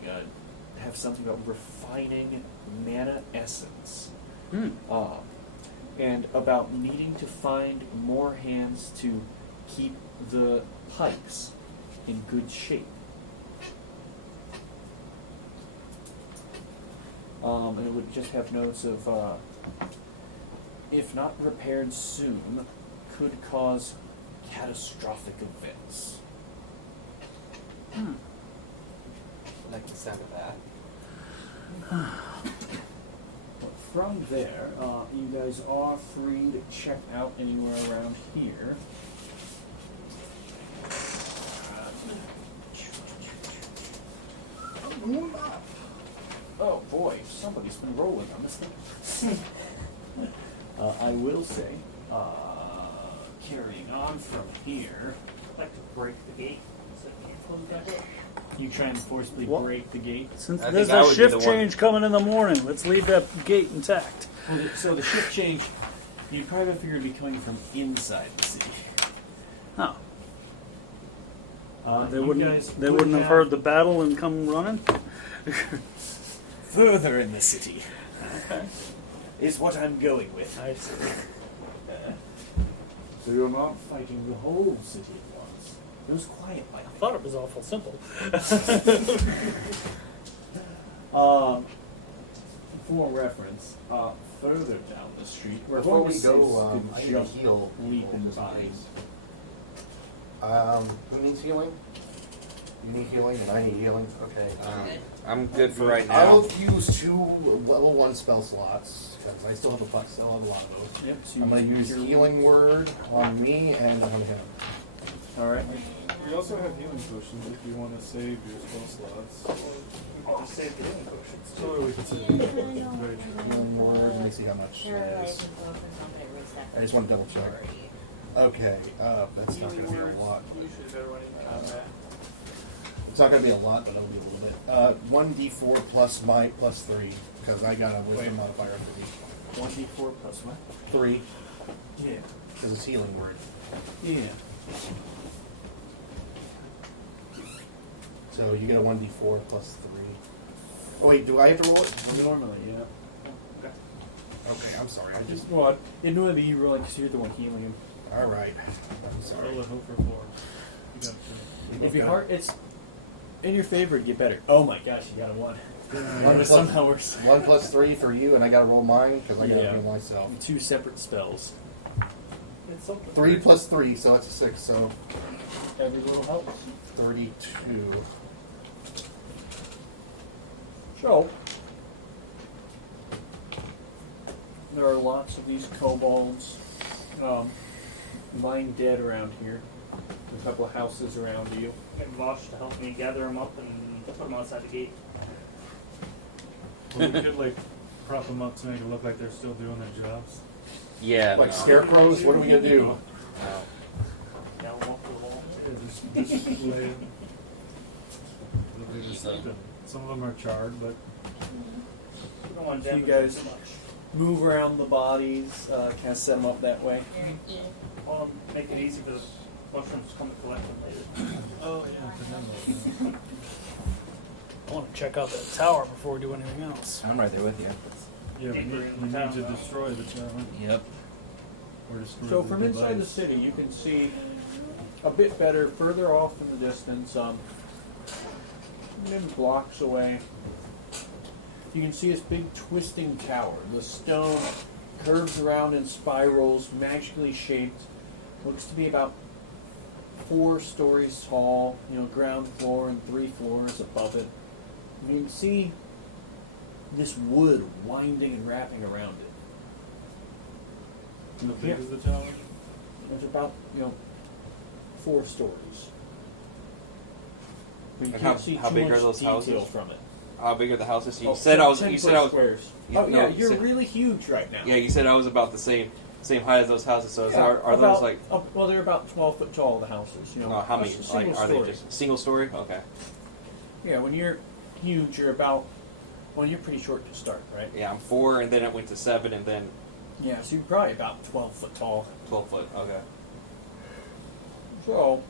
Have something about refining mana essence. And about needing to find more hands to keep the pipes in good shape. And it would just have notes of, if not repaired soon, could cause catastrophic events. I like the sound of that. But from there, you guys are free to check out anywhere around here. Oh boy, somebody's been rolling on this thing. I will say, carrying on from here, I'd like to break the gate so we can close that door. you try and forcibly What? break the gate. Since I there's think I a would be shift the one. change coming in the morning, let's leave that gate intact. Well, so the shift change, you probably figure it'd be coming from inside the city. Oh, they you wouldn't. guys They would wouldn't have heard the battle and come running. further in the city. Is what I'm going with. I see. So you're not fighting the whole city at once. It was quiet like I thought it was awful simple. For reference, further down the street, where Before we horses go, could I need to jump, heal. leap, and bind. Who needs healing? You need healing, and I need healing. Okay. I'm good for right I now. will use 2 level 1 spell slots because I still have a lot of those. Yep. So I'm going to use healing word on me and on him. All right. We also have healing potions if you want to save your spell slots. I'll just save the healing potions. So we can save healing potions. Very true. Healing word. Let me see how much that is. I just want to double check. Okay. That's not going to be a lot. Usually everyone in combat. It's not going to be a lot, but it'll be a little bit. 1d4 plus my plus 3 because I got a wisdom modifier of 1d4 plus what? 3 Yeah. because it's healing word. Yeah. So you get a 1d4 plus 3. Oh wait, do I have to roll it? Normally, yeah. Okay, I'm sorry. I just. Well, it normally be you rolling because you're the one healing him. All right. I'm sorry. Roll a hope for 4. You got three. If your heart, it's in your favor, you get better. Oh my gosh, you got a 1. One But somehow worse. 1 plus 3 for you, and I got to roll mine because I got to Yeah. roll myself. 2 separate spells. It's something. 3 plus 3, so that's a 6. So Every little helps. 32. So, there are lots of these kobolds lying dead around here. A couple of houses around you. And Vosh to help me gather them up and put them outside the gate. Well, we could like prop them up to make it look like they're still doing their jobs. Yeah. Like no. scarecrows? What are we gonna do? No. Yeah, we'll walk through the wall. Yeah, just lay them. Some of them are charred, but We don't want to So you damage guys- them too much. Move around the bodies, kind of set them up that way. Well, make it easy for the mushrooms to come and collect them later. oh yeah, I want to check out that tower before we do anything else. I'm right there with you. yeah. We need to destroy the tower Yep. or destroy. So the from inside the device. city, you can see a bit better further off in the distance, maybe blocks away. You can see this big twisting tower. The stone curves around in spirals, magically shaped. Looks to be about 4 stories tall. Ground floor and 3 floors above it. And you can see this wood winding and wrapping around it. How big is the tower? It's about 4 stories. But you And can't see how too big much are those detail houses? from it. How big are the houses? You Oh, said I was. 10 You foot said I was. squares. You- Oh no, yeah, you you're said- really huge right now. Yeah, you said I was about the same height as those houses. So Yeah, are about, those like? well, they're about 12 foot tall. The houses. How many? a Like, single are they story. just single story? Okay. Yeah, when you're huge, you're about. Well, you're pretty short to start, right? Yeah, I'm 4, and then it went to 7, and then Yeah, so you're probably about 12 foot tall. 12 foot. Okay. So,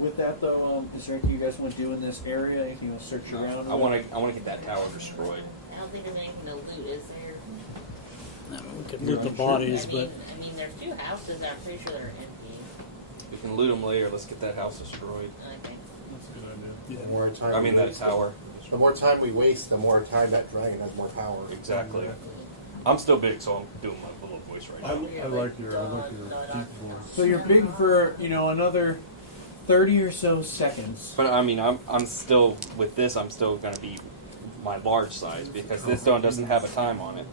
with that though, is there anything you guys want to do in this area? Anything you want to search around? I want to get that tower destroyed. I don't think there's anything to loot, is there? We could loot the bodies, I but mean, there's 2 houses that I'm pretty sure they're empty. We can loot them later. Let's get that house destroyed. Okay. That's a good idea. The more time I mean we that waste- tower. The more time we waste, the more time that dragon has more power. Exactly. I'm still big, so I'm doing my little voice right now. I like your deep voice. So you're big for another 30 or so seconds. But I mean, I'm still with this. I'm still going to be my large size because this stone doesn't have a time on it.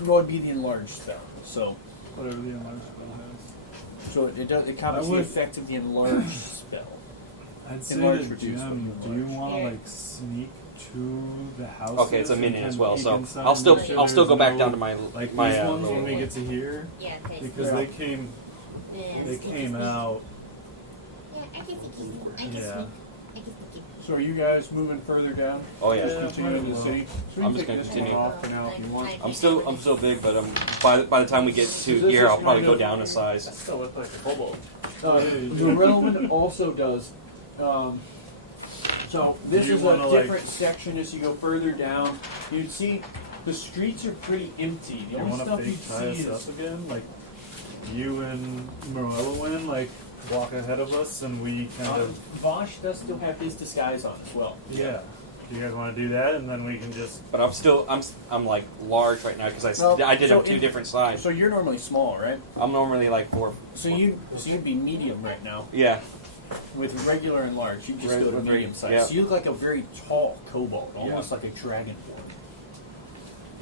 What would be the enlarged spell? So, Whatever the enlarged spell has. so it does. It copies I the would- effect of the enlarged spell. I'd say Enlarge, to reduce, Jim, do you enlarge. want to Yeah. like sneak to the house. Okay, it's a minute as well, so I'll still go back down to my like my these ones little- when we get to here Yeah, okay. because they came out. Yeah, I can think I can Yeah. So are you guys moving further down? Oh yeah. Continuing to the city? So I'm you just can gonna take this one continue. off for now if you want. I'm still big, but by the time we get to This here, is I'll probably kind go of- down a size. That still look like a kobold. The relevant also does. So this Do you is wanna, a like- different section as you go further down. You'd see the streets are pretty empty. The You only want to stuff fake you'd tie see us is up again? Like you and Morello like walk ahead of us and we kind of. Vosh does still have his disguise on as well. Yeah. Do you guys want to do that and then we can just. But I'm like large right now because Well, I did so have two in- different sides. So you're normally small, right? I'm normally like 4. So you'd be medium right now. Yeah. With regular and large, you just Right, go to with medium size. yeah. So you look like a very tall kobold, almost like a dragonborn.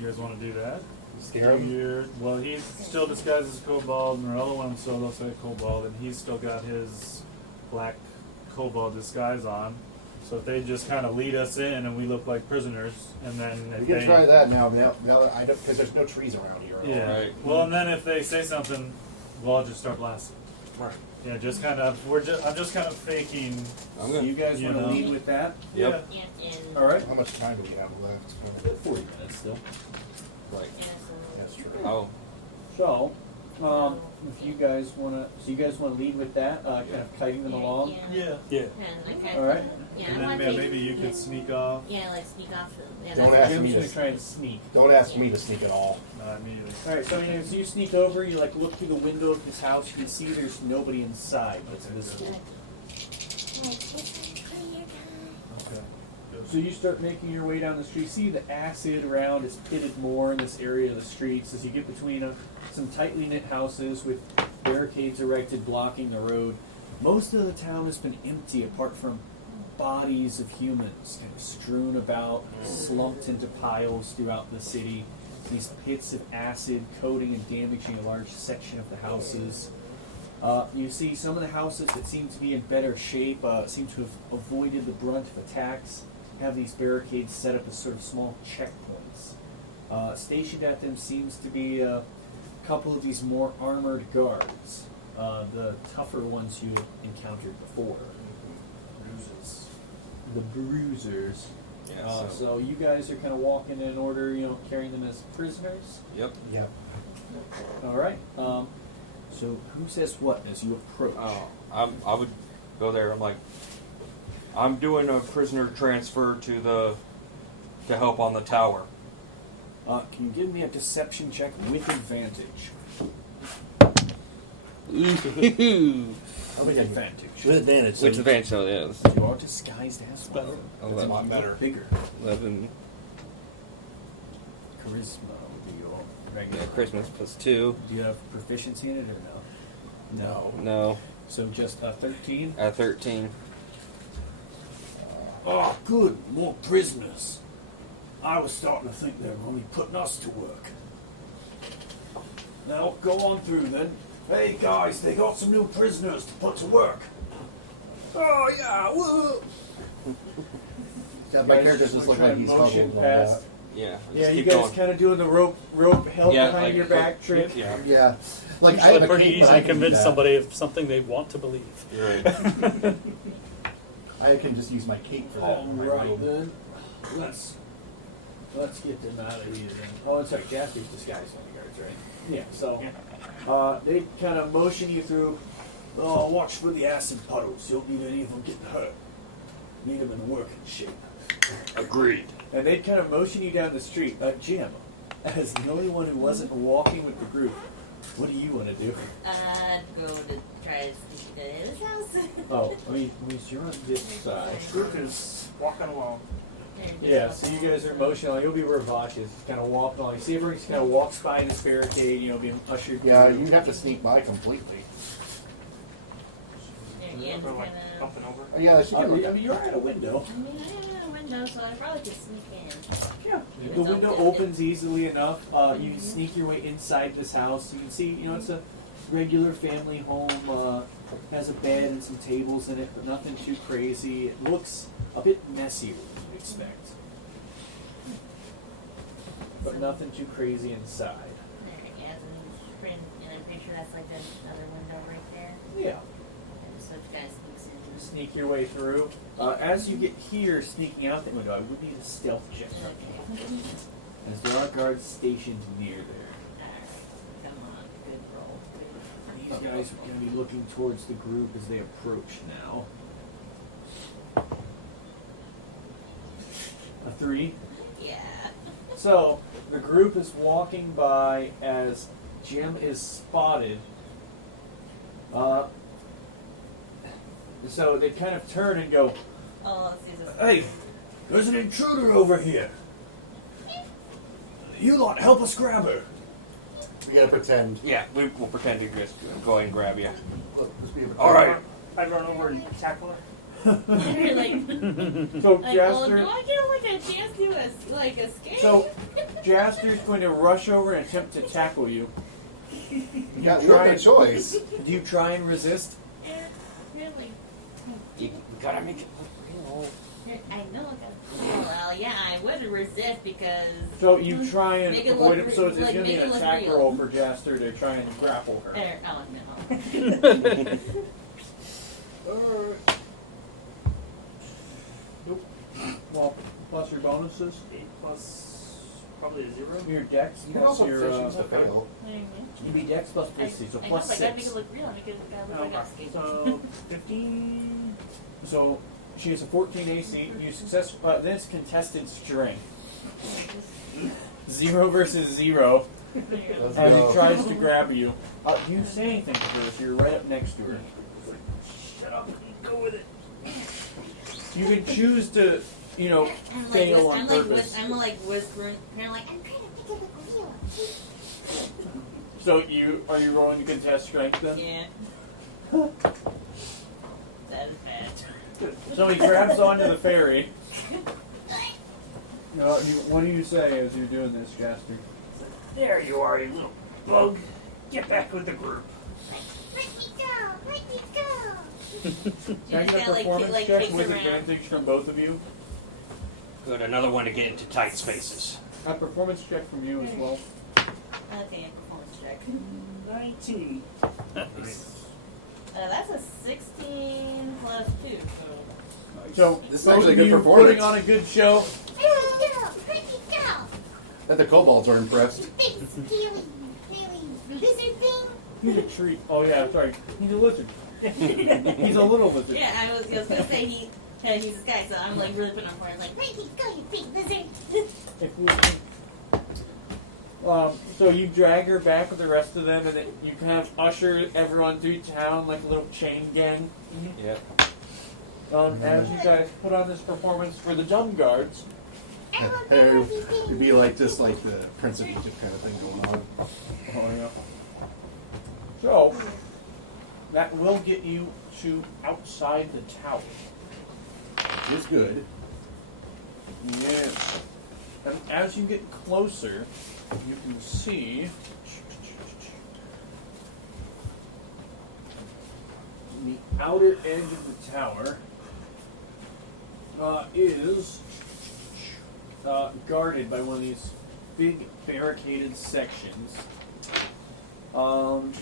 You guys want to do that? Scare him? Well, he's still disguised as Kobold. Morello went so looks like Kobold, and he's still got his black Kobold disguise on. So if they just kind of lead us in and we look like prisoners, and then if We can they, try that now that I don't, because there's no trees around here. At all. yeah. Right. Well, and then if they say something, we'll all just start blasting. Right. Yeah, just kind of. I'm just kind of faking. I'm So gonna. you guys You want to know. lead with that? Yep. Yeah, and All right. How much time do we have left? 40 minutes still. Like, yeah, so That's true. oh, So, if you guys want to, lead with that, kind of kiting them along. Yeah. Yeah. And I kind All right. Yeah, And I then want yeah, to maybe you could sneak off. Yeah, like sneak off. Yeah, Don't that's ask Jim's me gonna to- try and sneak. Don't ask me to sneak at all. Not me either. All right. So as you sneak over, you like look through the window of this house. You can see there's nobody inside that's visible. Okay. So you start making your way down the street. See the acid around is pitted more in this area of the streets as you get between some tightly knit houses with barricades erected blocking the road. Most of the town has been empty apart from bodies of humans kind of strewn about, slumped into piles throughout the city. These pits of acid coating and damaging a large section of the houses. You see some of the houses that seem to be in better shape, seem to have avoided the brunt of attacks, have these barricades set up as sort of small checkpoints. Stationed at them seems to be a couple of these more armored guards, the tougher ones you encountered before. Bruises. The bruisers. yeah. So you guys are kind of walking in order, carrying them as prisoners. Yep. Yeah. All right. So who says what as you approach? I would go there. I'm like, I'm doing a prisoner transfer to help on the tower. Can you give me a deception check with advantage? With advantage. With advantage. Which advantage? So yeah, You are disguised as one. That's a lot better. Bigger. 11. Charisma would be your regular. Yeah, Christmas plus 2. Do you have proficiency in it or no? No. No, So just 13? 13. Oh, good. More prisoners. I was starting to think they were only putting us to work. Now, go on through then. Hey, guys, they got some new prisoners to put to work. Oh, yeah, woo! Yeah, my character just looks like he's motion huddled like past. that. Yeah. Yeah, Just you keep guys going. kind of doing the rope held Yeah, behind like- your back trick. Yeah. Yeah. Like I Usually have a pretty cape, easy but to I can do convince that. somebody of something they want to believe. You're right. I can just use my cape for that. All my right robe. then. Let's get them out of here then. Oh, it's like Jasper's disguised on the guards, right? Yeah. So they kind of motion you through. Oh, watch for the acid puddles. You don't need any of them getting hurt. Need them in working shape. Agreed. And they kind of motion you down the street. Jim, as the only one who wasn't walking with the group, what do you want to do? Go to try to sneak into his house. Oh, I mean, you're on this side. Groot is walking along. Yeah, so you guys are motioning. You'll be where Vosh is. Just kind of walk along. You see everyone just kind of walks by in this barricade, being ushered Yeah, through. you'd have to sneak by completely. Yeah, Or like kinda- bumping over. Oh, yeah, she I can. mean, you're at a window. I mean, I have a window, so I probably could sneak in. Yeah. The window opens easily enough. You sneak your way inside this house. You can see, it's a regular family home. Has a bed and some tables in it, but nothing too crazy. It looks a bit messier than you'd expect. but nothing too crazy inside. Alright, yeah, and I'm pretty sure that's like another window right there. Yeah. And so if guys sneaks in. Sneak your way through. As you get here, sneaking out that window, I would need a stealth check. Okay. As there are guards stationed near there. Alright, come on, good roll. These guys are going to be looking towards the group as they approach now. A 3. Yeah. So, the group is walking by as Jim is spotted. So they kind of turn and go, Oh, let's see this. Hey, there's an intruder over here. You lot, help us grab her. We gotta pretend. Yeah, we'll pretend to just go ahead and grab you. Let's be a All right. I run over and tackle her. You're like, so like, oh, Jaster. do I get like a chance to escape? So Jaster's going to rush over and attempt to tackle you. You got no choice. Do you try and resist? Yeah, really. You gotta make it look real. I know. Well, yeah, I would resist because. So you try and Make it avoid look him. So it's like, going to be make an it look attack real. roll for Jaster to try and grapple her. Oh no. Nope. Well, plus your bonuses. 8 plus probably a 0. Your dex You can plus also your. fish and fail. You be dex plus I, 50, so I know, plus but I gotta make 6. it look real. I gotta look like I escaped. So 15. So she has a 14 AC. You success. Then it's contested strength. 0 versus 0. Let's As go. he tries to grab you. Do you say anything to her if you're right up next to her? Shut up. Go with it. You can choose to, I'm fail on purpose. I'm like whispering. Kind of like I'm trying to make it look real. So are you rolling to contest strength then? Yeah. That is bad. So he grabs onto the ferry. What do you say as you're doing this, Jaster? There you are, you little bug. Get back with the group. Let me go! Let me go! Can I get a performance check with advantage from both of you? Good, another one to get into tight spaces. A performance check from you as well. Okay, performance check. 19. That's a 16 plus 2. So This is both actually a of good you performance. putting on a good show. Let me go! Let me go! Bet the kobolds are impressed. Big scaly, lizard thing. He's a tree. Oh yeah, sorry. He's a lizard. He's a little lizard. Yeah, I was gonna say he's this guy, so I'm like really putting on for him. Like, let me go, you big lizard. If we, so you drag her back with the rest of them, and then you kind of usher everyone through town like a little chain gang. Yep. As you guys put on this performance for the dumb guards. It'd be like just like the Prince of Egypt kind of thing going on. Oh yeah. So that will get you to outside the tower. It's good. Yeah. And as you get closer, you can see the outer edge of the tower is guarded by one of these big barricaded sections. And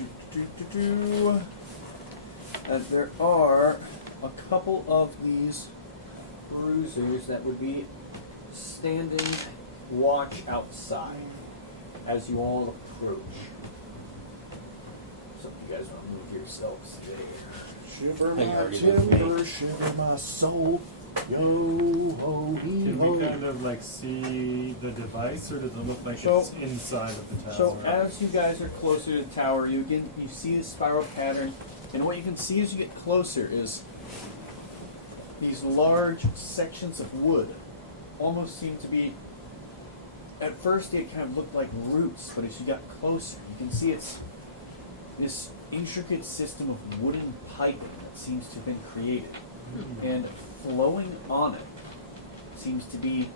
there are a couple of these bruisers that would be standing watch outside as you all approach. So you guys want to move yourselves there. Shiver They my already moved me. timber, shiver my soul. Yo ho hee Can ho. we kind of like see the device, or does it look like So- it's inside of the tower? So as you guys are closer to the tower, you see the spiral pattern, and what you can see as you get closer is these large sections of wood. Almost seem to be. At first, it kind of looked like roots, but as you got closer, you can see it's this intricate system of wooden piping that seems to have been created, and flowing on it seems to be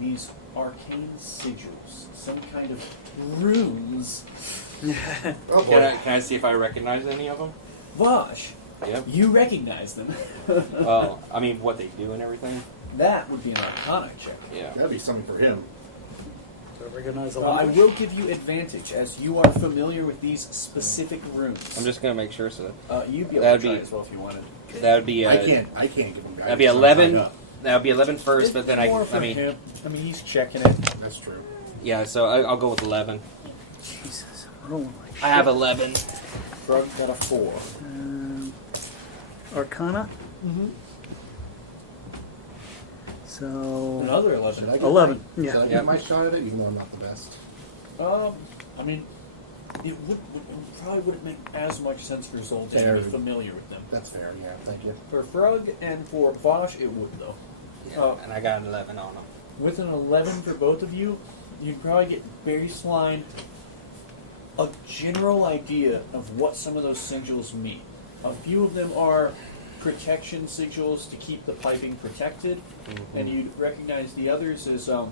these arcane sigils, some kind of runes. Oh Can boy. I see if I recognize any of them? Vosh, Yep. you recognize them. Well, I mean, what they do and everything. That would be an Arcana check. Yeah. That'd be something for him. Do I recognize the I language? will give you advantage as you are familiar with these specific runes. I'm just gonna make sure. So You'd be able That'd to try be- as well if you wanted. that would be. I can't give him guidance. That'd be I'm 11. tied up. That would be 11 first, but then More for I mean, him. I mean, he's checking it. That's true. yeah. So I'll go with 11. Jesus. I don't want I have 11. Frog got a 4. Arcana. Mm-hmm. So Another Should 11. I get 11. My, Yeah. Should I Yep. get my shot at it, even though I'm not the best? I mean, it probably wouldn't make as much sense for Zoltan to be Fair. familiar with them. That's fair. Yeah. Thank you. For Frog and for Vosh, it would though. And I got an 11 on them. With an 11 for both of you, you'd probably get baseline a general idea of what some of those sigils mean. A few of them are protection sigils to keep the piping protected, and you'd recognize the others as a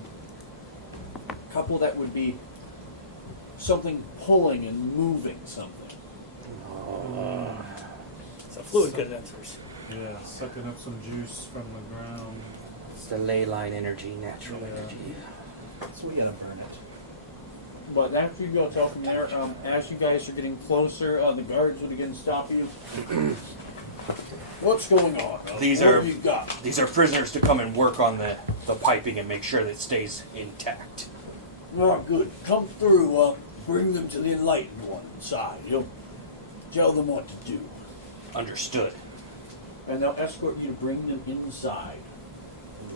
couple that would be something pulling and moving something. it's a fluid condensers. Yeah, sucking up some juice from the ground. It's the ley line energy, natural Yeah. energy. So we gotta burn it. But after you go talking there, as you guys are getting closer, the guards would again stop you. What's going on? These What are- have you got? These are prisoners to come and work on the piping and make sure that it stays intact. Oh, good. Come through. Bring them to the enlightened one inside. You'll tell them what to do. Understood. And they'll escort you to bring them inside.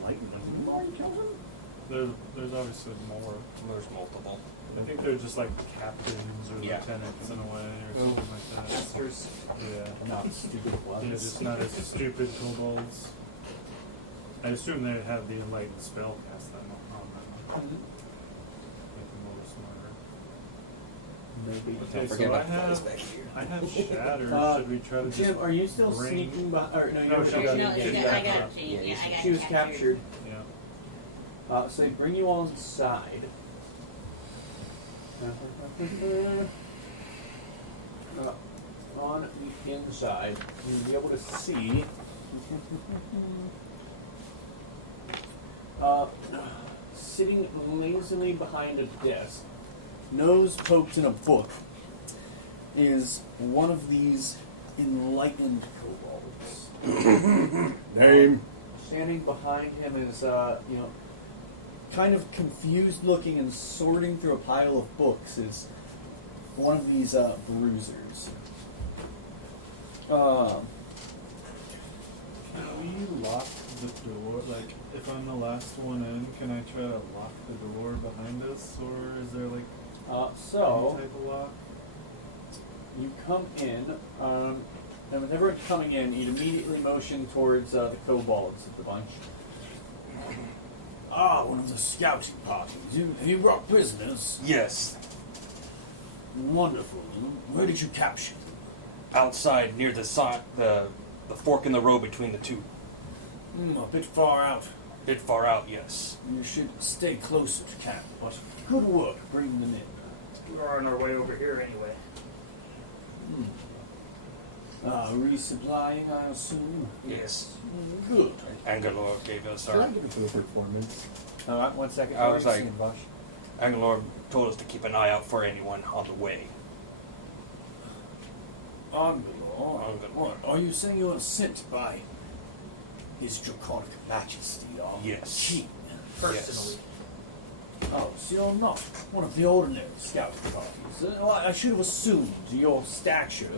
Enlighten them. You already killed him? There's obviously more. There's multiple. I think they're just like captains or Yeah. lieutenants in a way or something like that. Masters, Yeah. not stupid Yeah, ones. just not as stupid kobolds. I assume they have the enlightened spell cast on them. Make them a little smarter. Maybe. Okay, Don't forget so I about the guys have back here. I have shatter. Should we try to Jim, just are you still bring- sneaking behind? Or no, No, you're she No, got- I got she changed. got- I yeah, got She was captured. yeah. So they bring you all inside. On the inside, you'll be able to see sitting lazily behind a desk, nose poked in a book, is one of these enlightened kobolds. Name. Standing behind him is, kind of confused looking and sorting through a pile of books is one of these, bruisers. Can we lock the door? Like, if I'm the last one in, can I try to lock the door behind us, or is there like So, any type of lock? you come in, and whenever it's coming in, you'd immediately motion towards the kobolds of the bunch. Ah, one of the scouting parties. You brought prisoners. Yes. Wonderful. Where did you capture them? Outside near the fork in the road between the two. A bit far out. Bit far out, yes. You should stay closer to camp, but good work bringing them in. We're on our way over here anyway. Resupplying, I assume? Yes. Good. Angalor gave us Can I our. give it to a performance? Alright, 1 second. I was like- Singing, Bosch. Angalor told us to keep an eye out for anyone on the way. Angalor, Angalor. what, are you saying you were sent by His Draconic Majesty, our Yes. king? Personally. Oh, so you're not one of the ordinary scouting parties. Well, I should have assumed your stature.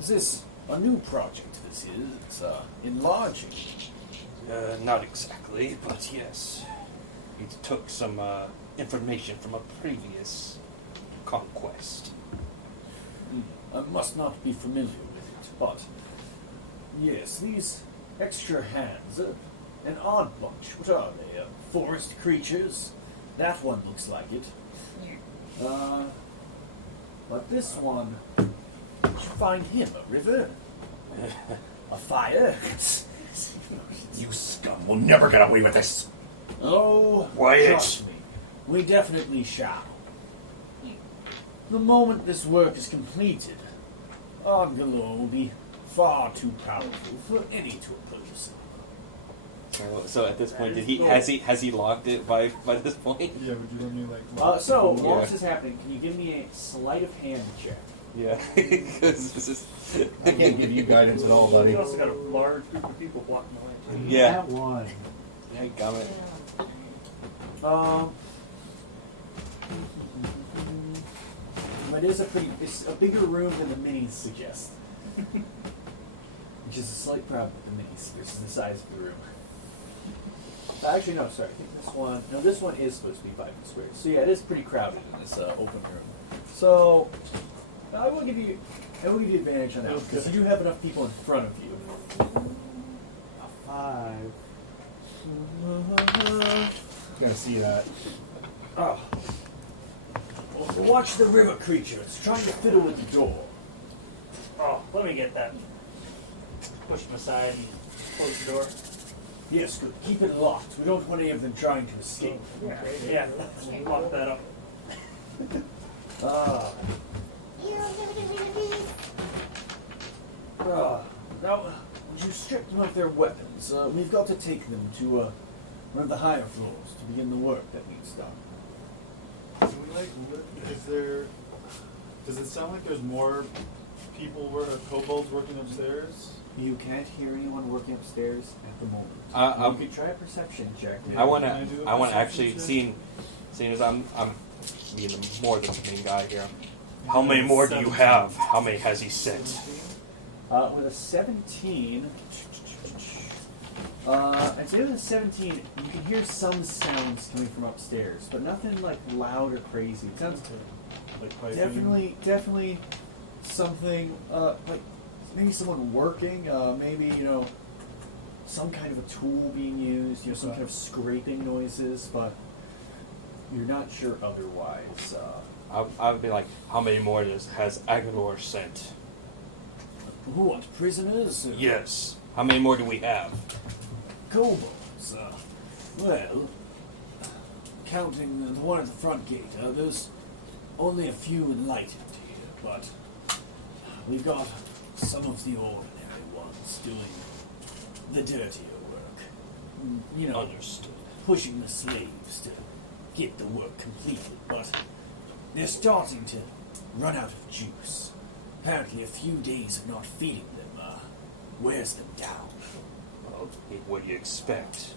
Is this a new project? This is. It's enlarging. Not exactly, but yes. He took some information from a previous conquest. I must not be familiar with it, but yes, these extra hands, an odd bunch. What are they? Forest creatures? That one looks like it. But this one, did you find him? A river? A fire? You scum will never get away with this. Oh, Quiet. trust me, we definitely shall. The moment this work is completed, Argalor will be far too powerful for any to oppose. So at this point, has he locked it by this point? Yeah, would you let me like? So Yeah. while this is happening, can you give me a sleight of hand check? Yeah, because this is. I can't give you guidance at all, buddy. You also got a large group of people blocking the way too. Yeah. That one. Yeah, got it. It is it's a bigger room than the minis suggest. Which is a slight problem with the minis versus the size of the room. Actually, no, sorry. I think this one is supposed to be 5 feet squared. So yeah, it is pretty crowded in this open room. So I will give you advantage on that because you do have enough people in front of you. A 5. Gotta see that. Oh. Well, watch the river creature. It's trying to fiddle with the door. Oh, let me get that. Push them aside and close the door. Yes, good. Keep it locked. We don't want any of them trying to escape. Yeah, lock that up. Now, would you strip them of their weapons? We've got to take them to one of the higher floors to begin the work that needs done. Does it sound like there's more people kobolds working upstairs? You can't hear anyone working upstairs at the moment. You could try a perception check. I want Can I do a to actually perception seeing as I'm being more than the main guy here. How many more do you have? How many has he sent? With a 17, I'd say with a 17, you can hear some sounds coming from upstairs, but nothing like loud or crazy. It sounds Like piping? definitely something like maybe someone working, maybe some kind of a tool being used, some kind of scraping noises, but you're not sure otherwise. I would be like, how many more has Agador sent? What, prisoners? Yes. How many more do we have? Kobolds. Well, counting the one at the front gate, there's only a few enlightened here, but we've got some of the ordinary ones doing the dirtier work. Understood. Pushing the slaves to get the work completed, but they're starting to run out of juice. Apparently a few days of not feeding them wears them down. Well, what do you expect?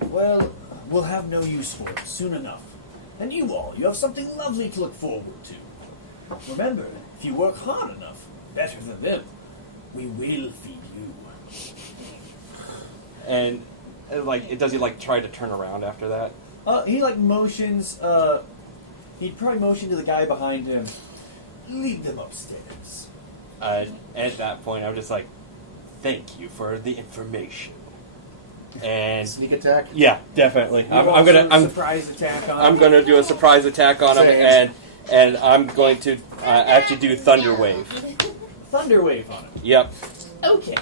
Well, we'll have no use for it soon enough. And you have something lovely to look forward to. Remember, if you work hard enough, better than them, we will feed you. And does he try to turn around after that? He motions, he'd probably motion to the guy behind him, lead them upstairs. At that point, I'm just like, thank you for the information. And Sneak attack? yeah, definitely. Surprise attack on I'm him. going to do a surprise attack on him, and I'm going to actually do Thunder Wave. Thunder wave on him. Yep, Okay.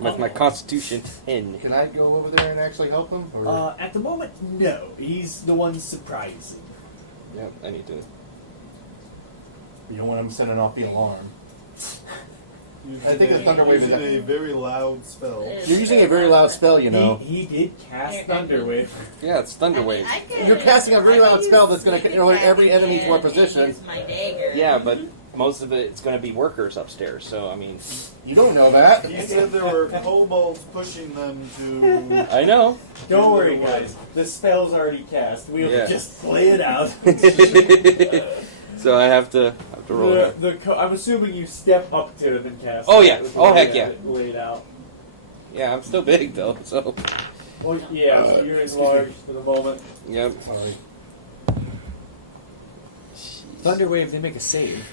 with my Constitution 10. Can I go over there and actually help him? Or? At the moment, no. He's the one surprising. Yep, I need to. You don't want him sending off the alarm. I think the Using Thunder Wave is a very loud spell. You're using a very loud spell, He did cast Thunder wave. Yeah, it's Thunder Wave. You're casting a very loud spell that's going to alert every enemy to our position. Use my dagger. Yeah, but most of it's going to be workers upstairs, so I mean... You don't know that. He said there were kobolds pushing them to... I know. Don't worry, guys. The spell's already cast. We'll Yeah. just play it out. So I have to roll it. I'm assuming you step up to him and cast. Oh, it yeah. before Oh, you heck have yeah. it laid out. Yeah, I'm still big, though, so... Oh yeah, so you're enlarged for the moment. Yep. Sorry. Thunder wave. They make a save.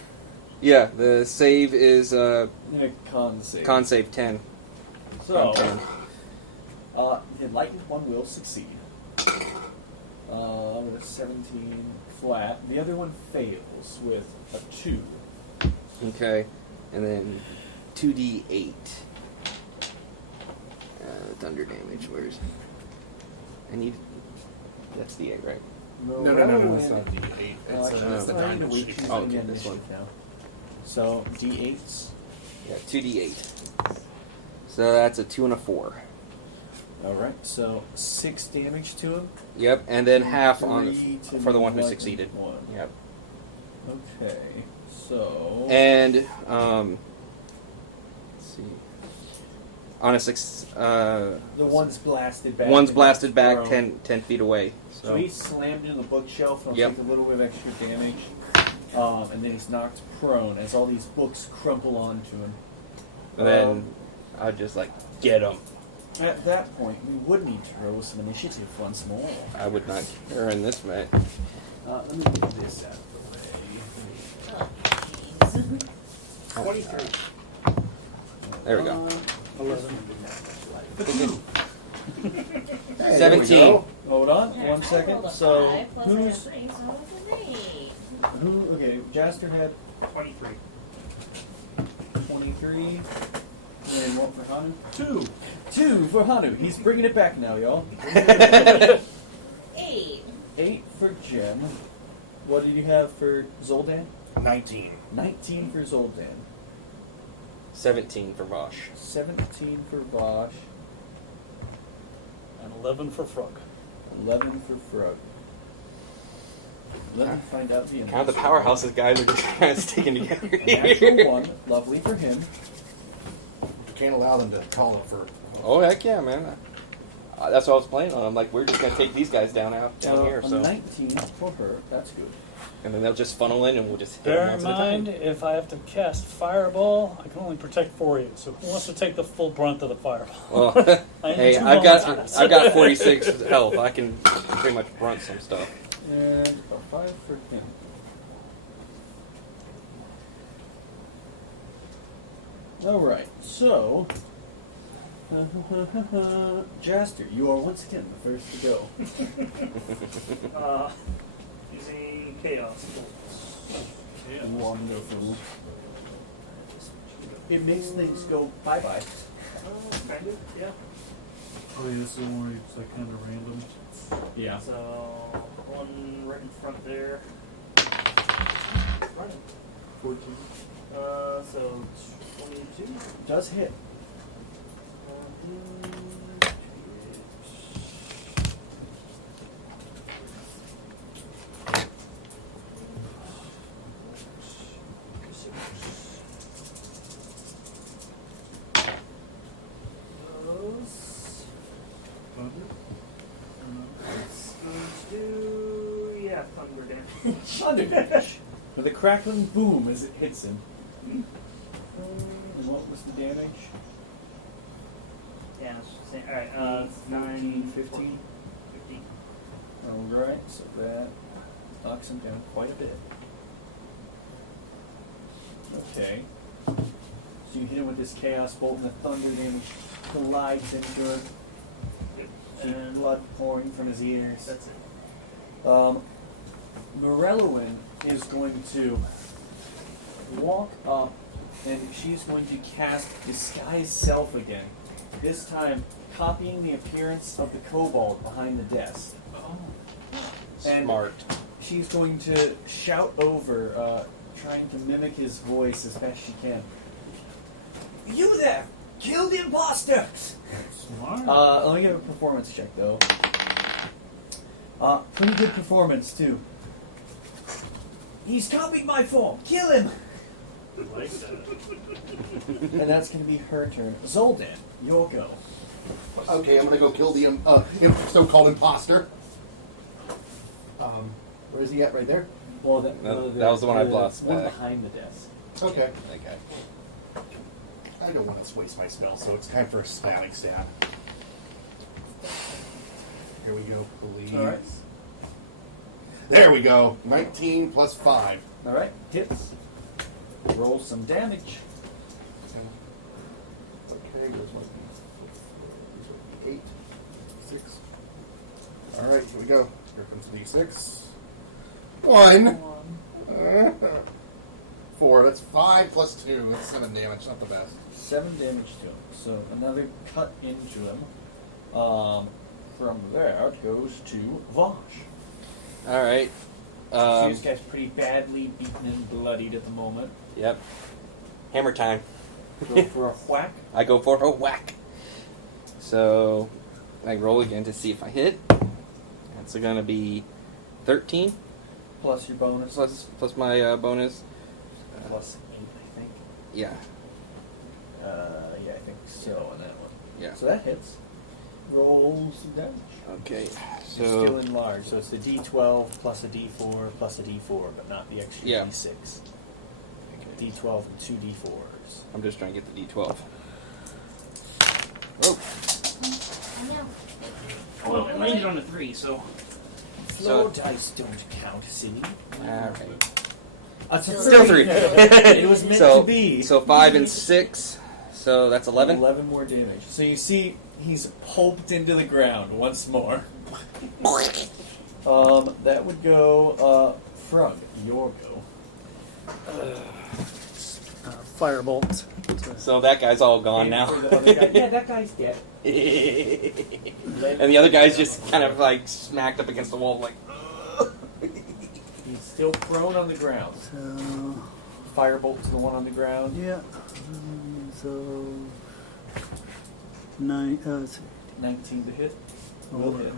Yeah, the save is They make a con save. con save 10. So, Con 10. the enlightened one will succeed. With a 17 flat. The other one fails with a 2. Okay, and then 2d8. Thunder damage, where's... I need... That's the 8, right? No, it's not D8. It's the diamond sheet. Oh, okay, this one. Now. So, D8s. Yeah, 2d8. So that's a 2 and a 4. Alright, so 6 damage to him. Yep, and then half on 3 to for the one who lightning succeeded. one. Yep. Okay, so. And let's see. On a the one's blasted back. one's and blasted back thrown. 10 feet away. So he's slammed into the bookshelf and Yep. take a little bit of extra damage. And then he's knocked prone as all these books crumple onto him. And then I'll just like get him. At that point, we would need to roll some initiative once more. I would not care in this match. Let me get this out of the way. Oh, jeez. 23. There we go. 11. Hey, 17. there we go. Hold on, Yeah, one I second. rolled a So, 5 plus who's. a 3, so it's a 3. Who? Okay, Jaster had 23. 23. And what for Hanu? 2! 2 for Hanu. He's bringing it back now, y'all. 8. 8 for Jem. What did you have for Zoldan? 19. 19 for Zoldan. 17 for Bosch. 17 for Bosch. And 11 for Frog. 11 for Frog. Let me find out the Kind of the powerhouses guys are just kind of sticking together Natural here. 1. Lovely for him. Can't allow them to call it for. Oh heck yeah, man! That's what I was planning on. I'm like, we're just gonna take these guys down here, A so 19 for her. That's good. and then they'll just funnel in, and we'll just hit Bear them in once at a time. mind, if I have to cast Fireball, I can only protect 4 of you. So who wants to take the full brunt of the Fireball? Well, I need hey, 2 I've volunteers. got 46 health. I can pretty much brunt some stuff. And a 5 for him. Alright, so. Jaster, you are once again the first to go. Using Chaos. Wonderful. It makes things go bye bye. Kind of, yeah. Oh, yeah, this is one where it's like kind of random. Yeah. So, one right in front there. Running. 14. So 22. Does hit. Those. Thunder? It's going to do. Yeah, thunder damage. Thunder damage. With a crackling boom as it hits him. And what was the damage? Yeah, alright, it's 9, 15. 15. Alright, so that knocks him down quite a bit. Okay. So you hit him with this Chaos Bolt and the thunder damage glides into him. And blood pouring from his ears. That's it. Morellowin is going to walk up and she's going to cast Disguise Self again. This time copying the appearance of the Kobold behind the desk. And Smart. she's going to shout over, trying to mimic his voice as best she can. You there! Kill the imposter! Smart. Let me give a performance check though. Pretty good performance too. He's copied my form. Kill him! I like that. And that's going to be her turn. Zoldan, your go. Okay, I'm gonna go kill the so-called imposter. Where is he at? Right there. Well, that was the one I lost one back. behind the desk. Okay. Okay. I don't want to waste my spell, so it's time for a smiling stab. Here we go, please. All right. There we go. 19 plus 5. All right. Hits. Roll some damage. Okay, goes 8, 6. All right, here we go. Here comes the D6. 1. 4. That's 5 plus 2. That's 7 damage. Not the best. 7 damage to him. So another cut into him. From there it goes to Vosh. All right. So this guy's pretty badly beaten and bloodied at the moment. Yep. Hammer time. Go for a whack. I go for a whack. So I roll again to see if I hit. That's going to be 13 Plus your bonus. plus my bonus. Plus 8, I think. Yeah. Yeah, I think so on that one. Yeah. So that hits. Roll some damage. Okay. You're still So enlarged, so it's the D12 plus a D4 plus a D4, but not the extra Yeah. D6. D12 and 2 D4s. I'm just trying to get the D12. Oh. No. Well, it landed on a 3, so. Floor dice don't count, see? Alright. Still 3. It was meant so, to be. So 5 and 6. So that's 11. 11 more damage. So you see, he's pulped into the ground once more. That would go, Frog, your go. Firebolt. So that guy's all gone And now. for the other guy- yeah, that guy's dead. And the other guy's just kind of like smacked up against the wall, like. He's still prone on the ground. So, Firebolt to the one on the ground. yeah. So, 9. Let's see. 19 to hit. Oh, Will hit.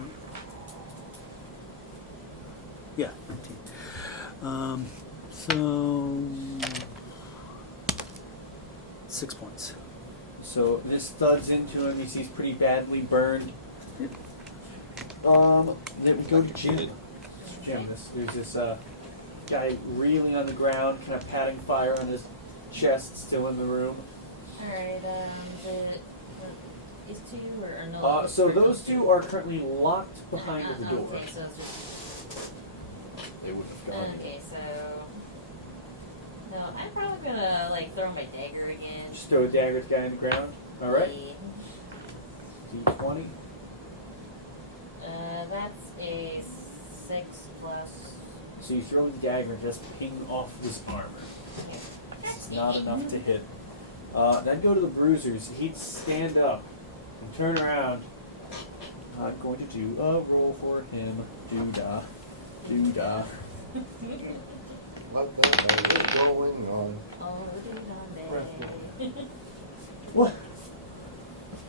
Yeah, 19. So 6 points. So this thuds into him. He's pretty badly burned. Yep. Then we go to Jim. Jim, there's this guy reeling on the ground, kind of patting fire on his chest, still in the room. Alright, these two or no? So those two are currently locked behind the door. Okay, so it's just, They would have gone. okay, so no, I'm probably gonna like throw my dagger again. Just throw a dagger at the guy on the ground. All right. D20. That's a 6 plus. So you throw the dagger and just ping off his armor. It's not enough to hit. Then go to the bruisers. He'd stand up and turn around. Going to do a roll for him. Doo-dah. Doo-dah. What the hell is going on? What?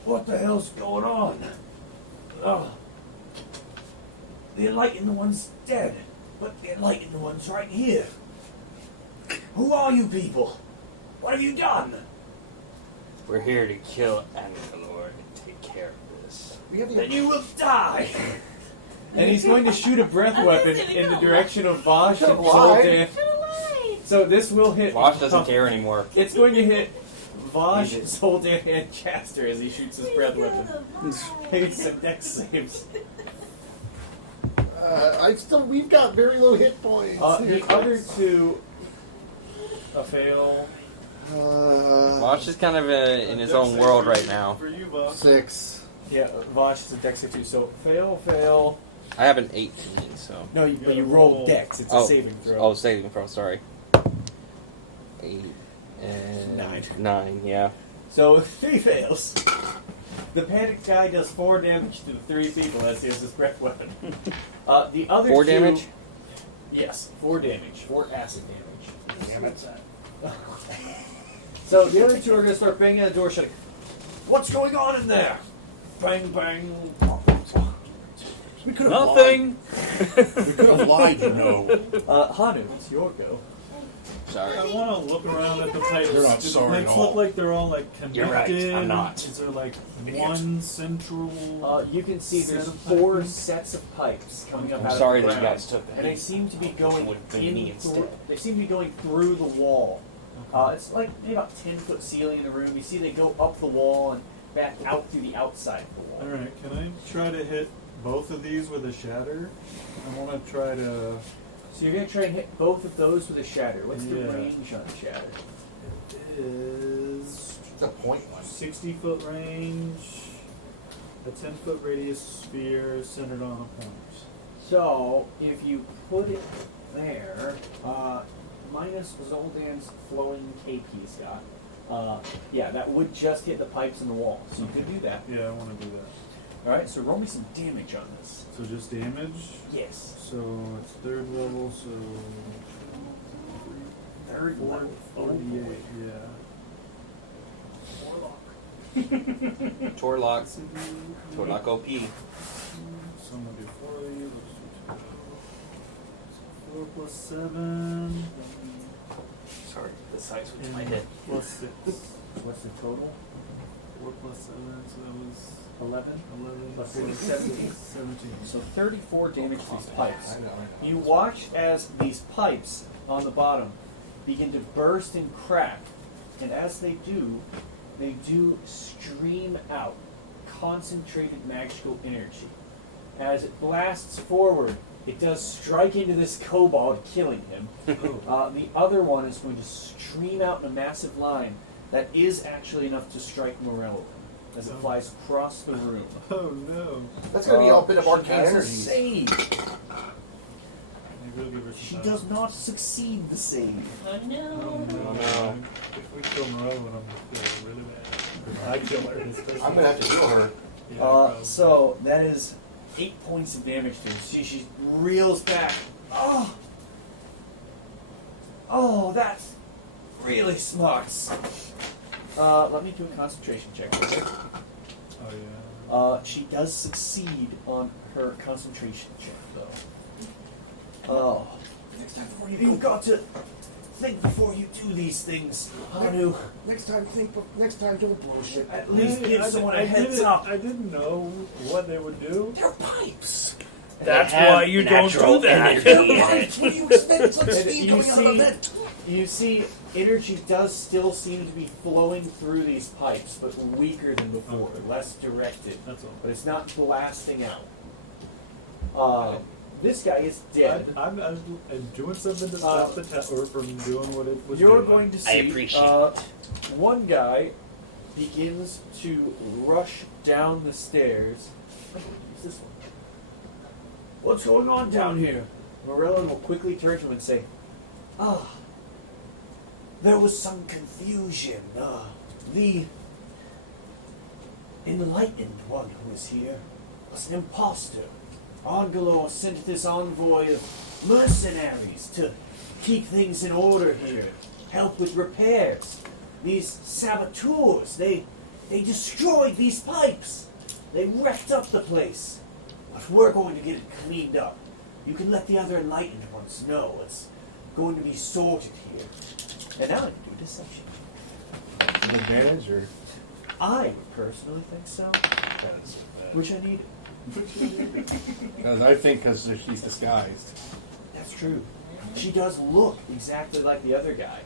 What the hell's going on? Oh. The enlightened one's dead, but the enlightened one's right here. Who are you people? What have you done? We're here to kill Angelor and take care of this. We have the Then you will die. And he's going to shoot a breath weapon in the direction of Vosh and Zoltan. So this will hit. Vosh doesn't care anymore. It's going to hit Vosh, Zoltan, and Chaster as he shoots his breath weapon. Make some dex saves. We've got very low hit points. The other two, a fail. Vosh is kind of in his own world right now. For you, Bob. 6. Yeah, Vosh is a dex save too. So fail. I have an 18, so. No, but you rolled dex. It's a saving throw. Oh, saving throw, sorry. 8 and 9, yeah. So 3 fails. The panicked guy does 4 damage to the 3 people as he has his breath weapon. The other 4 two, damage? Yes, 4 damage. 4 acid damage. Damn it. So the other two are going to start banging on the door, shutting. What's going on in there? Bang, bang. We could have Nothing. lied. We could have lied, you know. Hanu, it's your go. Sorry. I want to look around at the pipes. You're not Do the sorry at pipes all. look like they're all like connected? You're right, I'm not. Is there like one central? You can see there's set of 4 piping? sets of pipes coming up I'm out sorry of the that you ground. guys took that. And they seem to be going Would have been me through. instead. They seem to be going through the wall. It's like maybe about 10-foot ceiling in the room. You see they go up the wall and back out through the outside of the wall. All right, can I try to hit both of these with a shatter? I want to try to. So you're gonna try and hit both of those with a shatter. What's the Yeah. range on the shatter? Is It's a point one. 60-foot range, a 10-foot radius sphere centered on a point. So if you put it there, minus Zoldan's flowing cape he's got, yeah, that would just hit the pipes in the wall. So you could do that. Yeah, I want to do that. All right. So roll me some damage on this. So just damage. Yes. So it's 3rd level, so Third level. 48, yeah. Torlock. Torlock OP. So I'm gonna do 40. Let's do 4 plus 7. Sorry, the size was and my head. Plus 6. What's the total? 4 plus 7, so that was 11. 11 Plus plus 17. 17. So 34 damage to these pipes. I know. You watch as these pipes on the bottom begin to burst and crack, and as they do stream out concentrated magical energy. As it blasts forward, it does strike into this kobold, killing him. The other one is going to stream out in a massive line that is actually enough to strike Morello as it flies across the room. Oh no. That's going to be all a bit of She arcane has a energy. save. Maybe we'll give her some She time. does not succeed the save. Oh Oh, no. no. If we kill Morello, I'm feeling really bad. I kill her. I'm going to have to heal her. Yeah, probably. So that is 8 points of damage to her. She reels back. Oh, that's really smart. Let me do a concentration check for her. Oh yeah. She does succeed on her concentration check, though. Oh, Next time before you you've got to think before you do these things, Hanu. Next time don't bullshit. At least give someone a heads up. I didn't know what they would do. They're pipes. That's why you don't do that. Pipes, what do you expect? It's like And steam coming out of a vent. you see, energy does still seem to be flowing through these pipes, but weaker than before, less directed. That's all. But it's not blasting out. This guy is dead. I'm doing something to stop the tower from doing what it was You're doing. going to see I appreciate one guy begins to rush down the stairs. Who's this one? What's going on down here? Morello will quickly turn to him and say, there was some confusion. The enlightened one who was here was an imposter. Angelor sent this envoy of mercenaries to keep things in order here, help with repairs. These saboteurs, they destroyed these pipes. They wrecked up the place. But we're going to get it cleaned up. You can let the other enlightened ones know it's going to be sorted here. And now I can do deception. An advantage or? I would personally think so. Which I need. Because I think because she's disguised. That's true. She does look exactly like the other guy.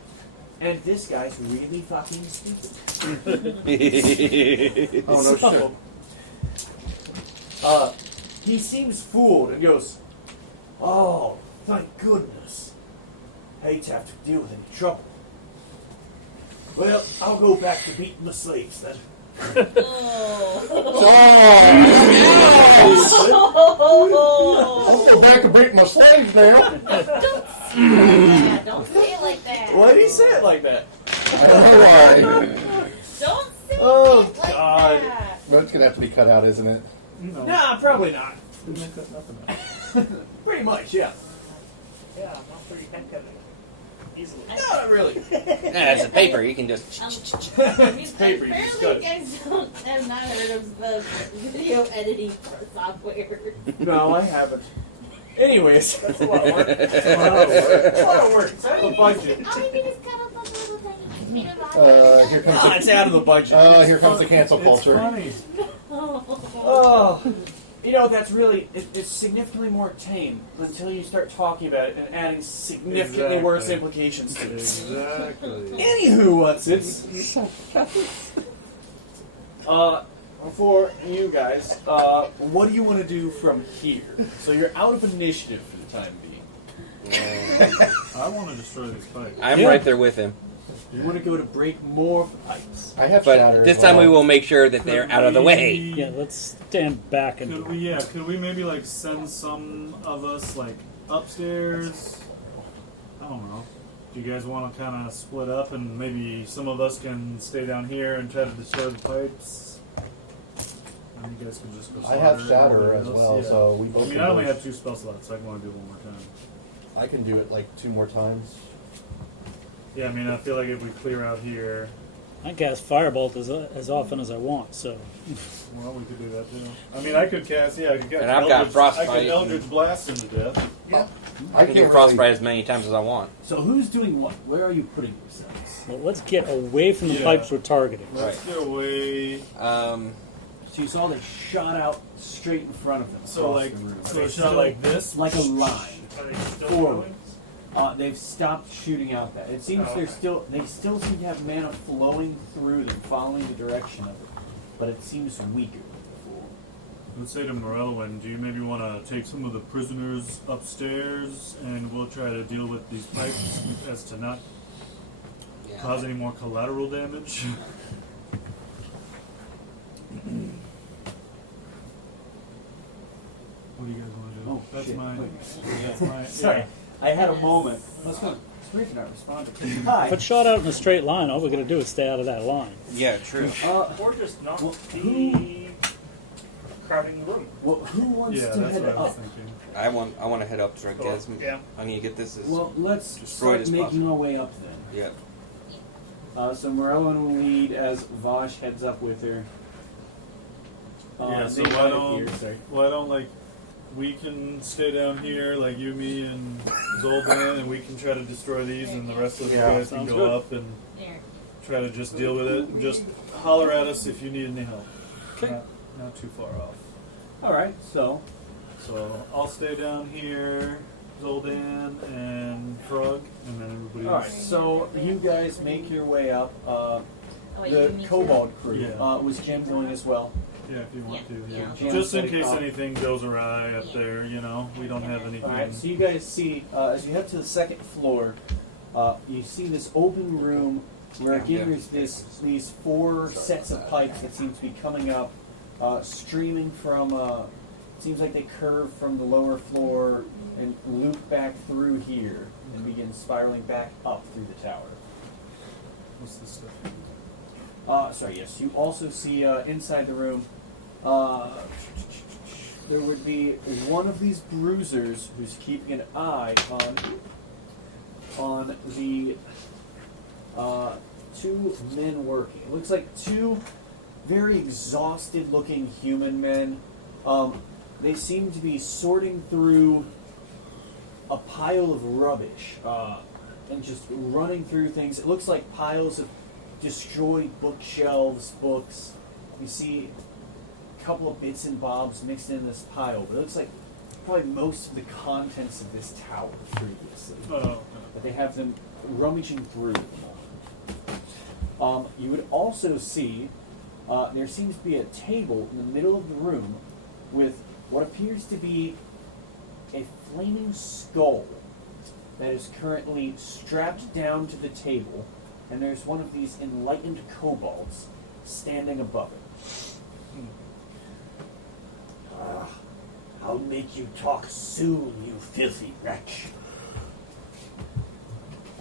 And this guy's really fucking stupid. Oh no shit. He seems fooled and goes, oh, thank goodness. Hate to have to deal with any trouble. Well, I'll go back to beating the slaves then. I'll go back and break my slaves now. Don't say it like that. Why did he say it like that? I don't know why. Don't say Oh, it like God. that. That's gonna have to be cut out, isn't it? No. Nah, probably not. Didn't I cut nothing out? Pretty much, yeah. Yeah, I'm not sure you can cut it easily. No, not really. It's a paper. You can just. It's paper, you just cut Apparently, you guys have not heard of the video editing software. No, I haven't. Anyways, That's a lot of work. it's a lot of work. It's out of the budget. All you need is cut up a little tiny bit of Here comes Ah, it's out of the budget. here comes the cancel It's culture. funny. Oh, you know, that's really, it's significantly more tame until you start talking about it and adding significantly worse Exactly. implications to it. Exactly. Anywho, what's it? For you guys, what do you want to do from here? So you're out of initiative for the time being. I want to destroy these pipes. I'm Yeah. right there with him. You want to go to break more of the pipes. I have But shatter. this as time we well. will make sure that they're out of the way. Yeah, let's stand back and Could we maybe like send some of us like upstairs? I don't know. Do you guys want to kind of split up and maybe some of us can stay down here and try to destroy the pipes? And you guys can just go. I have slaughter shatter everybody as else? well, Yeah. so we I both. mean, I only have 2 spell slots, so I want to do it one more time. I can do it like 2 more times. Yeah, I mean, I feel like if we clear out here, I cast Firebolt as often as I want, so. Well, we could do that too. I mean, I could cast. Yeah, I could cast. And I've got Frostbite. I could Eldritch Blast him to death. Yeah. I can do Frostbite as many times as I want. So who's doing what? Where are you putting yourselves? Well, let's get away from the Yeah. pipes we're targeting. Let's get away. So you saw they shot out straight in front of them. So across like, the room. so a shot like this. Like a line. Are they still Forward. going? They've stopped shooting out that. It seems Oh, they're okay. they still seem to have mana flowing through them, following the direction of it, but it seems weaker than before. Let's say to Morelloin, do you maybe want to take some of the prisoners upstairs, and we'll try to deal with these pipes as to not cause any more collateral damage? What do you guys want to do? Oh, That's shit. mine. Wait. That's mine. Sorry, Yeah. I had a moment. Let's go. It's not responding. Hi. If it's shot out in a straight line, all we're going to do is stay out of that line. Yeah, true. Or just not well, be crowding the room. Well, who wants Yeah, to that's head what I was up? thinking. I want to head up to get Yeah. I need to get this as Well, let's destroyed start as making possible. our way up then. Yeah. So Morellan will lead as Vosh heads up with her. Yeah, so they why got it don't- here, sorry. Why don't like we can stay down here, like you, me, and Zoldan, and we can try to destroy these, and the rest of you guys can sounds go good. up and There. try to just deal with it. And just holler at us if you need any help. Okay. Not too far off. All right, so So I'll stay down here, Zoldan and Frog, and then everybody all right, else. so you guys make your way up. Oh, wait, The you need to- Kobold crew Yeah. was Jim going as well. Yeah, if you want Yeah, to. yeah. Jim Just in said, case anything goes awry up there, you know, we don't have anything. All right, so you guys see as you head to the second floor, you see this open room where again there's these four sets of pipes that seem to be coming up, streaming from. Seems like they curve from the lower floor and loop back through here and begin spiraling back up through the tower. What's this stuff? Sorry, yes. You also see inside the room, there would be one of these bruisers who's keeping an eye on the two men working. It looks like two very exhausted-looking human men. They seem to be sorting through a pile of rubbish and just running through things. It looks like piles of destroyed bookshelves, books. You see a couple of bits and bobs mixed in this pile, but it looks like probably most of the contents of this tower previously. Oh, But they have them rummaging through at the moment. You would also see there seems to be a table in the middle of the room with what appears to be a flaming skull that is currently strapped down to the table, and there's one of these enlightened kobolds standing above it. I'll make you talk soon, you filthy wretch.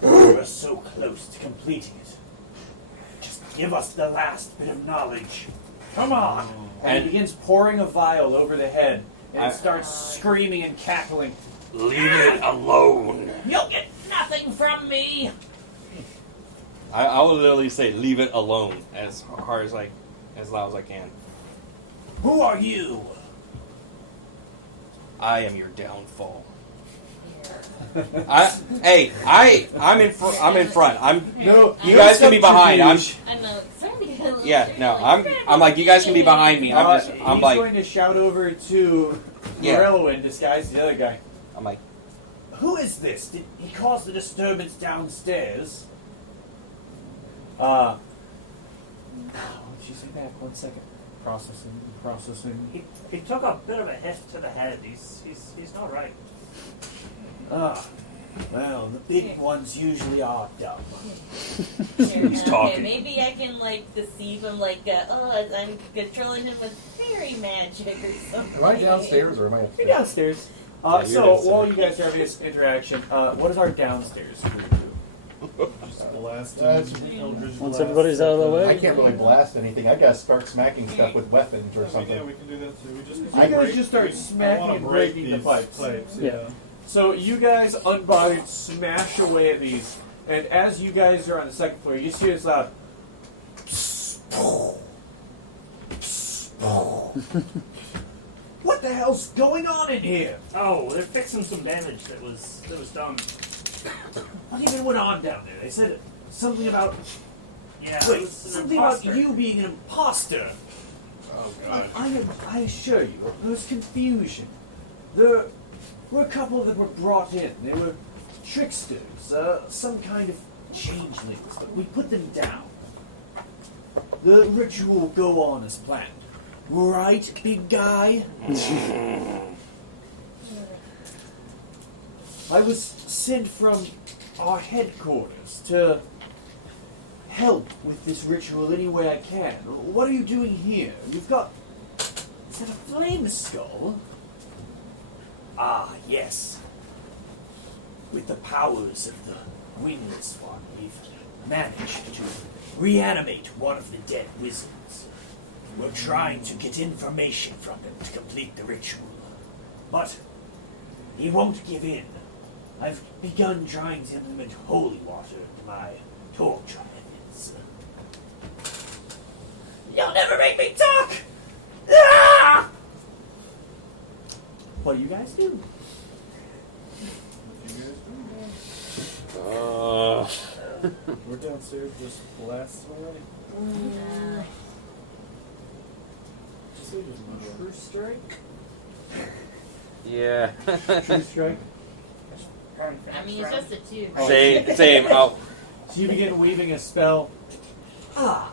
We're so close to completing it. Just give us the last bit of knowledge. Come on! And he begins pouring a vial over the head, and I- it starts screaming and cackling. Leave it alone. You'll get nothing from me. I will literally say, "Leave it alone," as hard as as loud as I can. Who are you? I am your downfall. Yeah. I'm in front. I'm in front. No, You guys can be behind. I know. I'm like, you guys can be behind me. I'm he's like, going to shout over to Yeah. Morello in disguise, the other guy. I'm like, Who is this? Did he cause the disturbance downstairs? What did you say back? 1 second. Processing. He took a bit of a hit to the head. He's not right. Well, the big ones usually are dumb. He's talking. Maybe I can deceive him, I'm controlling him with fairy magic or something. Am I downstairs or am I You're upstairs? downstairs. Yeah, you're So downstairs. while you guys are having this interaction, what does our downstairs group do? just blast That's- Eldritch Once blast everybody's out of the way. I can't really blast anything. I gotta start smacking stuff with weapons or Yeah, something. we can do that too. We just You I guys break- just start I smacking wanna and break breaking the these pipes. Yeah. So you guys unbodied smash away at these, and as you guys are on the second floor, you see this loud. What the hell's going on in here? Oh, they're fixing some damage that was done. What even went on down there? They said something about Yeah, it wait, was an something about imposter. you being an imposter. Oh god. I assure you, there was confusion. There were a couple that were brought in. They were tricksters, some kind of changelings, but we put them down. The ritual will go on as planned. Right, big guy? I was sent from our headquarters to help with this ritual any way I can. What are you doing here? You've got... Is that a flame skull? Ah, yes. With the powers of the Windless One, we've managed to reanimate one of the dead wizards. We're trying to get information from him to complete the ritual. But he won't give in. I've begun trying to implement holy water into my torture methods. You'll never make me talk! Ah! What do you guys do? We're downstairs just blasting already. True strike? Yeah. True strike? I mean, it's just a 2. Same. Oh, So you begin weaving a spell. Ah!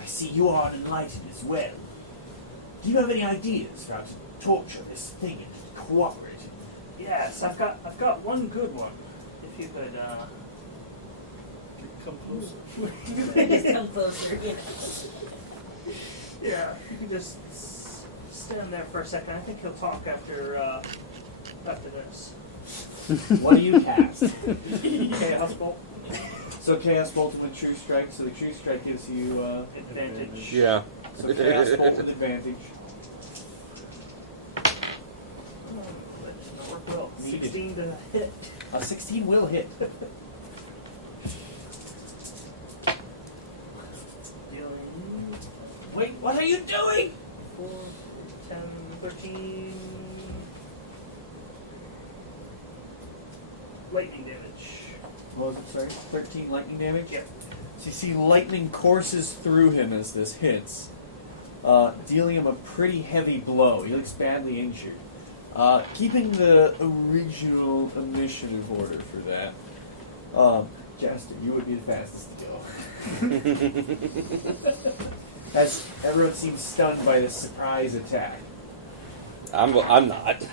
I see you are enlightened as well. Do you have any ideas for how to torture this thing and cooperate? Yes, I've got one good one. If you could Come closer. Just come closer. yeah, if you could just stand there for a second. I think he'll talk after this. What do you cast? Chaos Bolt. So Chaos Bolt with True Strike. So the True Strike gives you Advantage. yeah. so Chaos Bolt with advantage. Well, 16 to hit. 16 will hit. Dealing Wait, what are you doing? 4, 10, 13. Lightning damage. What was it, sorry? 13 lightning damage? Yep. So you see lightning courses through him as this hits, dealing him a pretty heavy blow. He looks badly injured. Keeping the original initiative order for that, Jaster, you would be the fastest to go. As everyone seems stunned by this surprise attack. I'm not.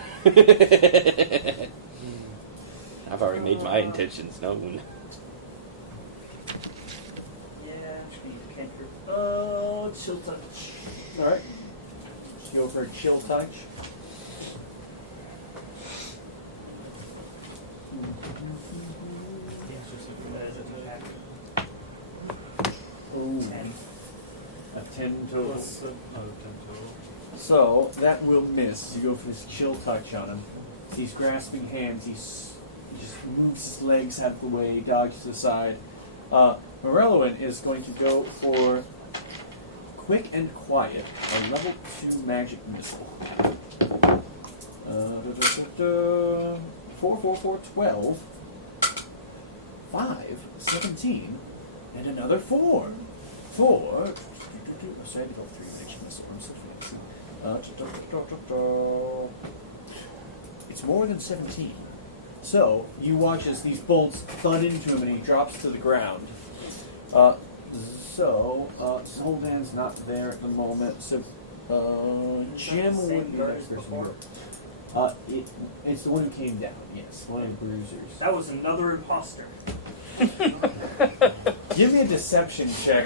I've already made my intentions known. Yeah, just need to cantrip. Chill touch. Alright. Just go for a chill touch. That is an attack. Ooh. 10. A 10 total. Plus another 10 total. So that will miss. You go for his chill touch on him. He's grasping hands. He just moves his legs out of the way, dodges to the side. Morelloin is going to go for Quick and Quiet, a level 2 magic missile. 4, 4, 4, 12. 5, 17, and another 4. 4. I said to go 3 magic missile. I'm so fancy. It's more than 17. So, you watch as these bolts thud into him and he drops to the ground. Zoldan's not there at the moment, so Jim would be the next person. It's the one who came down, yes, one of the bruisers. That was another imposter. Give me a deception check.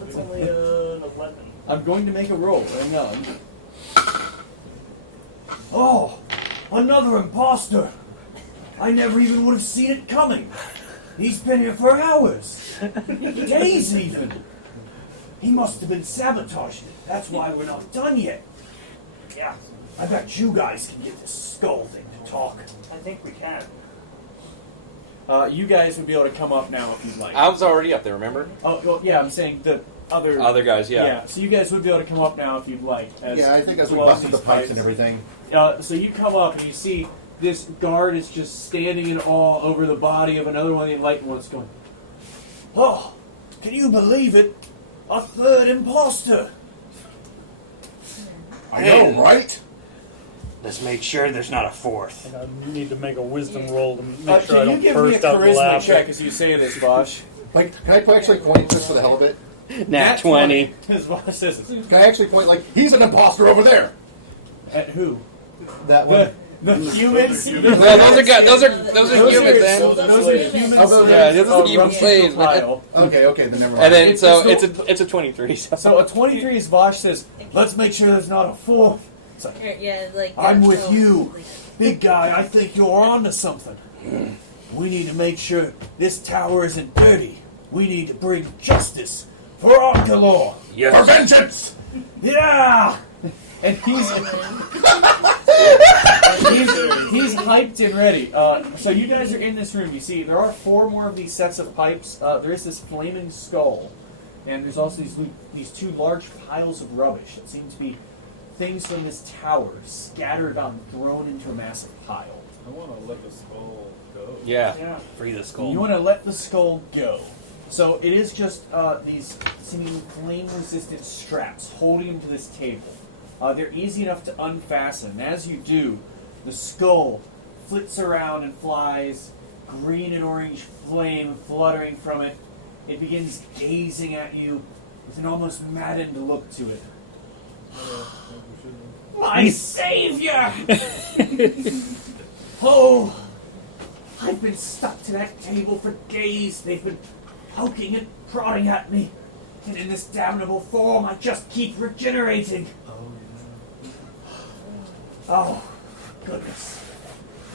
That's only an 11. I'm going to make a roll. Hang on. Oh, another imposter! I never even would have seen it coming. He's been here for hours, days even. He must have been sabotaging it. That's why we're not done yet. Yeah. I bet you guys can get this skull thing to talk. I think we can. You guys would be able to come up now if you'd like. I was already up there, remember? Oh, well, yeah, I'm saying the Other guys, yeah. So you guys would be able to come up now if you'd like. Yeah, I think as we busted the pipes and everything. So you come up and you see this guard is just standing in awe over the body of another one of the enlightened ones going, Oh, can you believe it? A third imposter. I know, right? Let's make sure there's not a fourth. And I need to make a wisdom roll to make sure I can you don't give me a burst out charisma laughing. check as you say this, Bosch? Like, can I actually point just for the hell of it? Nat 20. As Bosch says this. Can I actually point like he's an imposter over there? At who? That one. The humans? No, those are good. Those are humans, man. Those are humans. Yeah, this is human slaves, man. pile. Okay, then never mind. And then It's it's a 23. So a 23 is Bosch says, let's make sure there's not a fourth. It's like, Yeah, like I'm that, with so- you. Big guy, I think you're on to something. We need to make sure this tower isn't dirty. We need to bring justice for Angalor. Yes. For vengeance! Yeah! and he's hyped and ready. So you guys are in this room. You see, there are 4 more of these sets of pipes. There is this flaming skull, and there's also these 2 large piles of rubbish that seem to be things from this tower scattered on, thrown into a massive pile. I want to let the skull go. Yeah. Yeah. Free the skull. You want to let the skull go. So it is just these seeming flame-resistant straps holding him to this table. They're easy enough to unfasten, and as you do, the skull flits around and flies, green and orange flame fluttering from it. It begins gazing at you with an almost maddened look to it. My savior! Oh, I've been stuck to that table for days. They've been poking and prodding at me. And in this damnable form, I just keep regenerating. Oh, goodness.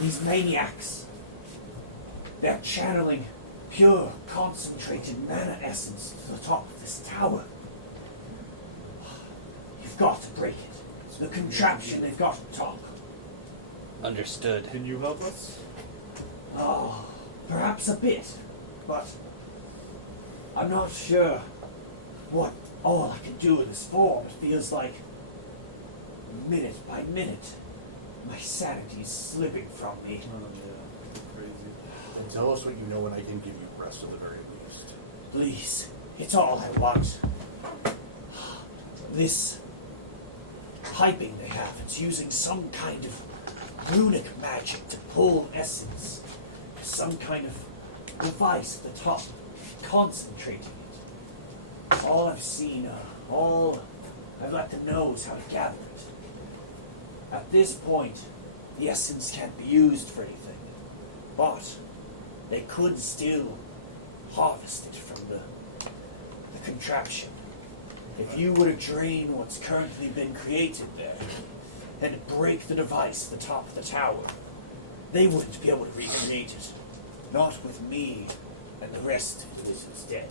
These maniacs. They're channeling pure, concentrated mana essence to the top of this tower. You've got to break it. The contraption they've got to top. Understood. Can you help us? Oh, perhaps a bit, but I'm not sure what all I can do in this form. It feels like, minute by minute, my sanity's slipping from me. Oh, yeah. Crazy. And tell us what you know, and I can give you rest at the very least. Please, it's all I want. This piping they have, it's using some kind of runic magic to pull essence. Some kind of device at the top, concentrating it. All I've seen, all I've let them know is how to gather it. At this point, the essence can't be used for anything, but they could still harvest it from the contraption. If you were to drain what's currently been created there, and break the device at the top of the tower, they wouldn't be able to recreate it. Not with me and the rest of the wizards dead.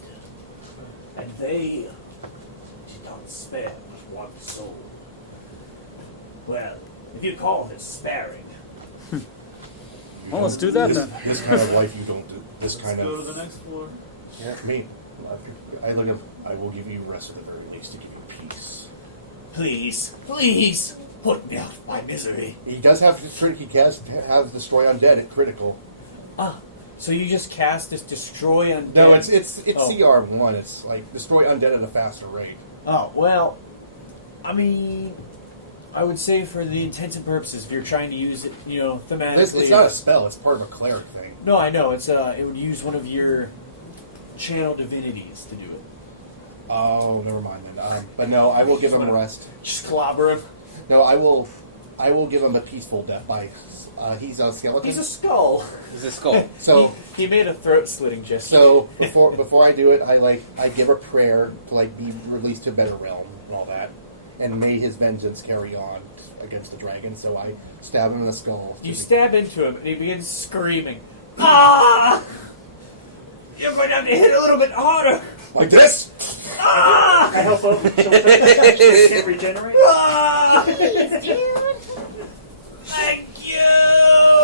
And they did not spare but one soul. Well, if you call this sparing. Well, let's do that then. This kind of life you don't do. This Let's kind go of. to the next floor. Yeah, me. I look at. I will give you rest at the very least to give you peace. Please, please, put me out of my misery. He does have to trick. He has destroy undead at critical. So you just cast this destroy undead? No, it's Oh. CR1. It's like destroy undead at a faster rate. Oh, well, I mean, I would say for the intents and purposes, if you're trying to use it, thematically. It's not a spell. It's part of a cleric thing. No, I know. It's it would use one of your channel divinities to do it. Oh, never mind then. But no, I will give him rest. Just clobber him. No, I will give him a peaceful death by. He's a skeleton. He's a skull. He's a skull. So he made a throat slitting gesture. So before I do it, I give a prayer to be released to a better realm and all that, and may his vengeance carry on against the dragon. So I stab him in the skull. You stab into him, and he begins screaming. Ah! You're going to have to hit a little bit harder. Like this? Ah! I help out so it can't regenerate. Ah!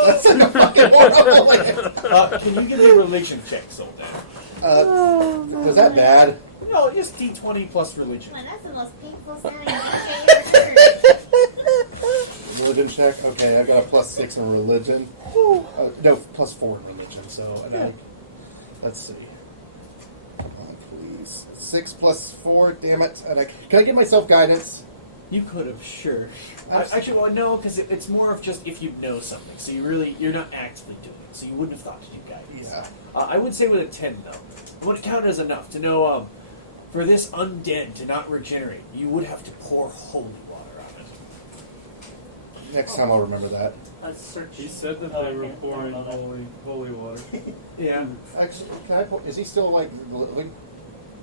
That's like a fucking horrible way. Can you give me a religion check, Soldan? Was that bad? No, just D20 plus religion. Come on, that's the most painful sounding thing I've ever heard. Religion check? Okay, I got a +6 in religion. No, +4 in religion, so... let's see. Please. 6 plus 4, damn it. And can I give myself guidance? You could have, sure. Actually, well, no, because it's more of just if you know something. So you're not actively doing it, so you wouldn't have thought to do guidance. Yeah. I would say with a 10, though. It would count as enough to know, for this undead to not regenerate, you would have to pour holy water on it. Next time I'll remember that. Let's search. He said that they were pouring holy water. Yeah. Actually, can I is he still like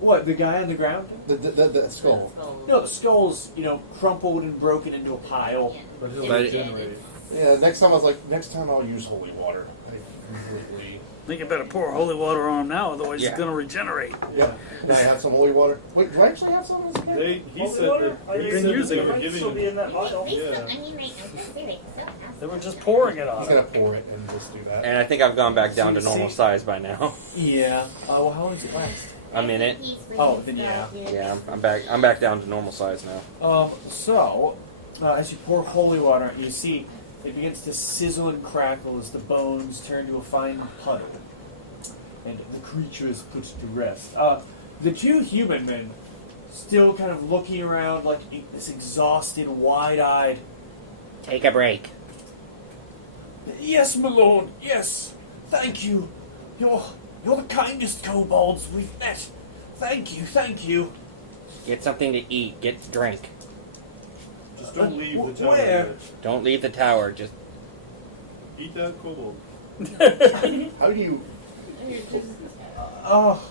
What, the guy on the ground? the skull? No, the skull's, crumpled and broken into a pile. But he'll But- regenerate. Yeah, next time I was like, next time I'll use holy water. I completely. I think you better pour holy water on him now, otherwise Yeah. he's going to regenerate. Yeah. Can I have some holy water? Wait, do I actually have some? He Holy said water? that Are he you said that using they it? were might giving still be in that They bottle. still, Yeah. I mean, right now, they still have They were just pouring it I'm on just him. gonna pour it and just do that. And I think I've gone back down to See- normal see- size by now. Yeah. Well, how long does it last? A minute. Oh, then yeah. Yeah, I'm back. I'm back down to normal size now. So, as you pour holy water, you see it begins to sizzle and crackle as the bones turn to a fine puddle, and the creature is put to rest. The two human men, still kind of looking around like this exhausted, wide-eyed. Take a break. Yes, my lord. Yes. Thank you. You're the kindest kobolds we've met. Thank you. Thank you. Get something to eat. Get drink. Just don't leave the tower. Where? yet. Don't leave the tower. Just Eat that kobold. How do you? Oh,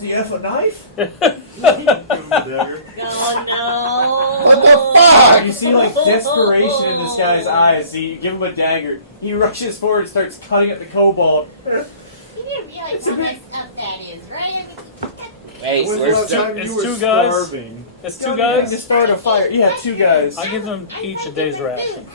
do you have a knife? Give him a dagger. Oh What the fuck? You see, like, desperation in this guy's eyes. So you give him a dagger. He rushes forward and starts cutting at the kobold. You didn't realize how messed up that is, right? hey, When's the where's last the, time it's you were two guys. starving? It's Two two guys to guys. start a fire. Yeah, two guys. I give them each a day's ration.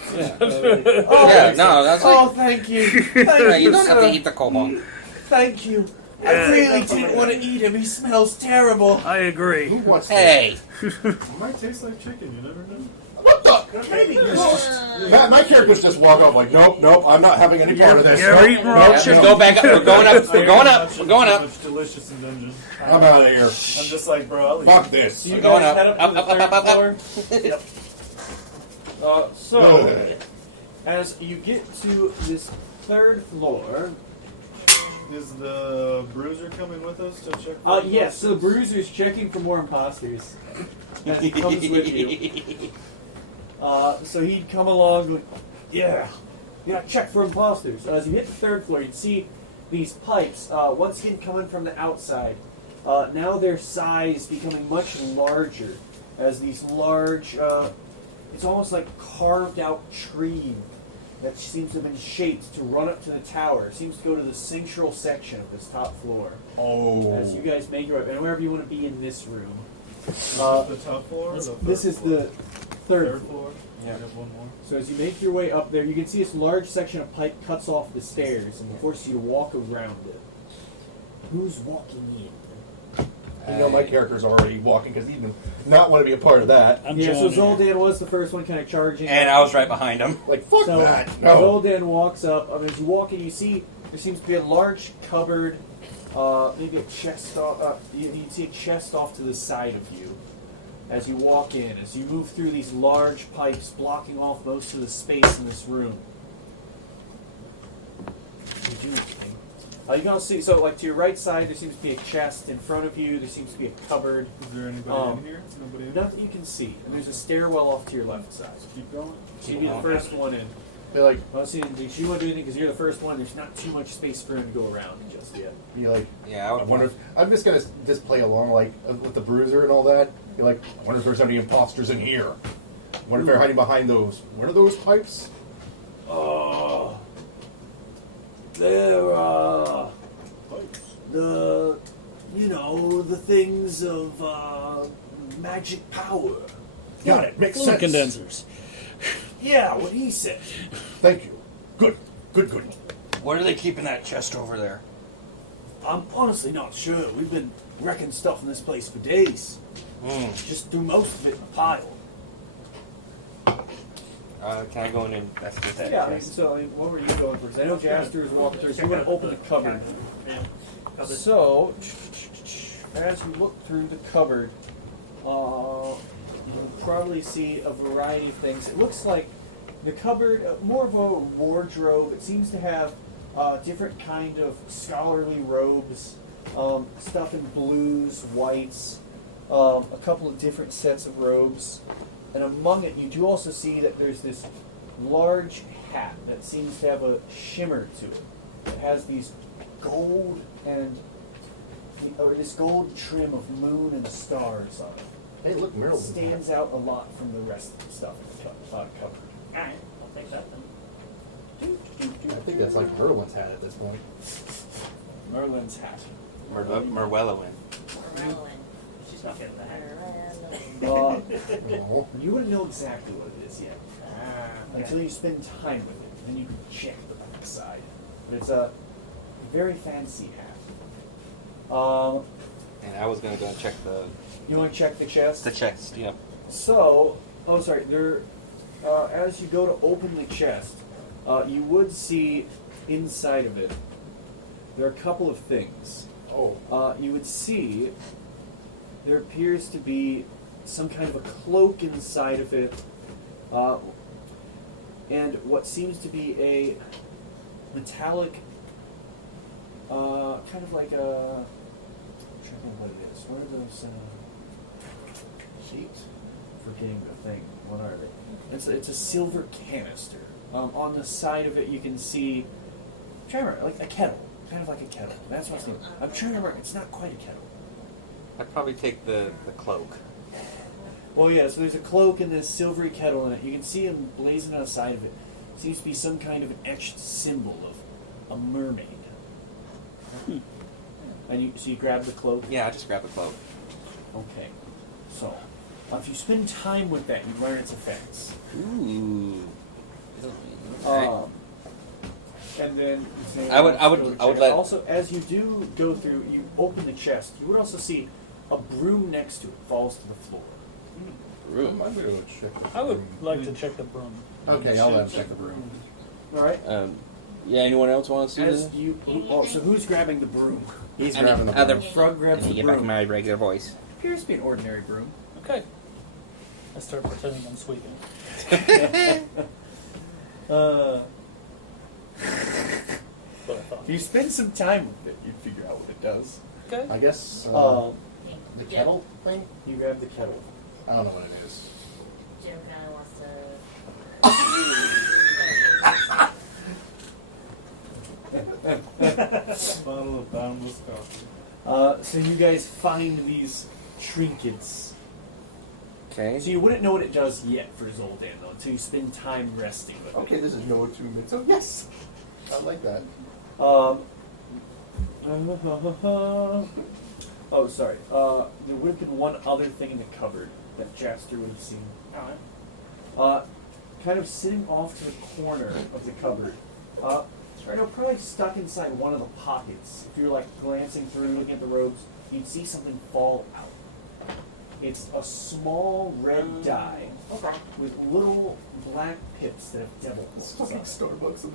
Oh, yeah, no, that's Oh, like. thank you. Yeah, Thank you you, don't have to sir. eat the kobold. Thank you. I really didn't want to eat him. He smells terrible. I agree. Who wants Hey, It might taste like chicken. You never know. What the? My characters just walk off like, nope, I'm not having any part of this. You're Nope, eating raw nope, chicken. go back up. We're going up. We're going up. We're going up. Much delicious in dungeon. I'm out of here. I'm just like, bro. I'll eat. Fuck this. Do you We're guys going up. head up to the Up, up, third up, up, floor? up. So, as you get to this third floor, Is the bruiser coming with us to check? for yes, so imposters? Bruiser's checking for more imposters. That comes with you. So he'd come along going, yeah, check for imposters. As you hit the third floor, you'd see these pipes, once again coming from the outside. Now their size becoming much larger, as these large, it's almost like carved out tree that seems to have been shaped to run up to the tower. It seems to go to the central section of this top floor. As you guys make your way, and wherever you want to be in this room. The top floor. Or the This third is floor? the third third floor. floor. Yeah. We have one more. So as you make your way up there, you can see this large section of pipe cuts off the stairs and forces you to walk around it. Who's walking in? You know my character's already walking because he did not want to be a part of that. I'm Yeah, so joining Zoldan was the first one kind of charging. And I was right behind him. Like, fuck So that. No. Zoldan walks up. As you walk in, you see there seems to be a large cupboard, maybe a chest. You see a chest off to the side of you as you walk in. As you move through these large pipes, blocking off most of the space in this room. You do anything. You can also see, so like to your right side, there seems to be a chest. In front of you, there seems to be a cupboard. Is there anybody in here? Nobody in here? Nothing you can see. And there's a stairwell off to your left side. Keep going. So you'd be the first one in. Be like, Well, see, if you want to do anything because you're the first one, there's not too much space for him to go around just yet. be like, Yeah, I I would wonder. I'm just gonna just play along like with the bruiser and all that. Be like, I wonder if there's any imposters in here. I wonder if they're hiding behind those. What are those pipes? There are the things of magic power. Got it. Makes Fluid sense. condensers. Yeah, what he said. Thank you. Good. Good. What are they keeping that chest over there? I'm honestly not sure. We've been wrecking stuff in this place for days. Just threw most of it in a pile. Can I go in and investigate that? Yeah, chest? so what were you going for? 'Cause I know Jaster is walking through, so you want to open the cupboard. Yeah. So, as you look through the cupboard, you'll probably see a variety of things. It looks like the cupboard, more of a wardrobe. It seems to have different kind of scholarly robes, stuff in blues, whites, a couple of different sets of robes. And among it, you do also see that there's this large hat that seems to have a shimmer to it. It has these gold this gold trim of moon and stars on it. Hey, look, Merrill. It stands out a lot from the rest of the stuff in the cupboard. Alright, I'll take that then. I think that's like Merlin's hat at this point. Merlin's hat. Merwellowin. Merlin. She's not getting the hat. Uh, No. you wouldn't know exactly what it is yet until you spend time with it. Then you can check the back side. But it's a very fancy hat. And I was gonna go and check You want to check the chest? the chest. Yeah. So, there. As you go to open the chest, you would see inside of it. There are a couple of things. Oh. You would see there appears to be some kind of a cloak inside of it, and what seems to be a metallic, kind of like a. I'm trying to think what it is. What are those sheets? Forgetting the thing. What are they? It's a silver canister. On the side of it, you can see. I'm trying to remember, like a kettle, kind of like a kettle. That's what's. I'm trying to remember. It's not quite a kettle. I'd probably take the cloak. Well, yeah, so there's a cloak and this silvery kettle in it. You can see him blazing on the side of it. Seems to be some kind of an etched symbol of a mermaid. And so you grab the cloak? Yeah, I just grab the cloak. Okay. So, if you spend time with that, you learn its effects. Ooh. And then I would let. Also, as you do go through, you open the chest. You would also see a broom next to it falls to the floor. I would like to check the broom. Okay, I'll let him check the broom. All right. Yeah. Anyone else want to see As this? you, so who's grabbing the broom? He's grabbing the broom. Other. Frog grabs Let me the get back to broom. my regular voice. Appears to be an ordinary broom. Okay. I start pretending I'm sweeping. But I thought. If you spend some time with it, you figure out what it does. Okay. I guess The the kettle thing? You grab the kettle. I don't know what it is. Jim kind of wants to. Bottle of boundless coffee. So you guys find these trinkets. Okay. So you wouldn't know what it does yet for Zoldan, though, until you spend time resting with Okay, this is no attunement, so yes! I like that. it. Oh, sorry. There would have been one other thing in the cupboard that Jaster would have seen. Kind of sitting off to the corner of the cupboard. Right now, probably stuck inside one of the pockets. If you're like glancing through, looking at the robes, you'd see something fall out. It's a small red dye with little black pips that have devil horns. Fucking Starbucks.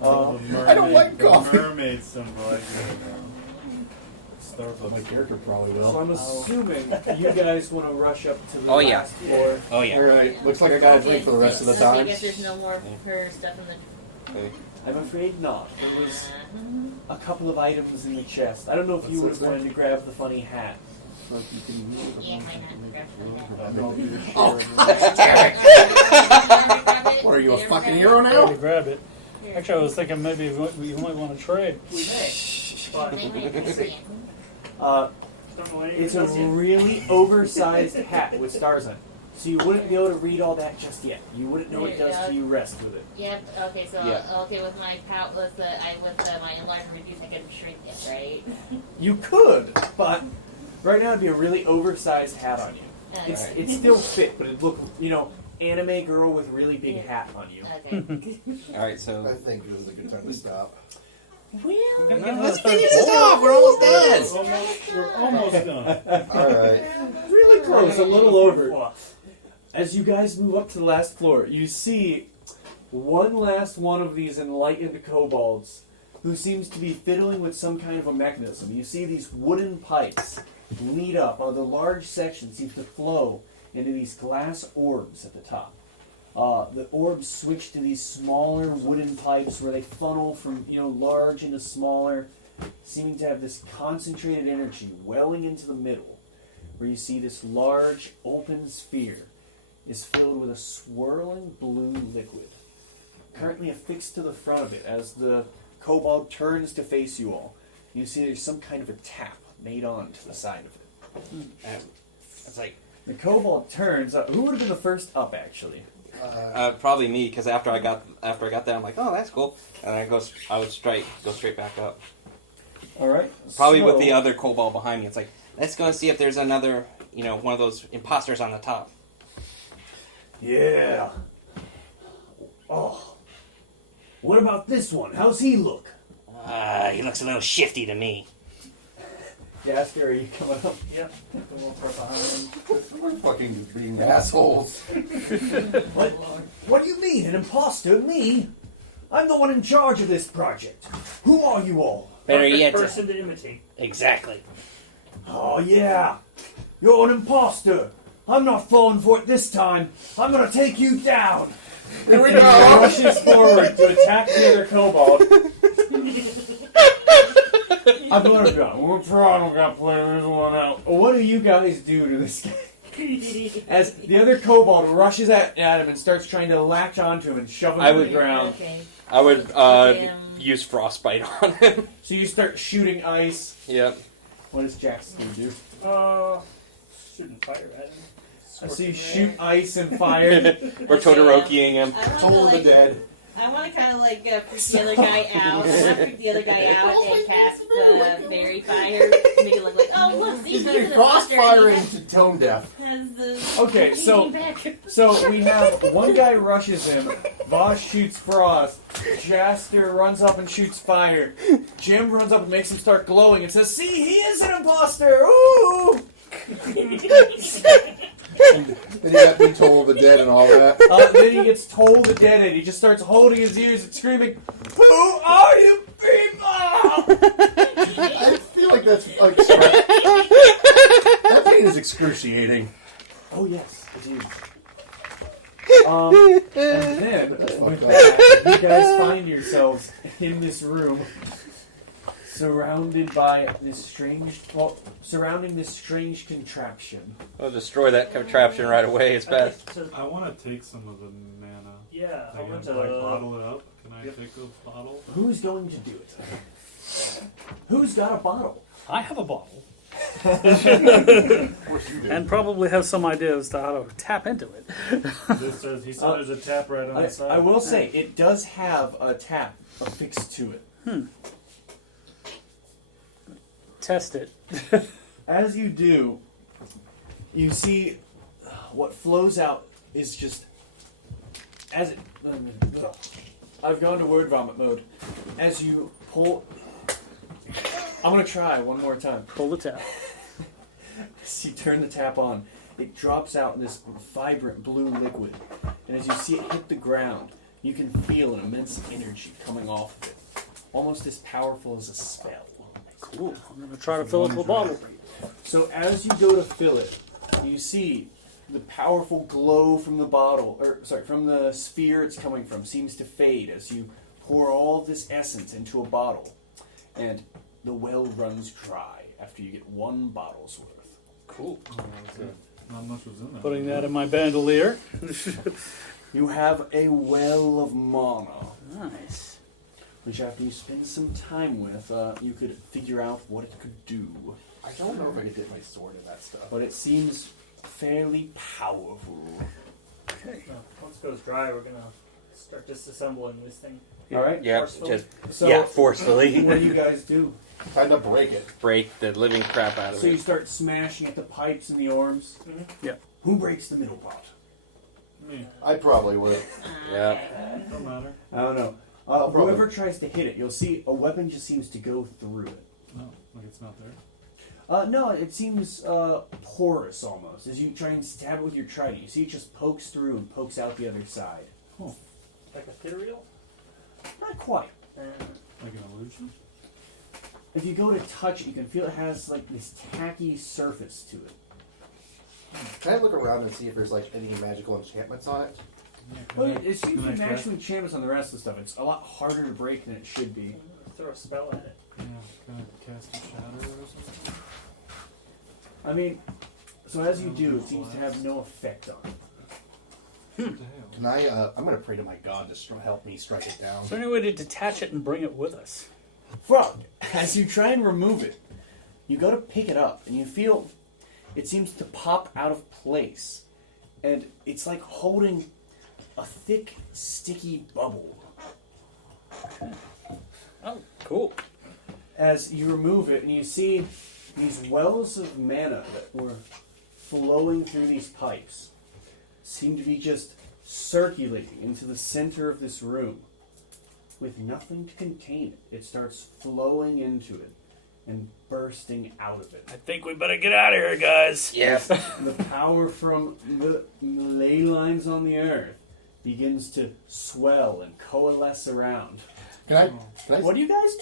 The I don't like the coffee. mermaid symbol. I get it now. Starbucks. My character probably will. So I'm assuming you guys want to rush up to the Oh, yeah. last floor. Oh yeah. Alright, looks like I got a drink for the rest of the So I time. guess there's no more of her stuff in the. Okay. I'm afraid not. There was a couple of items in the chest. I don't know if you would have wanted to grab the funny hat. Like you can move it. Yeah, why not? Grab I some make the- of that. What are you, a Did you fucking ever hero grab I now? to grab it. Here. Actually, I was thinking maybe you might want to trade. We may. But They might be don't know any It's of a this yet. really oversized hat with stars on it. So you wouldn't be able to read all that just yet. You wouldn't know what it does till you rest with it. Yep. Okay. So Yeah. okay, with my my enlarge and reduce, I can shrink it, right? You could, but right now it'd be a really oversized hat on you. It's Okay. it still fit, but it'd look, anime girl with really big Yeah. hat on you. Okay. All right, so I think it was a good time to stop. let's finish this off. We're almost done. We're almost done. All right. Really close, a little over. As you guys move up to the last floor, you see one last one of these enlightened kobolds who seems to be fiddling with some kind of a mechanism. You see these wooden pipes lead up. The large section seems to flow into these glass orbs at the top. The orbs switch to these smaller wooden pipes where they funnel from large into smaller, seeming to have this concentrated energy welling into the middle, where you see this large open sphere is filled with a swirling blue liquid, currently affixed to the front of it. As the kobold turns to face you all, you see there's some kind of a tap made on to the side of it. It's like The kobold turns up. Who would have been the first up, actually? probably me, because after I got there, I'm like, oh, that's cool, and I would go straight back up. All right. Probably so, with the other kobold behind me. It's like, let's go and see if there's another, one of those imposters on the top. Yeah. Oh. What about this one? How's he look? He looks a little shifty to me. Jasker, are you coming up? Yep. A little far behind. We're fucking being assholes. What do you mean, an imposter? Me? I'm the one in charge of this project. Who are you all? Better Perfect yet, person to imitate. exactly. Oh, yeah. You're an imposter. I'm not falling for it this time. I'm gonna take you down. Here we He go. rushes forward to attack the other kobold. I'm gonna go. We're probably gonna play this one out. What do you guys do to this guy? As the other kobold rushes at him and starts trying to latch onto him and shove him to the ground. Okay. I would Damn. use frostbite on him. So you start shooting ice. Yep. What does Jackson do? Shooting fire at him. So you shoot ice and fire. We're Todorokiing him. Soul of the dead. I want to kind of like freak the other guy out. I want to freak the other guy out and cast the fairy fire. Make it look like, oh look, see, he's You're an crossfiring imposter. to tone deaf. Has the Okay, so we have one guy rushes him, Vosh shoots frost, Jaster runs up and shoots fire, Jim runs up and makes him start glowing and says, "See, he is an imposter! Ooh!" Then you got me Toll of the Dead and all that. Then he gets told the dead and he just starts holding his ears and screaming, "Who are you people?" I feel like that's like that pain is excruciating. Oh yes, it is. And then, with that, you guys find yourselves in this room, surrounded by this surrounding this strange contraption. I'll destroy that contraption right away. It's best. Okay, so, I want to take some of the mana. yeah, I Again, want like to. bottle it up. Can I take the bottle? Who's going to do it? Who's got a bottle? I have a bottle. Of course you do. And probably have some idea as to how to tap into it. He said there's a tap right on the side. I will say, it does have a tap affixed to it. Test it. As you do, you see what flows out is just as it. I've gone to word vomit mode. As you pull, I'm gonna try one more time. Pull the tap. As you turn the tap on, it drops out in this vibrant blue liquid, and as you see it hit the ground, you can feel an immense energy coming off of it, almost as powerful as a spell. Cool. I'm going to try to fill up the bottle. So as you go to fill it, you see the powerful glow from the bottle, from the sphere it's coming from, seems to fade as you pour all this essence into a bottle, and the well runs dry after you get one bottle's worth. Cool. Not much was in there. Putting that in my bandolier. You have a well of mana, Nice. which after you spend some time with, you could figure out what it could do. I don't know if I could dip my sword in that stuff. But it seems fairly powerful. Okay. Once it goes dry, we're gonna start disassembling this thing. Alright? Yeah, Forcefully? just So, forcefully what do you guys do? Time to break it. break the living crap out of So you it. start smashing at the pipes and the orbs. Mhm. Yeah. Who breaks the middle pot? Me. I probably would. Yeah. Don't matter. I don't know. Probably. Whoever tries to hit it, you'll see a weapon just seems to go through it. No, like it's not there. No, it seems porous almost. As you try and stab it with your trident, you see it just pokes through and pokes out the other side. Like ethereal? Not quite. Like an illusion? If you go to touch it, you can feel it has like this tacky surface to it. Can I look around and see if there's like any magical enchantments on it? Well, it seems to can be I magical enchantments on the rest of the stuff. It's a lot harder to break than it should be. Throw a spell at it. Yeah. Can I cast a shatter or something? I mean, so as you do, it seems to have no effect on it. What the hell? Can I? I'm gonna pray to my god to help me strike it down. Is there any way to detach it and bring it with us? Frog, as you try and remove it, you go to pick it up, and you feel it seems to pop out of place. And it's like holding a thick, sticky bubble. Oh, cool. As you remove it, and you see these wells of mana that were flowing through these pipes seem to be just circulating into the center of this room. With nothing to contain it, it starts flowing into it and bursting out of it. I think we better get out of here, guys. Yep. The power from the ley lines on the earth begins to swell and coalesce around. Can I? What do you guys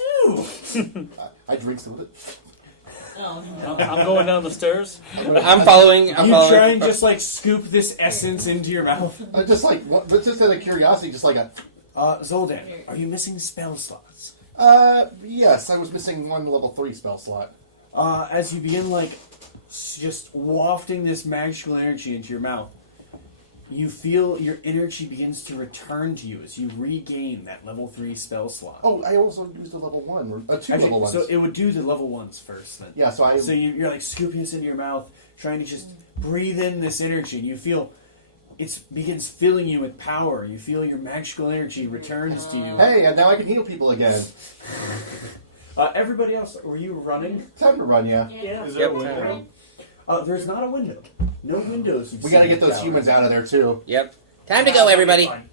do? I drink some of it. Oh, I'm going down the stairs. I'm following. You try and just like scoop this essence into your mouth. Just like, just out of curiosity, just like a. Zoldan, are you missing spell slots? Yes, I was missing one level 3 spell slot. As you begin like just wafting this magical energy into your mouth, you feel your energy begins to return to you as you regain that level 3 spell slot. Oh, I also used a level 1, or 2 Actually, level 1s. so it would do the level 1s first then. Yeah, so you're like scooping this into your mouth, trying to just breathe in this energy, and you feel it begins filling you with power. You feel your magical energy returns to you. Hey, and now I can heal people again. Everybody else, were you running? Time to run, yeah. Yeah. Is there a Yep. window? There's not a window. No windows. We gotta get those humans out of there, too. Yep. Time to go, everybody. Fine.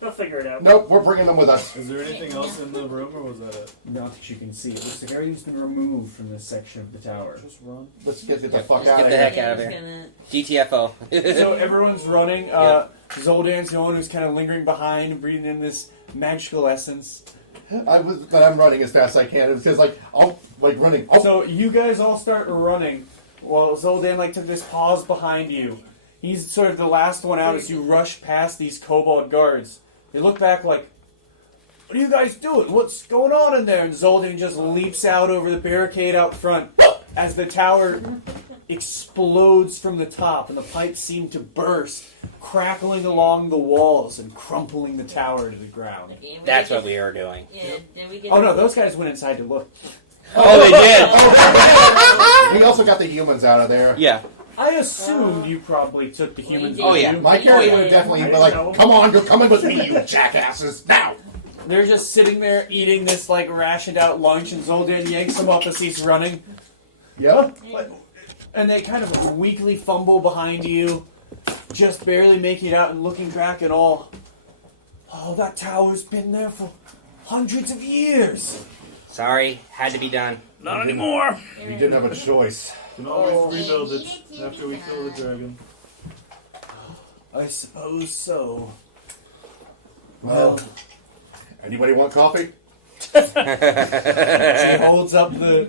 They'll figure it out. Nope, we're bringing them with us. Is there anything else in the room, or was that it? Not that you can see. It looks like everything's been removed from this section of the tower. Just run. Let's get the Yep, fuck let's out get of the here. heck out of Yeah, there. just gonna- GTFO. So everyone's running. Yeah. Zoldan's the one who's kind of lingering behind, breathing in this magical essence. But I'm running as fast as I can. It's just like, oh, like running. Oh, So you guys all start running, while Zoldan like took this pause behind you. He's sort of the last one out as you rush past these kobold guards. They look back like, "What are you guys doing? What's going on in there?" And Zoldan just leaps out over the barricade out front as the tower explodes from the top, and the pipes seem to burst, crackling along the walls and crumpling the tower to the ground. Okay, and That's get what we are doing. Yeah, then we get. Oh no, those guys went inside to look. Oh, they did. we also got the humans out of there. Yeah. I assumed you probably took the humans Oh, with yeah. you. My character Oh, yeah. would have definitely I been didn't like, know. come on, you're coming with me, you jackasses, now! They're just sitting there eating this like rationed out lunch, and Zoldan yanks them up as he's running. Yeah? And they kind of weakly fumble behind you, just barely making it out and looking back at all. Oh, that tower's been there for hundreds of years. Sorry, had to be done. Not anymore. We didn't have a choice. Can always rebuild it after we kill the dragon. I suppose so. Well, anybody want coffee? She holds up the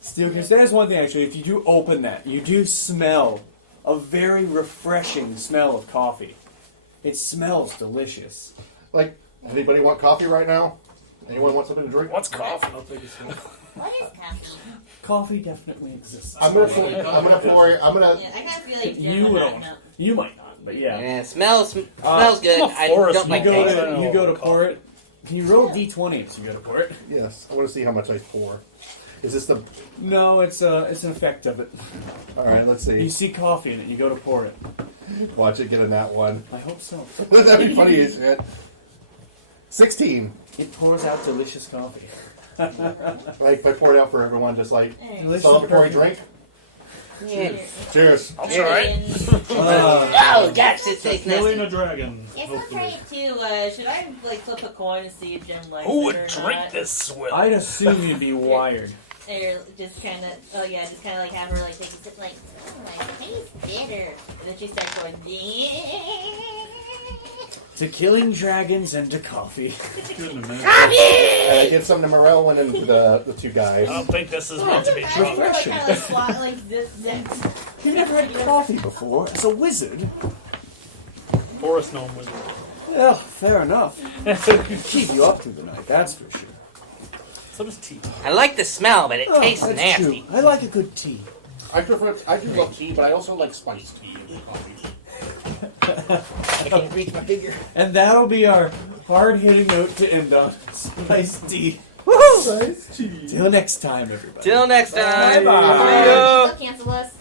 steel case. There's one thing actually. If you do open that, you do smell a very refreshing smell of coffee. It smells delicious. Like, anybody want coffee right now? Anyone want something to drink? What's coffee? I'll take a sip. What is coffee? Coffee definitely exists. I'm gonna pour Yeah, I kind of feel like You Jen would don't. not know. You might not, but yeah. Yeah, smells good. I'm a I forest don't like You go taste. taste. to you go to pour it. Can you roll d20 as you go to pour it? Yes, I want to see how much I pour. Is this the... No, it's an effect of it. Alright, let's You see. see coffee in it, you go to pour it. Watch it get in that one. I hope so. That'd be funny as shit. 16. It pours out delicious coffee. Like, if I pour it out for everyone, just like, Delicious celebratory coffee. drink. Cheers. I'm sorry. Oh gosh, this tastes Killing nasty. a dragon. Yes, I'm hopefully. trying too. Should I like flip a coin and see if Jim likes Who it would or drink not? this swill? I'd assume you'd be wired. Or just kind of, oh yeah, just kind of like have her like take a sip, like, oh, it tastes bitter, and then she starts going, To killing dragons and to coffee. Good in a minute. I give some to Morel and then the two guys. I don't think this is meant to be I drunk. feel like kind of like swat, like zip. You've never had coffee before as a wizard? Forest gnome wizard. Well, fair enough. Keep you up through the night, that's for sure. So does tea. I like the smell, but it Oh, tastes that's nasty. true. I like a good tea. I do love tea, but I also like spiced tea and coffee. I can't reach my finger. And that'll be our hard-hitting note to end on. Spiced tea. Spiced tea. Till next time, everybody. Till next time. Bye-bye. See ya. Cancel us.